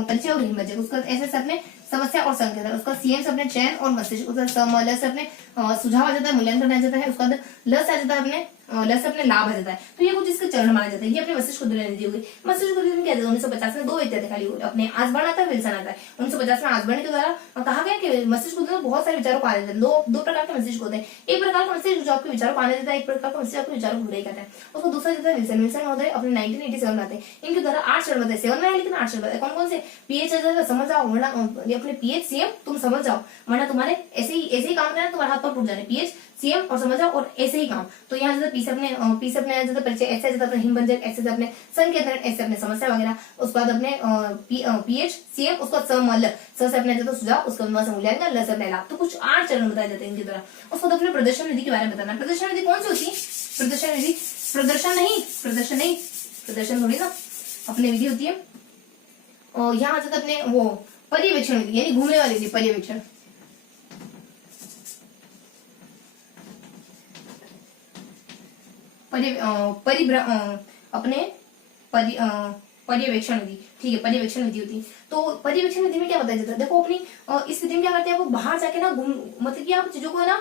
परिचय और हिम्मत। उसके बाद S से अपने समस्या और संकेतन। उसका CM से अपने चयन और मस्तिष्क। उसका ल से अपने सुझाव आ जाता है, मूल्यांकन आ जाता है। उसके बाद ल से आ जाता है अपने लाभ आ जाता है। तो ये कुछ इसके चरण माने जाते हैं। ये अपने मस्तिष्क उद्वेलन विधि होगी। मस्तिष्क उद्वेलन क्या है, 1950 में 2 व्यक्ति थे खाली, अपने आसबर्न आता है, विल्सन आता है। 1950 में आसबर्न के द्वारा कहा गया कि देखिए मस्तिष्क होते हैं बहुत सारे विचारों को आने देते हैं। दो प्रकार के मस्तिष्क होते हैं। एक प्रकार का मस्तिष्क जो आपके विचारों को आने देता है, एक प्रकार का मस्तिष्क आपके विचारों को बुराई करता है। उसको दूसरा देता है विल्सन। विल्सन महोदय अपने 1987 में आते हैं। इनके द्वारा 8 चरण बताए, 7 में है लेकिन 8 चरण बताए। कौन कौन से? पीएच समझ जाओ, वरना अपने पीएच सीएम तुम समझ जाओ, वरना तुम्हारे ऐसे ही काम करना, तुम्हारे हाथ पर टूट जाने। पीएच सीएम और समझ जाओ और ऐसे ही काम। तो यहाँ जैसे पी से अपने जैसे परिचय, ऐसे अपने हिमभंजक, ऐसे अपने संकेतन, ऐसे अपने समस्या वगैरह, उसके बाद अपने पीएच सीएम, उसका समल, स से अपने जैसे सुझाव, उसका मूल्यांकन, ल से अपने लाभ। तो कुछ 8 चरण बताए जाते हैं इनकी तरह। उसको तो अपने प्रदर्शन विधि के बारे में बताना। प्रदर्शन विधि कौन सी होती है? प्रदर्शन विधि प्रदर्शन थोड़ी ना, अपनी विधि होती है। और यहाँ आ जाता है अपने वो पर्यवेक्षण विधि, यानी घूमने वाली विधि, पर्यवेक्षण। पर्यवेक्षण विधि, ठीक है, पर्यवेक्षण विधि होती है। तो पर्यवेक्षण विधि में क्या बताया जाता है? देखो अपनी इस विधि में क्या करते हैं, वो बाहर जाके ना मतलब कि आप चीजों को ना,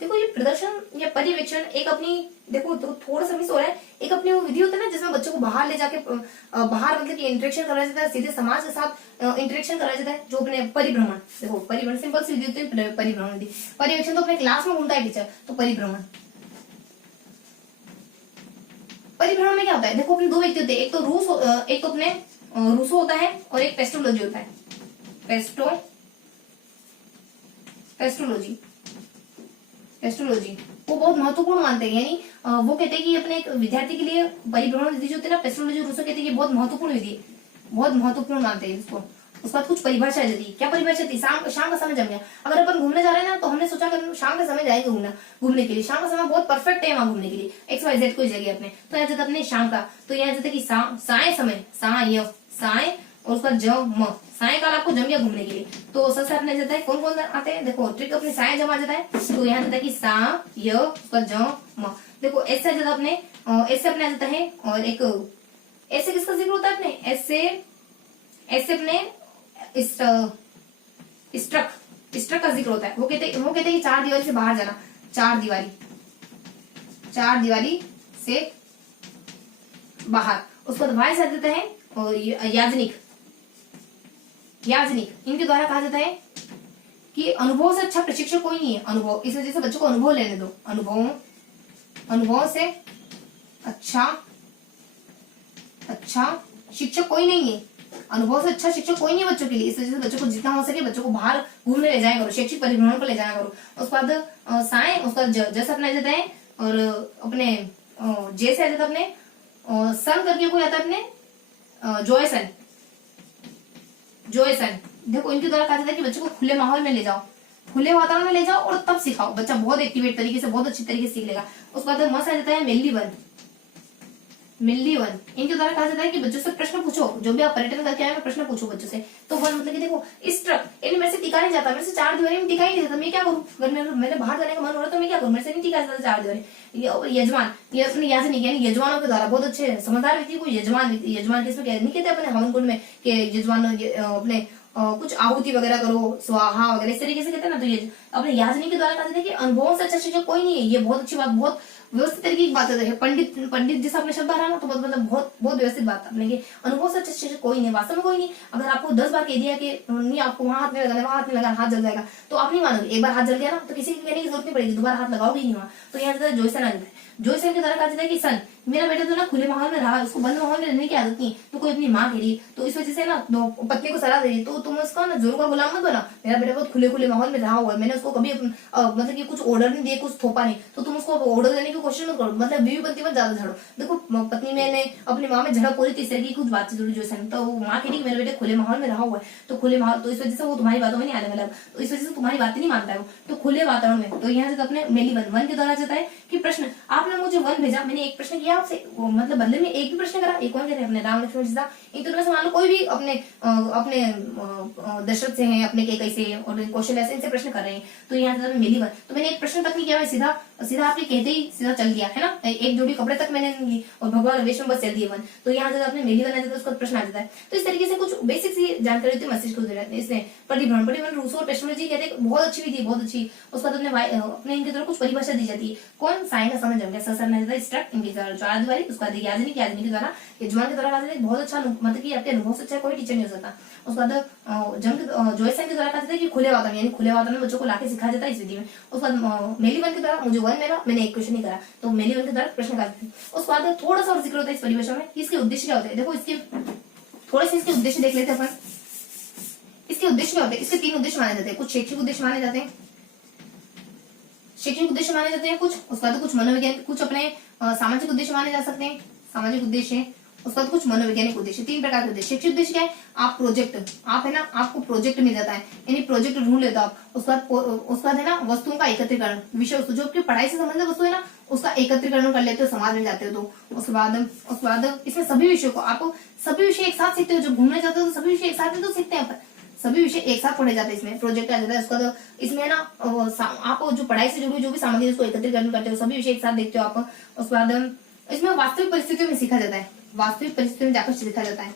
देखो ये प्रदर्शन या पर्यवेक्षण एक अपनी, देखो तो थोड़ा सा मिस हो रहा है, एक अपनी वो विधि होता है ना जिसमें बच्चों को बाहर ले जाके बाहर मतलब कि इंटरेक्शन कराया जाता है, सीधे समाज के साथ इंटरेक्शन कराया जाता है, जो अपने परिभ्रमण। देखो परिभ्रमण सिंपल सी विधि होती है, परिभ्रमण विधि। पर्यवेक्षण तो अपने क्लास में घूमता है टीचर, तो परिभ्रमण। परिभ्रमण में क्या होता है? देखो अपने 2 व्यक्ति होते हैं, एक तो एक तो अपने रूसो होता है और एक पेस्ट्रोलॉजी होता है। पेस्ट्रोलॉजी वो बहुत महत्वपूर्ण मानते हैं, यानी वो कहते हैं कि अपने एक विद्यार्थी के लिए परिभ्रमण विधि जो होती है ना, पेस्ट्रोलॉजी रूसो कहते हैं कि बहुत महत्वपूर्ण विधि है, बहुत महत्वपूर्ण मानते हैं इसको। उसके बाद कुछ परिभाषा देती है। क्या परिभाषा थी? शाम का समय जम गया। अगर अपन घूमने जा रहे हैं ना, तो हमने सोचा कि शाम का समय जाएंगे घूमने के लिए। शाम का समय बहुत परफेक्ट है वहां घूमने के लिए, XYZ कोई जगह अपने। तो यहाँ जाता अपने शाम का, तो यहाँ जाता कि साय समय, साय और उसका जम, सायकाल आपको जम गया घूमने के लिए। तो सबसे अपने जाता है कौन कौन आते हैं? देखो ट्रिक अपने साय जम आ जाता है, तो यहाँ जाता है कि सा य उसका जम। देखो ऐसे जाता अपने, ऐसे अपने आ जाता है। और एक ऐसे किसका जिक्र होता है अपने? ऐसे अपने स्ट्रक का जिक्र होता है। वो कहते हैं कि 4 दीवारी से बाहर जाना, 4 दीवारी से बाहर। उसको वाय से देता है। और याजनिक इनके द्वारा कहा जाता है कि अनुभव से अच्छा प्रशिक्षक कोई नहीं है। अनुभव, इस वजह से बच्चों को अनुभव लेने दो। अनुभव से अच्छा शिक्षक कोई नहीं है। अनुभव से अच्छा शिक्षक कोई नहीं है बच्चों के लिए। इस वजह से बच्चों को जितना हो सके बच्चों को बाहर घूमने ले जाया करो, शैक्षिक परिभ्रमण पर ले जाया करो। उसके बाद साय, उसका जैसा अपना जाता है। और अपने जैसे आ जाता अपने सन करके कोई आता है अपने जोयसन। देखो इनके द्वारा कहा जाता है कि बच्चों को खुले माहौल में ले जाओ, खुले वातावरण में ले जाओ और तब सिखाओ। बच्चा बहुत एक्टिवेट तरीके से, बहुत अच्छी तरीके से सीख लेगा। उसके बाद मस्त आ जाता है मिल्ली वन। इनके द्वारा कहा जाता है कि बच्चों से प्रश्न पूछो, जो भी आप पर्यटन करके आए प्रश्न पूछो बच्चों से। तो वन मतलब कि देखो इस ट्रक मेरे से टिका नहीं जाता, मेरे से 4 दीवारी में टिका ही नहीं जाता, मैं क्या करूँ? अगर मैंने बाहर जाने का मन हो रहा है तो मैं क्या करूँ? मेरे से नहीं टिका जाता 4 दीवारी। यजमान, ये अपने यहाँ से नहीं, यानी यजमानों के द्वारा बहुत अच्छे समझदार व्यक्ति को यजमान किसमें नहीं कहते अपने हवन कुंड में कि यजमान अपने कुछ आहुति वगैरह करो, स्वाहा वगैरह इस तरीके से कहते हैं ना। तो ये अपने याजनी के द्वारा कहा जाता है कि अनुभवों से अच्छा शिक्षक कोई नहीं है। ये बहुत अच्छी बात, बहुत व्यवस्थित तरीके की बात है। पंडित जैसा अपने शब्द आ रहा ना, तो मतलब बहुत व्यवस्थित बात अपने के। अनुभव से अच्छा शिक्षक कोई नहीं, वास्तव में कोई नहीं। अगर आपको 10 बार कह दिया कि नहीं आपको वहां हाथ नहीं लगाना, वहां हाथ नहीं लगाना, हाथ जल जाएगा, तो आप नहीं मानोगे। एक बार हाथ जल गया ना, तो किसी की कहने की जरूरत नहीं पड़ेगी, दोबारा हाथ लगाओगे ही नहीं वहां। तो यहाँ जाता है जोयसन आ जाता है। जोयसन के द्वारा कहा जाता है कि सन, मेरा बेटा तो ना खुले माहौल में रहा, उसको बंद माहौल में रहने की आदत नहीं। तो कोई अपनी माँ कह रही, तो इस वजह से ना पत्नी को सलाह दे रही, तो तुम उसका ना जोर का गुलाम मत बना। मेरा बेटा बहुत खुले माहौल में रहा हुआ है, मैंने उसको कभी मतलब कि कुछ ऑर्डर नहीं दिए, कुछ थोपा नहीं, तो तुम उसको ऑर्डर देने की कोशिश मत करो। मतलब बीवी पत्नी में ज्यादा झड़ो। देखो पत्नी मैंने अपनी माँ में झड़प पूरी, तीसरे की कुछ बातचीत जुड़ी जो है, तो माँ कह रही मेरे बेटे खुले माहौल में रहा हुआ है, तो खुले माहौल, तो इस वजह से वो तुम्हारी बातों में नहीं आने वाला, तो इस वजह से तुम्हारी बात नहीं मानता है वो, तो खुले वातावरण में। तो यहाँ से अपने मेली वन के द्वारा जाता है कि प्रश्न, आपने मुझे वन भेजा, मैंने एक प्रश्न किया आपसे, मतलब बदले में एक भी प्रश्न करा। एक कौन कह रहे हैं? अपने राम लक्ष्मण सीता। इन दोनों से मान लो कोई भी अपने दशरथ से हैं, अपने कैकई से और कौशल्या से, इनसे प्रश्न कर रहे हैं। तो यहाँ से मेली वन, तो मैंने एक प्रश्न तक नहीं किया, मैं सीधा और सीधा आपके कहते ही सीधा चल दिया है ना, एक जोड़ी कपड़े तक मैंने नहीं ली और भगवान वेश में बस चल दिए वन, तो यहाँ जब आपने मेली बनाया था उसका प्रश्न आ जाता है। तो इस तरीके से कुछ बेसिक सी जानकारी होती है मस्तिष्क को। इसमें परिभ्रमण रूसो और पेस्टोलॉजी कहते हैं बहुत अच्छी भी थी, बहुत अच्छी। उसके बाद अपने इनकी तरफ कुछ परिभाषा दी जाती है। कौन साइन का समझ गया, सर स्ट्रक्ट इनकी चार द्वारा, उसके बाद याजनी के द्वारा, यजमान के द्वारा कहा बहुत अच्छा, मतलब कि आपके अनुभव से अच्छा कोई टीचर नहीं हो सकता। उसके बाद जंग जोयसन के द्वारा कहा जाता है कि खुले वातावरण, यानी खुले वातावरण में बच्चों को लाके सिखाया जाता है इस विधि में। उसके बाद मेली वन के द्वारा, मुझे वन मिला, मैंने एक क्वेश्चन नहीं करा, तो मेली वन के द्वारा प्रश्न करते हैं। उसके बाद थोड़ा सा और जिक्र होता है इस परिभाषा में, इसके उद्देश्य क्या होते हैं। देखो इसके थोड़े से इसके उद्देश्य देख लेते हैं अपन। इसके उद्देश्य क्या होते हैं, इसके 3 उद्देश्य माने जाते हैं। कुछ शैक्षिक उद्देश्य माने जाते हैं, शैक्षिक उद्देश्य माने जाते हैं कुछ। उसके बाद कुछ मनोवैज्ञानिक, कुछ अपने सामाजिक उद्देश्य माने जा सकते हैं, सामाजिक उद्देश्य। उसके बाद कुछ मनोवैज्ञानिक उद्देश्य। 3 प्रकार के उद्देश्य। शैक्षिक उद्देश्य क्या है, आप प्रोजेक्ट, आप है ना, आपको प्रोजेक्ट मिल जाता है, यानी प्रोजेक्ट ढूंढ लेते हो आप। उसके बाद है ना वस्तुओं का एकत्रीकरण, विषय वस्तु जो आपकी पढ़ाई से संबंधित वस्तु है ना, उसका एकत्रीकरण कर लेते हो, समाज में जाते हो तो। उसके बाद इसमें सभी विषयों को, आप सभी विषय एक साथ सीखते हो। जब घूमने जाते हो तो सभी विषय एक साथ तो सीखते हैं अपन, सभी विषय एक साथ पढ़े जाते हैं। इसमें प्रोजेक्ट आ जाता है। उसका तो इसमें ना आप जो पढ़ाई से जुड़ी जो भी सामग्री है उसको एकत्रीकरण करते हो, सभी विषय एक साथ देखते हो आप। उसके बाद इसमें वास्तविक परिस्थितियों में सीखा जाता है, वास्तविक परिस्थितियों में जाकर सीखा जाता है।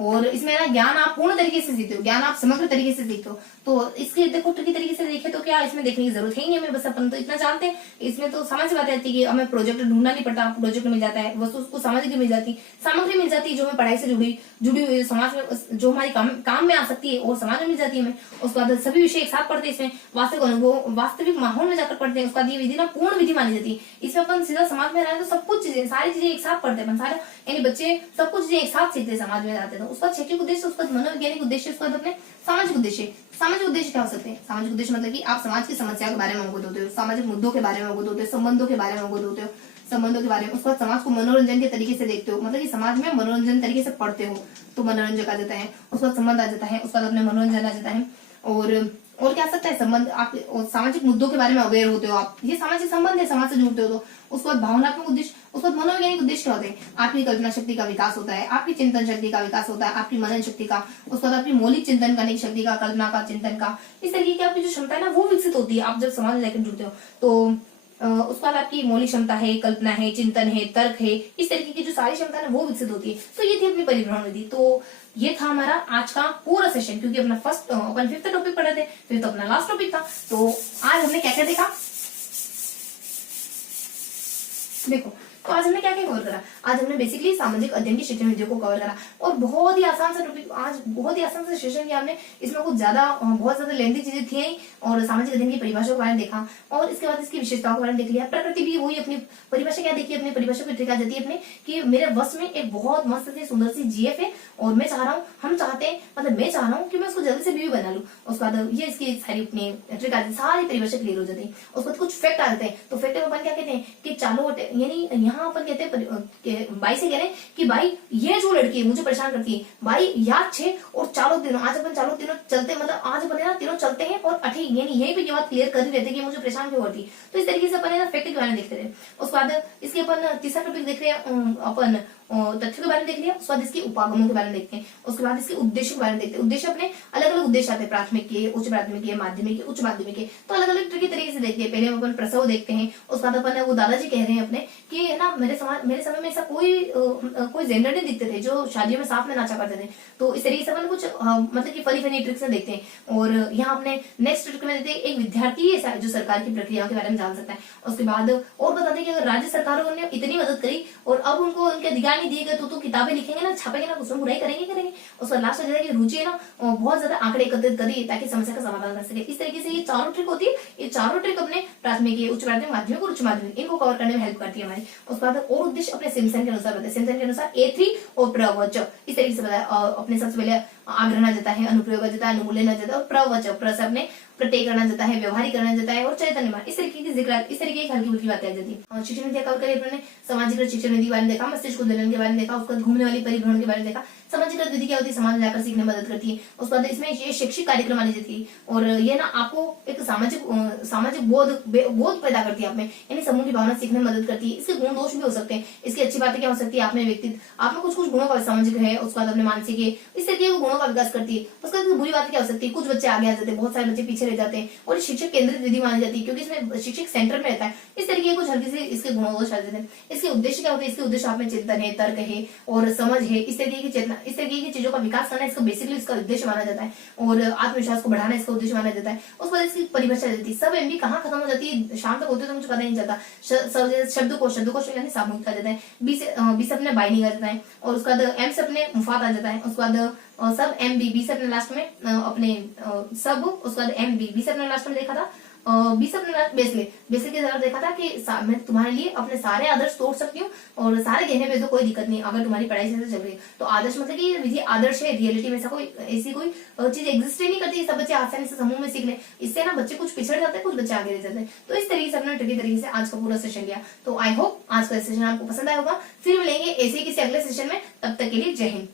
और इसमें ना ज्ञान आप पूर्ण तरीके से सीखते हो, ज्ञान आप समग्र तरीके से सीखते हो। तो इसके देखो ट्रिकी तरीके से देखे तो क्या इसमें देखने की जरूरत है ही नहीं हमें, बस अपन तो इतना जानते हैं। इसमें तो समझ बात आती है कि हमें प्रोजेक्ट ढूंढना नहीं पड़ता, प्रोजेक्ट मिल जाता है, वस्तु उसको सामग्री मिल जाती, सामग्री मिल जाती है जो हमें पढ़ाई से जुड़ी हुई समाज में, जो हमारी काम में आ सकती है और समाज में मिल जाती है हमें। उसके बाद सभी विषय एक साथ पढ़ते हैं, इसमें वास्तविक अनुभव, वास्तविक माहौल में जाकर पढ़ते हैं। उसका ये विधि ना पूर्ण विधि मानी जाती है। इसमें अपन सीधा समाज में रहे तो सब कुछ चीजें, सारी चीजें एक साथ पढ़ते हैं, सारे यानी बच्चे सब कुछ चीजें एक साथ सीखते हैं, समाज में जाते हैं। तो उसका शैक्षिक उद्देश्य, उसका मनोवैज्ञानिक उद्देश्य, उसका अपने सामाजिक उद्देश्य। सामाजिक उद्देश्य क्या हो सकते हैं, सामाजिक उद्देश्य मतलब कि आप समाज की समस्याओं के बारे में अवगत होते हो, सामाजिक मुद्दों के बारे में अवगत होते हो, संबंधों के बारे में अवगत होते हो, संबंधों के बारे में। उसके बाद समाज को मनोरंजन के तरीके से देखते हो, मतलब कि समाज में मनोरंजन तरीके से पढ़ते हो तो मनोरंजन आ जाता है। उसके बाद संबंध आ जाता है, उसके बाद अपने मनोरंजन आ जाता है। और क्या आ सकता है संबंध, आप सामाजिक मुद्दों के बारे में अवेयर होते हो, आप ये सामाजिक संबंध है, समाज से जुड़ते हो तो। उसके बाद भावनात्मक उद्देश्य, उसके बाद मनोवैज्ञानिक उद्देश्य क्या होते हैं, आपकी कल्पना शक्ति का विकास होता है, आपकी चिंतन शक्ति का विकास होता है, आपकी मनन शक्ति का, उसके बाद आपकी मौलिक चिंतन करने की शक्ति का, कल्पना का, चिंतन का, इस तरीके की आपकी जो क्षमता है ना वो विकसित होती है आप जब समाज में जाकर जुड़ते हो तो। उसके बाद आपकी मौलिक क्षमता है, कल्पना है, चिंतन है, तर्क है, इस तरीके की जो सारी क्षमता है वो विकसित होती है। तो ये थी अपनी परिभ्रमण विधि। तो ये था हमारा आज का पूरा सेशन, क्योंकि अपना अपन 5th टॉपिक पढ़े थे, फिर तो अपना लास्ट टॉपिक था। तो आज हमने क्या क्या देखा, देखो तो आज हमने क्या क्या कवर करा। आज हमने बेसिकली सामाजिक अध्ययन की शिक्षण विधियों को कवर करा और बहुत ही आसान सा टॉपिक, आज बहुत ही आसान सा सेशन किया हमने। इसमें कुछ बहुत ज्यादा लेंथी चीजें थी नहीं, और सामाजिक अध्ययन की परिभाषा के बारे में देखा, और इसके बाद इसकी विशेषताओं के बारे में देख लिया। प्रकृति भी वही अपनी परिभाषा क्या देखी, अपनी परिभाषा को ट्रिक आ जाती है अपने कि मेरे वश में एक बहुत मस्त सी सुंदर सी जीएफ है और मैं चाह रहा हूँ, हम चाहते हैं, मतलब मैं चाह रहा हूँ कि मैं उसको जल्दी से बीवी बना लूँ। उसके बाद ये इसकी सारी अपनी ट्रिक आती है, सारी परिभाषा क्लियर हो जाती है। उसके बाद कुछ फैक्ट आते हैं, तो फैक्ट में अपन क्या कहते हैं कि चालो, यानी यहाँ अपन कहते हैं भाई से कह रहे हैं कि भाई ये जो लड़की मुझे परेशान करती है भाई याद छे, और चालो तीनों आज अपन चालो तीनों चलते, मतलब आज अपन ना तीनों चलते हैं और अठे, यानी यही पे ये बात क्लियर कर ही रहते कि मुझे परेशान क्यों करती। तो इस तरीके से अपन ना फैक्ट के बारे में देखते रहे। उसके बाद इसके अपन तीसरा टॉपिक देख रहे हैं अपन तथ्यों के बारे में देख लिया। उसके बाद इसके उपागमों के बारे में देखते हैं। उसके बाद इसके उद्देश्य के बारे में देखते हैं। उद्देश्य अपने अलग अलग उद्देश्य आते हैं, प्राथमिक के, उच्च प्राथमिक के, माध्यमिक के, उच्च माध्यमिक के, तो अलग अलग तरीके से देखते हैं। पहले अपन प्रसव देखते हैं, उसके बाद अपन वो दादाजी कह रहे हैं अपने कि है ना मेरे समय में ऐसा कोई जेंडर नहीं दिखते थे जो शादियों में साथ में नाचा करते थे। तो इस तरीके से अपन कुछ मतलब कि फनी ट्रिक्स देखते हैं। और यहाँ अपने नेक्स्ट ट्रिक में देखते हैं एक विद्यार्थी है जो सरकार की प्रक्रिया के बारे में जान सकता है। उसके बाद और बताते हैं कि अगर राज्य सरकारों ने इतनी मदद करी और अब उनको उनके अधिकार नहीं दिए गए तो किताबें लिखेंगे ना, छापेंगे ना, उसमें बुराई करेंगे। उसका लास्ट है कि रुचि है ना बहुत ज्यादा आंकड़े एकत्रित करिए ताकि समस्या का समाधान कर सके। इस तरीके से ये चारों ट्रिक होती है। ये चारों ट्रिक अपने प्राथमिक, उच्च प्राथमिक, माध्यमिक और उच्च माध्यमिक इनको कवर करने में हेल्प करती है हमारी। उसके बाद और उद्देश्य अपने सिम्पसन के अनुसार बताए। सिम्पसन के अनुसार A3 और प्रवचन इस तरीके से बताया। अपने सबसे पहले आग्रह आ जाता है, अनुप्रयोग आ जाता है, अनुमूल्यन आ जाता है और प्रवचन प्र से अपने प्रत्यय करना जाता है, व्यवहारिक करना जाता है और चैतन्य, इस तरीके की जिक्र, इस तरीके की हल्की फुल्की बातें आ जाती है। शिक्षण विधि कवर करिए अपने सामाजिक शिक्षण विधि के बारे में देखा, मस्तिष्क उद्दोलन के बारे में देखा, उसका घूमने वाली परिभ्रमण के बारे में देखा, समाजीकृत विधि क्या होती है, समाज में जाकर सीखने में मदद करती है। उसके बाद इसमें ये शैक्षिक कार्यक्रम आने जाती है और ये ना आपको एक सामाजिक बोध पैदा करती है आप में, यानी समूह की भावना सीखने में मदद करती है। इसके गुण दोष भी हो सकते हैं। इसकी अच्छी बातें क्या हो सकती है, आप में कुछ गुणों का सामाजिक है, उसके बाद अपने मानसिक है, इस तरीके के गुणों का विकास करती है। उसके बाद बुरी बातें क्या हो सकती है, कुछ बच्चे आगे आ जाते हैं, बहुत सारे बच्चे पीछे रह जाते हैं और शिक्षक केंद्रित विधि मानी जाती है क्योंकि इसमें शिक्षक सेंटर में रहता है। इस तरीके कुछ हल्के से इसके गुणों दोष आ जाते हैं। इसके उद्देश्य क्या होते हैं, इसके उद्देश्य आप में चिंतन है, तर्क है और समझ है, इस तरीके की चेतना, इस तरीके की चीजों का विकास करना इसका बेसिकली इसका उद्देश्य माना जाता है और आत्मविश्वास को बढ़ाना इसका उद्देश्य माना जाता है। उस पर इसकी परिभाषा देती है। सब एमबी कहाँ खत्म हो जाती है, शाम तक होते तो मुझे पता ही नहीं चलता। शब्दकोश यानी सामूहिक आ जाता है। बी से अपने बाइनिंग आ जाता है और उसके बाद एम से अपने मुफात आ जाता है। उसके बाद सब एम बी से अपने लास्ट में अपने सब, उसके बाद एम बी से अपने लास्ट में देखा था बी से अपने बेसिक की तरफ देखा था कि मैं तुम्हारे लिए अपने सारे आदर्श तोड़ सकती हूँ और सारे कहने में तो कोई दिक्कत नहीं अगर तुम्हारी पढ़ाई से चल रही है। तो आदर्श मतलब कि विधि आदर्श है, रियलिटी में ऐसी कोई चीज एग्जिस्ट ही नहीं करती। सब बच्चे आसानी से समूह में सीख ले, इससे ना बच्चे कुछ पिछड़ जाते हैं, कुछ बच्चे आगे रह जाते हैं। तो इस तरीके से अपने ट्रिकी तरीके से आज का पूरा सेशन लिया। तो आई होप आज का सेशन आपको पसंद आया होगा। फिर मिलेंगे ऐसे किसी अगले सेशन में, तब तक के लिए जय हिंद।